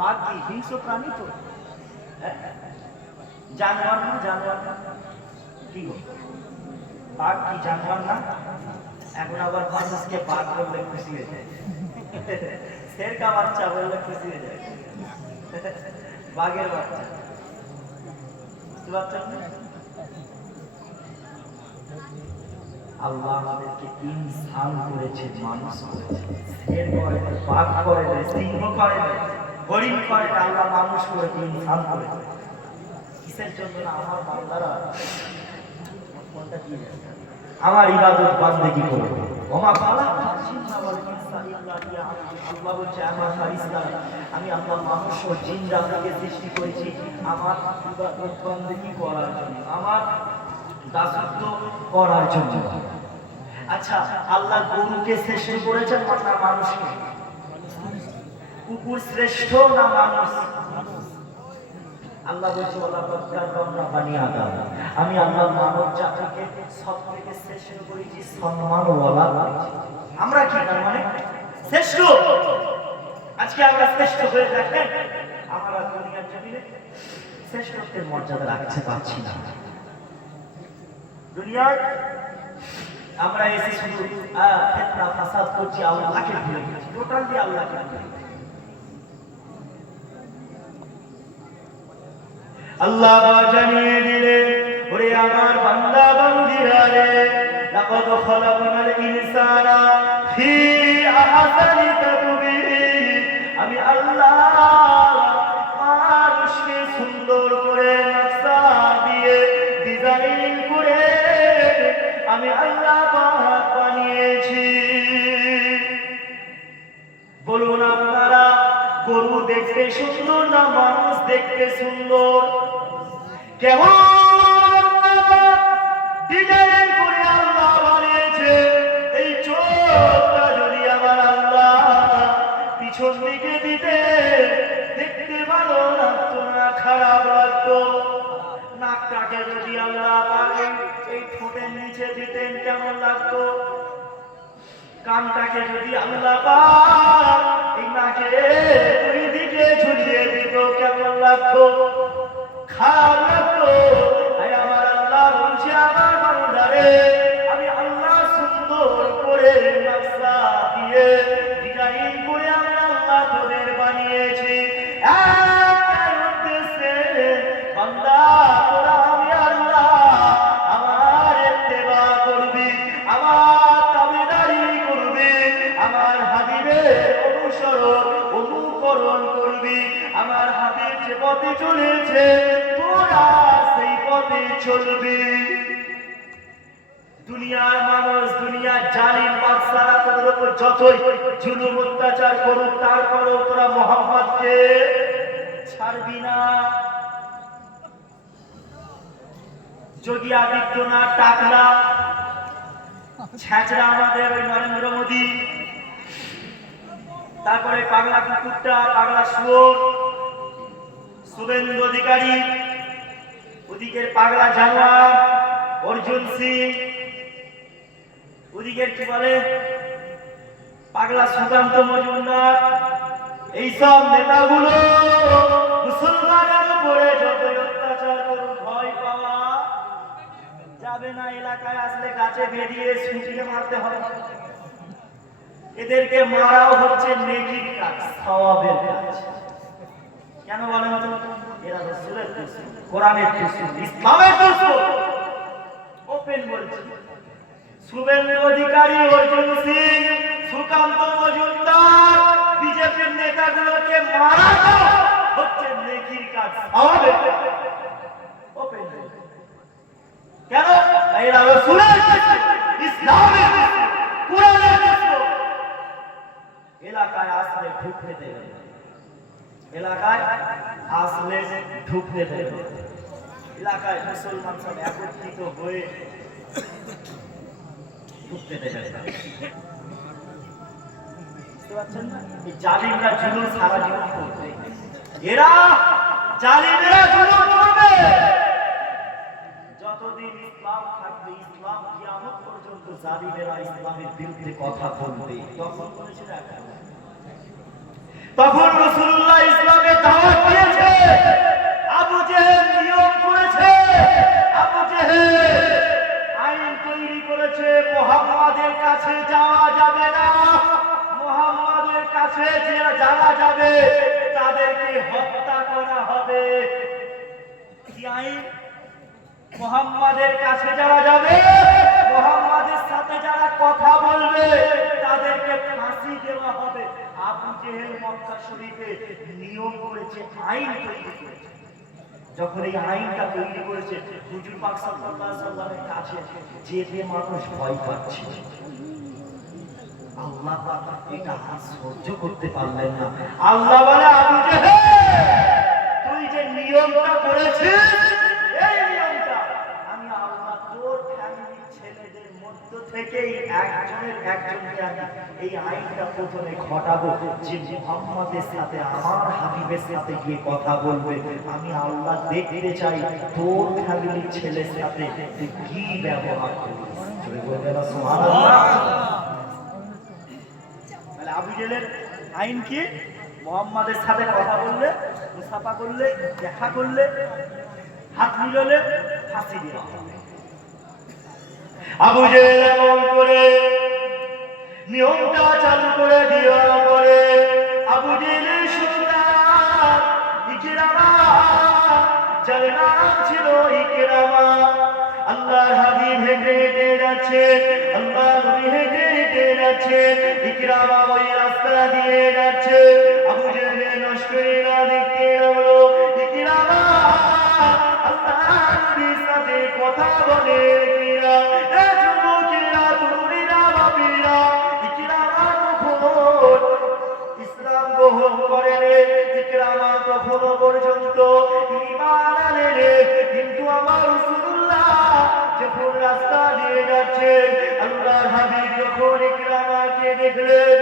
বাঘ কি হিংস্র প্রাণী? তো জানোয়ার না, জানোয়ার না, কি গো, বাঘ কি জানোয়ার না? এখন আবার মানুষকে বাঘ বললে খুশি হয়ে যায়, শের কা বাচ্চা বললে খুশি হয়ে যায়, বাঘের বাচ্চা, বুঝতে পারছেন না? আল্লাহ আমাদেরকে ইনসান করেছে, মানুষ করেছে, শের করে নাই, বাঘ করে নাই, সিংহ করে নাই, হরিণ করে নাই, আল্লাহ মানুষ করে ইনসান করেছে। কিসের জন্য? না আমার বান্দারা কোনটা দিয়ে যাচ্ছে, আমার ইবাদত বান্দেগি করবে। ওমা খালাকাতুল জিন্না ওয়াল ইনসা ইল্লা লিয়াবুদুন, আল্লাহ বলছে আমার ফেরেশতা, আমি আল্লাহ মানুষ ও জিন জাতিকে সৃষ্টি করেছি আমার ইবাদত বান্দেগি করার জন্য, আমার দাসত্ব করার জন্য। আচ্ছা, আল্লাহ গরুকে শ্রেষ্ঠ করেছেন না মানুষকে? কুকুর শ্রেষ্ঠ না মানুষ? আল্লাহ বলছে ওয়ালাকাদ কাররামনা বানি আদম, আমি আল্লাহ মানব জাতিকে সবথেকে শ্রেষ্ঠ করেছি, সম্মানওয়ালা করেছি। আমরা কি তার মানে শ্রেষ্ঠ? আজকে আমরা শ্রেষ্ঠ হয়ে দেখেন, আমরা দুনিয়ার জমিনে শ্রেষ্ঠত্বের মর্যাদা রাখতে পারছি না। দুনিয়ায় আমরা এসে শুধু ফিতনা ফাসাদ করছি, আল্লাহকে ভুলে গেছি, টোটালি আল্লাহকে ভুলে গেছি। আল্লাহ জানিয়ে দিলেন, ওরে আমার বান্দা বান্দীরা রে, লাকাদ খালাকনাল ইনসানা ফি আহসানি তাকবীর, আমি আল্লাহ মানুষকে সুন্দর করে নকশা দিয়ে ডিজাইন আল্লাহ পাক বানিয়েছি। বলুন আপনারা, গরু দেখতে সুন্দর না মানুষ দেখতে সুন্দর? কেমন ডিজাইন করে আল্লাহ বানিয়েছে! এই চোখটা যদি আমার আল্লাহ পিছন দিকে দিতে, দেখতে ভালো লাগতো না, খারাপ লাগতো। নাকটাকে যদি আল্লাহ এই ঠোঁটের নিচে দিতেন, কেমন লাগতো? কানটাকে যদি আল্লাহ এই নাকে দুই দিকে ঝুলিয়ে দিত, কেমন লাগতো? খারাপ লাগতো। আমার আল্লাহ বলছে, আমার বান্দারে, আমি আল্লাহ সুন্দর করে নকশা দিয়ে ডিজাইন করে আমি আল্লাহ তোদের বানিয়েছি একটাই উদ্দেশ্যে, বান্দা তোরা আমি আল্লাহ আমার ইত্তেবা করবি, আমার তাবেদারি করবি, আমার হাবিবের অনুকরণ করবি। আমার হাবিব যে পথে চলেছে তোরা সেই পথে চলবি। দুনিয়ার মানুষ, দুনিয়ার জালিম বাদশারা তোদের উপর যতই জুলুম অত্যাচার করুক, তারপরেও তোরা মুহাম্মদকে ছাড়বি না। যোগী আদিত্যনাথ টাকলা ছেঁচড়া আমাদের ওই নরেন্দ্র মোদী, তারপরে পাগলা কুকুরটা, পাগলা শুয়োর শুভেন্দু অধিকারী, ওদিকের পাগলা জানোয়ার অর্জুন সিং, ওদিকের কি বলে পাগলা সুকান্ত মজুমদার, এইসব নেতাগুলো মুসলমানের উপরে যতই অত্যাচার করুন, ভয় পাওয়া যাবে না। এলাকায় আসলে গাছে বেরিয়ে ছুটিয়ে মারতে হবে। এদেরকে মারাও হচ্ছে নেকির কাজ, সওয়াবের কাজ। কেন বলেন তো? এরা রাসূলের দুশমন, কোরআনের দুশমন, ইসলামের দুশমন। ওপেন বলছি, শুভেন্দু অধিকারী, অর্জুন সিং, সুকান্ত মজুমদার, বিজেপির নেতাগুলোকে মারা হচ্ছে নেকির কাজ, সওয়াবের কাজ। ওপেন কেন? এরা রাসূলের দুশমন, ইসলামের দুশমন, কোরআনের দুশমন। এলাকায় আসলে ঢুকতে দেবে না, এলাকায় আসলে ঢুকতে দেবে। এলাকায় মুসলমান সব একত্রিত হয়ে ঢুকতে দেবে না। বুঝতে পারছেন না? এই জালিমরা জুলুম সারা জীবন করবে, এরা জালিমেরা জুলুম করবে যতদিন ইসলাম থাকবে। ইসলাম কিয়ামত পর্যন্ত জালিমেরা ইসলামের বিরুদ্ধে কথা বলবে। তখন রাসূলুল্লাহ ইসলামের দাওয়াত দিয়েছে, আবু জেহেল নিয়ম করেছে, আবু জেহেল আইন তৈরি করেছে, মুহাম্মাদের কাছে যাওয়া যাবে না, মুহাম্মাদের কাছে যারা যাবে তাদেরকে হত্যা করা হবে। কি আইন? মুহাম্মাদের কাছে যারা যাবে, মুহাম্মাদের সাথে যারা কথা বলবে তাদেরকে ফাঁসি দেওয়া হবে। আবু জেহেল মক্কা শরীফে নিয়ম করেছে, আইন তৈরি করেছে। যখন এই আইনটা তৈরি করেছে, হুজুর পাক সাল্লাল্লাহু আলাইহি ওয়াসাল্লামের কাছে যেতে মানুষ ভয় পাচ্ছে। আল্লাহ পাক এটা সহ্য করতে পারলেন না। আল্লাহ বলে, আবু জেহেল তুই যে নিয়মটা করেছিস, এই নিয়মটা আমি আল্লাহ তোর ফ্যামিলির ছেলেদের মধ্য থেকেই একজনকে আমি এই আইনটা প্রথমে ঘটাবো, যে মুহাম্মাদের সাথে আমার হাবিবের সাথে গিয়ে কথা বলবে। আমি আল্লাহ দেখতে চাই তোর ফ্যামিলির ছেলের সাথে তুই কি ব্যবহার করিস। বলবে না সুবহানাল্লাহ? তাহলে আবু জেহেলের আইন কি? মুহাম্মাদের সাথে কথা বললে, মুসাফা করলে, দেখা করলে, হাত মিলালে ফাঁসি দেওয়া হবে। আবু জেহেল এমন করে নিয়মটা চালু করে দেওয়ার পরে আবু জেহেলের সন্তান ইকরামা, যার নাম ছিল ইকরামা, আল্লাহর হাবিব হেঁটে হেঁটে যাচ্ছে, আল্লাহর নবী হেঁটে হেঁটে যাচ্ছে, ইকরামা ওই রাস্তা দিয়ে যাচ্ছে। আবু জেহেলের লস্করেরা দেখতে লাগলো ইকরামা আল্লাহর নবীর সাথে কথা বলে। যুবকেরা যখন ইকরামাকে দেখলেন,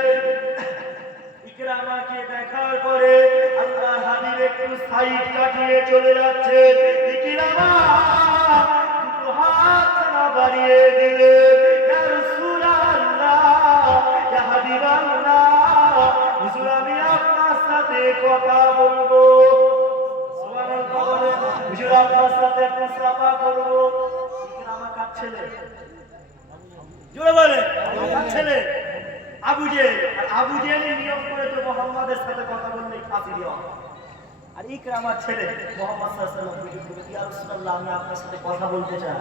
ইকরামাকে দেখার পরে আল্লাহ হাবিব একটু সাইড কাটিয়ে চলে যাচ্ছে। ইকরামা দুটো হাত না বাড়িয়ে দিলেন, ইয়া রাসূলুল্লাহ, ইয়া হাবিবাল্লাহ, হুজুর আমি আপনার সাথে কথা বলবো। সুবহানাল্লাহ বলে, হুজুর আপনার সাথে মুসাফা করব। ইকরামা কার ছেলে? জোরে বলে, কার ছেলে? আবু জেহেল। আর আবু জেহেলের নিয়ম করে তো মুহাম্মাদের সাথে কথা বললে ফাঁসি দেওয়া। আর ইকরামার ছেলে মুহাম্মদ সাল্লাল্লাহু আলাইহি ওয়াসাল্লাম বুঝে বলে, ইয়া রাসূলুল্লাহ, আমি আপনার সাথে কথা বলতে চাই,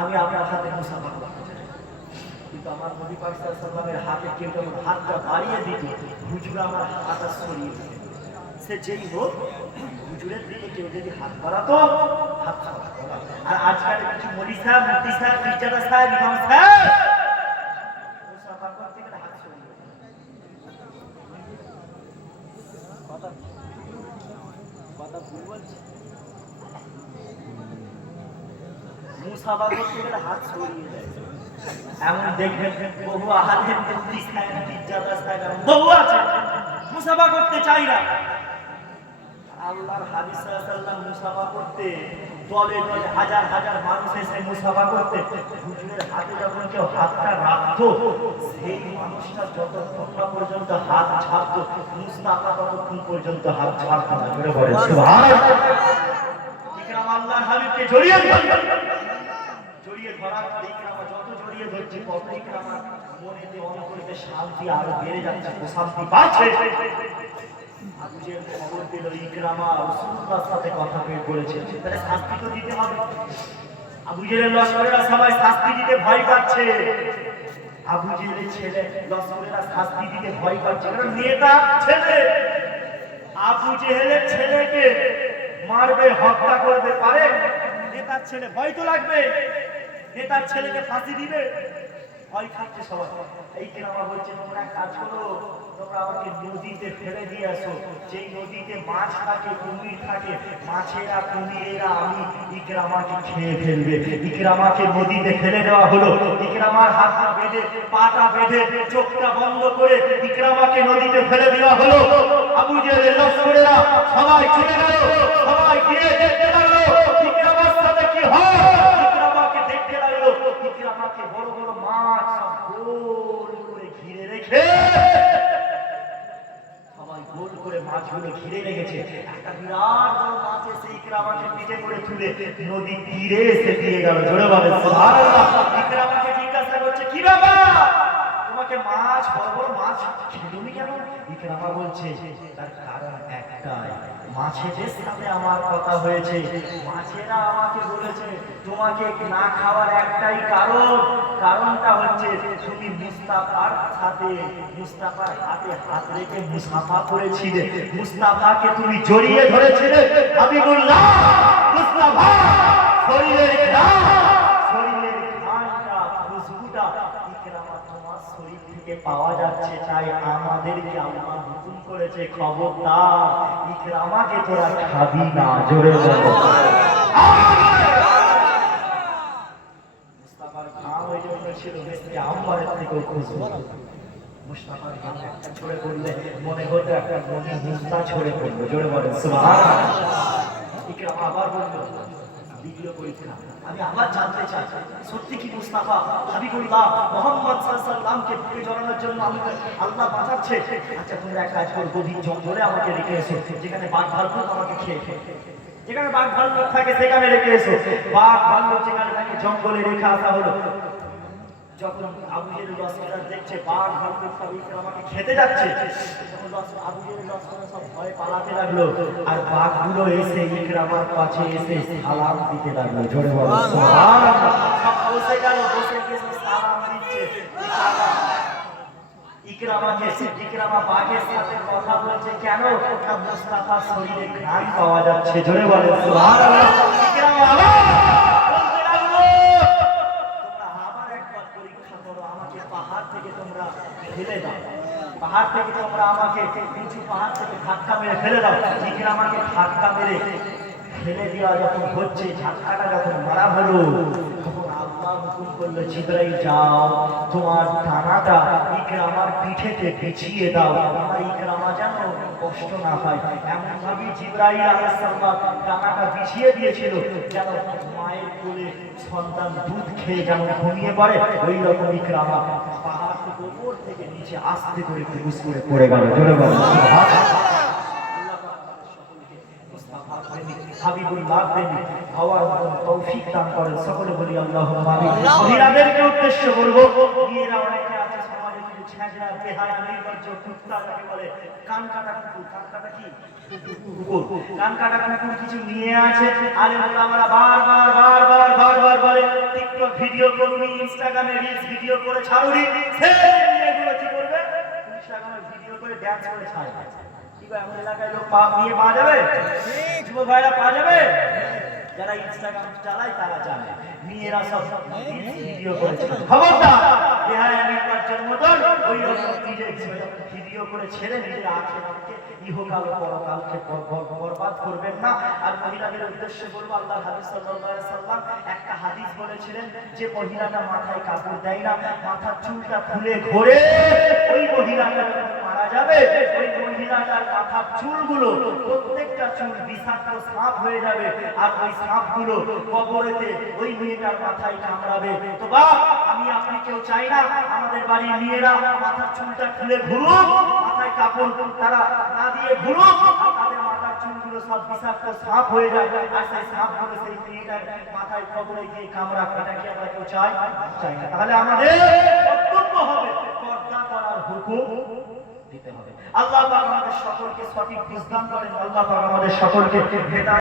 আমি আপনার সাথে মুসাফা করতে চাই। কিন্তু আমার নবী পাক সাল্লাল্লাহু আলাইহি ওয়াসাল্লামের হাতে কেউ যখন হাতটা বাড়িয়ে দিত, হুজুর আমার হাতটা সরিয়ে দিত। সে যেই হোক, হুজুরের দিকে কেউ যদি হাত বাড়াতো, হাত ছাড়া। আর আজকাল কিছু মৌলভী সাহেব, মুফতি সাহেব, পীরজাদা সাহেব, ইমাম সাহেব মুসাফা করতে গেলে হাত সরিয়ে দেয়। কথা ভুল বলছি? মুসাফা করতে গেলে হাত সরিয়ে দেয়। এমন দেখবেন বহু আহাদের মুফতি সাহেব, পীরজাদা সাহেব বহু আছে মুসাফা করতে চাই না। আল্লাহর হাবিব সাল্লাল্লাহু আলাইহি ওয়াসাল্লাম মুসাফা করতে দলে দলে হাজার হাজার মানুষ এসে মুসাফা করতে, হুজুরের হাতে যখন কেউ হাতটা রাখতো, সেই মানুষটা যতক্ষণ না পর্যন্ত হাত ছাড়তো, মুস্তাফা ততক্ষণ পর্যন্ত হাত ছাড়তো না। জোরে বলেন সুবহানাল্লাহ। ইকরামা আল্লাহর হাবিবকে জড়িয়ে ধরলেন। জড়িয়ে ধরার পরে ইকরামা যত জড়িয়ে ধরছে, তত ইকরামার মনেতে অন্তরেতে শান্তি আরো বেড়ে যাচ্ছে, প্রশান্তি পাচ্ছে। আবু জেহেল খবর পেল ইকরামা রাসূলুল্লাহর সাথে কথা বলেছে, তাহলে শাস্তি তো দিতে হবে। আবু জেহেলের লশকরেরা সবাই শাস্তি দিতে ভয় পাচ্ছে। আবু জেহেলের ছেলে লশকরেরা শাস্তি দিতে ভয় পাচ্ছে, কারণ নেতা ছেলে। আবু জেহেলের ছেলেকে মারবে, হত্যা করবে, পারে? নেতার ছেলে, ভয় তো লাগবে। নেতার ছেলেকে ফাঁসি দিবে, ভয় খাচ্ছে সবাই। এই ইকরামা বলছে, তোমরা এক কাজ করো, তোমরা আমাকে নদীতে ফেলে দিয়ে আসো। যেই নদীতে মাছ থাকে, কুমির থাকে, মাছেরা কুমিরেরা আমি ইকরামাকে খেয়ে ফেলবে। ইকরামাকে নদীতে ফেলে দেওয়া হলো। ইকরামার হাতটা বেঁধে, পাটা বেঁধে, চোখটা বন্ধ করে ইকরামাকে নদীতে ফেলে দেওয়া হলো। আবু জেহেলের লশকরেরা সবাই চলে গেল, সবাই গিয়ে দেখতে লাগলো ইকরামার সাথে কি হয়। ইকরামাকে দেখতে লাগলো, ইকরামাকে বড় বড় মাছ সব গোল করে ঘিরে রেখে, সবাই গোল করে মাছগুলো ঘিরে রেখেছে। একটা বিরাট বড় মাছ এসে ইকরামাকে পিঠে করে তুলে নদীর তীরে এসে দিয়ে গেল। জোরে বলেন সুবহানাল্লাহ। ইকরামাকে জিজ্ঞাসা করছে, কি ব্যাপার, তোমাকে মাছ, বড় বড় মাছ খেলুমি কেন? ইকরামা বলছে, তার কারণ একটাই, মাছেদের সাথে আমার কথা হয়েছে। মাছেরা আমাকে বলেছে তোমাকে না খাওয়ার একটাই কারণ, কারণটা হচ্ছে তুমি মুস্তাফার সাথে, মুস্তাফার হাতে হাত রেখে মুসাফা করেছিলে, মুস্তাফাকে তুমি জড়িয়ে ধরেছিলে। হাবিবুল্লাহ মুস্তাফা শরীরের ঘ্রাণ, শরীরের ঘ্রাণটা, খুশবুটা ইকরামা তোমার শরীর থেকে পাওয়া যাচ্ছে, তাই আমাদেরকে আল্লাহ হুকুম করেছে, খবরদার ইকরামাকে তোরা খাবি না। জোরে বলো। মুস্তাফার ঘাম ওই জন্য ছিল মিষ্টি আম্বারের থেকেও খুশবু। মুস্তাফার ঘাম একটা ছড়ে পড়লে মনে হতো একটা মনে মুস্তা ছড়ে পড়লো। জোরে বলেন সুবহানাল্লাহ। ইকরামা আবার বলল, দ্বিতীয় পরীক্ষা, আমি আবার জানতে চাই, সত্যি কি মুস্তাফা হাবিবুল্লাহ মুহাম্মদ সাল্লাল্লাহু আলাইহি ওয়াসাল্লামকে বুকে জড়ানোর জন্য আমাকে আল্লাহ বাঁচাচ্ছে? আচ্ছা তোমরা এক কাজ করো, গভীর জঙ্গলে আমাকে রেখে এসো, যেখানে বাঘ ভাল্লুক আমাকে খেয়ে ফেলবে। যেখানে বাঘ ভাল্লুক থাকে সেখানে রেখে এসো। বাঘ ভাল্লুক যেখানে থাকে জঙ্গলে রেখে আসা হলো। যখন আবু জেহেল লশকররা দেখছে বাঘ ভাল্লুক সব ইকরামাকে খেতে যাচ্ছে, তখন আবু জেহেল লশকররা সব ভয়ে পালাতে লাগলো। আর বাঘগুলো এসে ইকরামার কাছে এসে সালাম দিতে লাগলো। জোরে বলো সুবহানাল্লাহ। সব বসে গেল, বসে গিয়ে সালাম দিচ্ছে। ইকরামাকে, ইকরামা বাঘের সাথে কথা বলছে কেন? মুস্তাফার শরীরে ঘ্রাণ পাওয়া যাচ্ছে। জোরে বলো সুবহানাল্লাহ। ইকরামা আবার বলতে লাগলো, তোমরা আবার একবার পরীক্ষা করো, আমাকে পাহাড় থেকে তোমরা ফেলে দাও, পাহাড় থেকে তোমরা আমাকে নিচু পাহাড় থেকে ধাক্কা মেরে ফেলে দাও। ইকরামাকে ধাক্কা মেরে ফেলে দেওয়া যখন হচ্ছে, ধাক্কাটা যখন মারা হলো, তখন আল্লাহ হুকুম করলো, জিবরাইল যাও, তোমার ডানাটা ইকরামার পিঠেতে বিছিয়ে দাও, আমার ইকরামা যেন কষ্ট না পায়। এমন ভাবে জিবরাইল আলাইহিস সালাম ডানাটা বিছিয়ে দিয়েছিল যেন মায়ের কোলে সন্তান দুধ খেয়ে যেমন ঘুমিয়ে পড়ে, ওই রকম ইকরামা পাহাড় থেকে উপর থেকে নিচে আস্তে করে ফুস করে পড়ে গেল। জোরে বলো সুবহানাল্লাহ। হাবিবুল্লাহ প্রেমী হওয়ার মতো তৌফিক দান করেন, সকলে বলি আল্লাহুম্মা আমিন। মহিলাদেরকে উদ্দেশ্য বলবো, মেয়েরা অনেকে আছে সমাজে কিছু ছেঁচড়া, বেহায়া, নির্লজ্জ, কুত্তা যাকে বলে, কান কাটা কুকুর, কান কাটা কি কুকুর, কান কাটা কুকুর কিছু নিয়ে আছে। আরে আমরা বারবার বলে টিকটক ভিডিও করুনি, ইনস্টাগ্রামে রিলস ভিডিও করে ছাড়ুনি, সেই মেয়েগুলো কি করবে, ইনস্টাগ্রামে ভিডিও করে ড্যান্স করে ছাড়বে। এমন এলাকায় লোক নিয়ে পাওয়া যাবে, যুবক ভাইরা পাওয়া যাবে, যারা ইনস্টাগ্রাম চালায় তারা জানে মেয়েরা সব ভিডিও করেছে। খবরদার, বেহায়া নির্বাচন মতন ওই রকম নিজের ভিডিও করে ছেড়ে নিজের আখেরাতকে, ইহকাল পরকালকে বরবাদ করবেন না। আর মহিলাদের উদ্দেশ্যে বলবো, আল্লাহর হাবিব সাল্লাল্লাহু আলাইহি সাল্লাম একটা হাদিস বলেছিলেন যে মহিলাটা মাথায় কাপড় দেয় না, মাথার চুলটা খুলে ঘোরে, ওই মহিলাটা মারা যাবে, ওই মহিলাটার মাথার চুলগুলো প্রত্যেকটা চুল বিষাক্ত সাপ হয়ে যাবে, আর ওই সাপগুলো কবরেতে ওই মেয়েটার মাথায় কামড়াবে। তো বাপ, আমি আপনি কেউ চাই না আমাদের বাড়ির মেয়েরা মাথার চুলটা খুলে ঘুরুক, মাথায় কাপড় তারা না দিয়ে ঘুরুক, তাদের মাথার চুলগুলো সব বিষাক্ত সাপ হয়ে যাবে, আর সেই সাপগুলো সেই মেয়েটার মাথায় কবরে গিয়ে কামড়াক। এটা কি আমরা কেউ চাই? চাই না। তাহলে আমাদের কর্তব্য হবে পর্দা করার হুকুম দিতে হবে। আল্লাহ পাক আমাদের সকলকে সঠিক বুঝদান করেন, আল্লাহ পাক আমাদের সকলকে হেদায়েত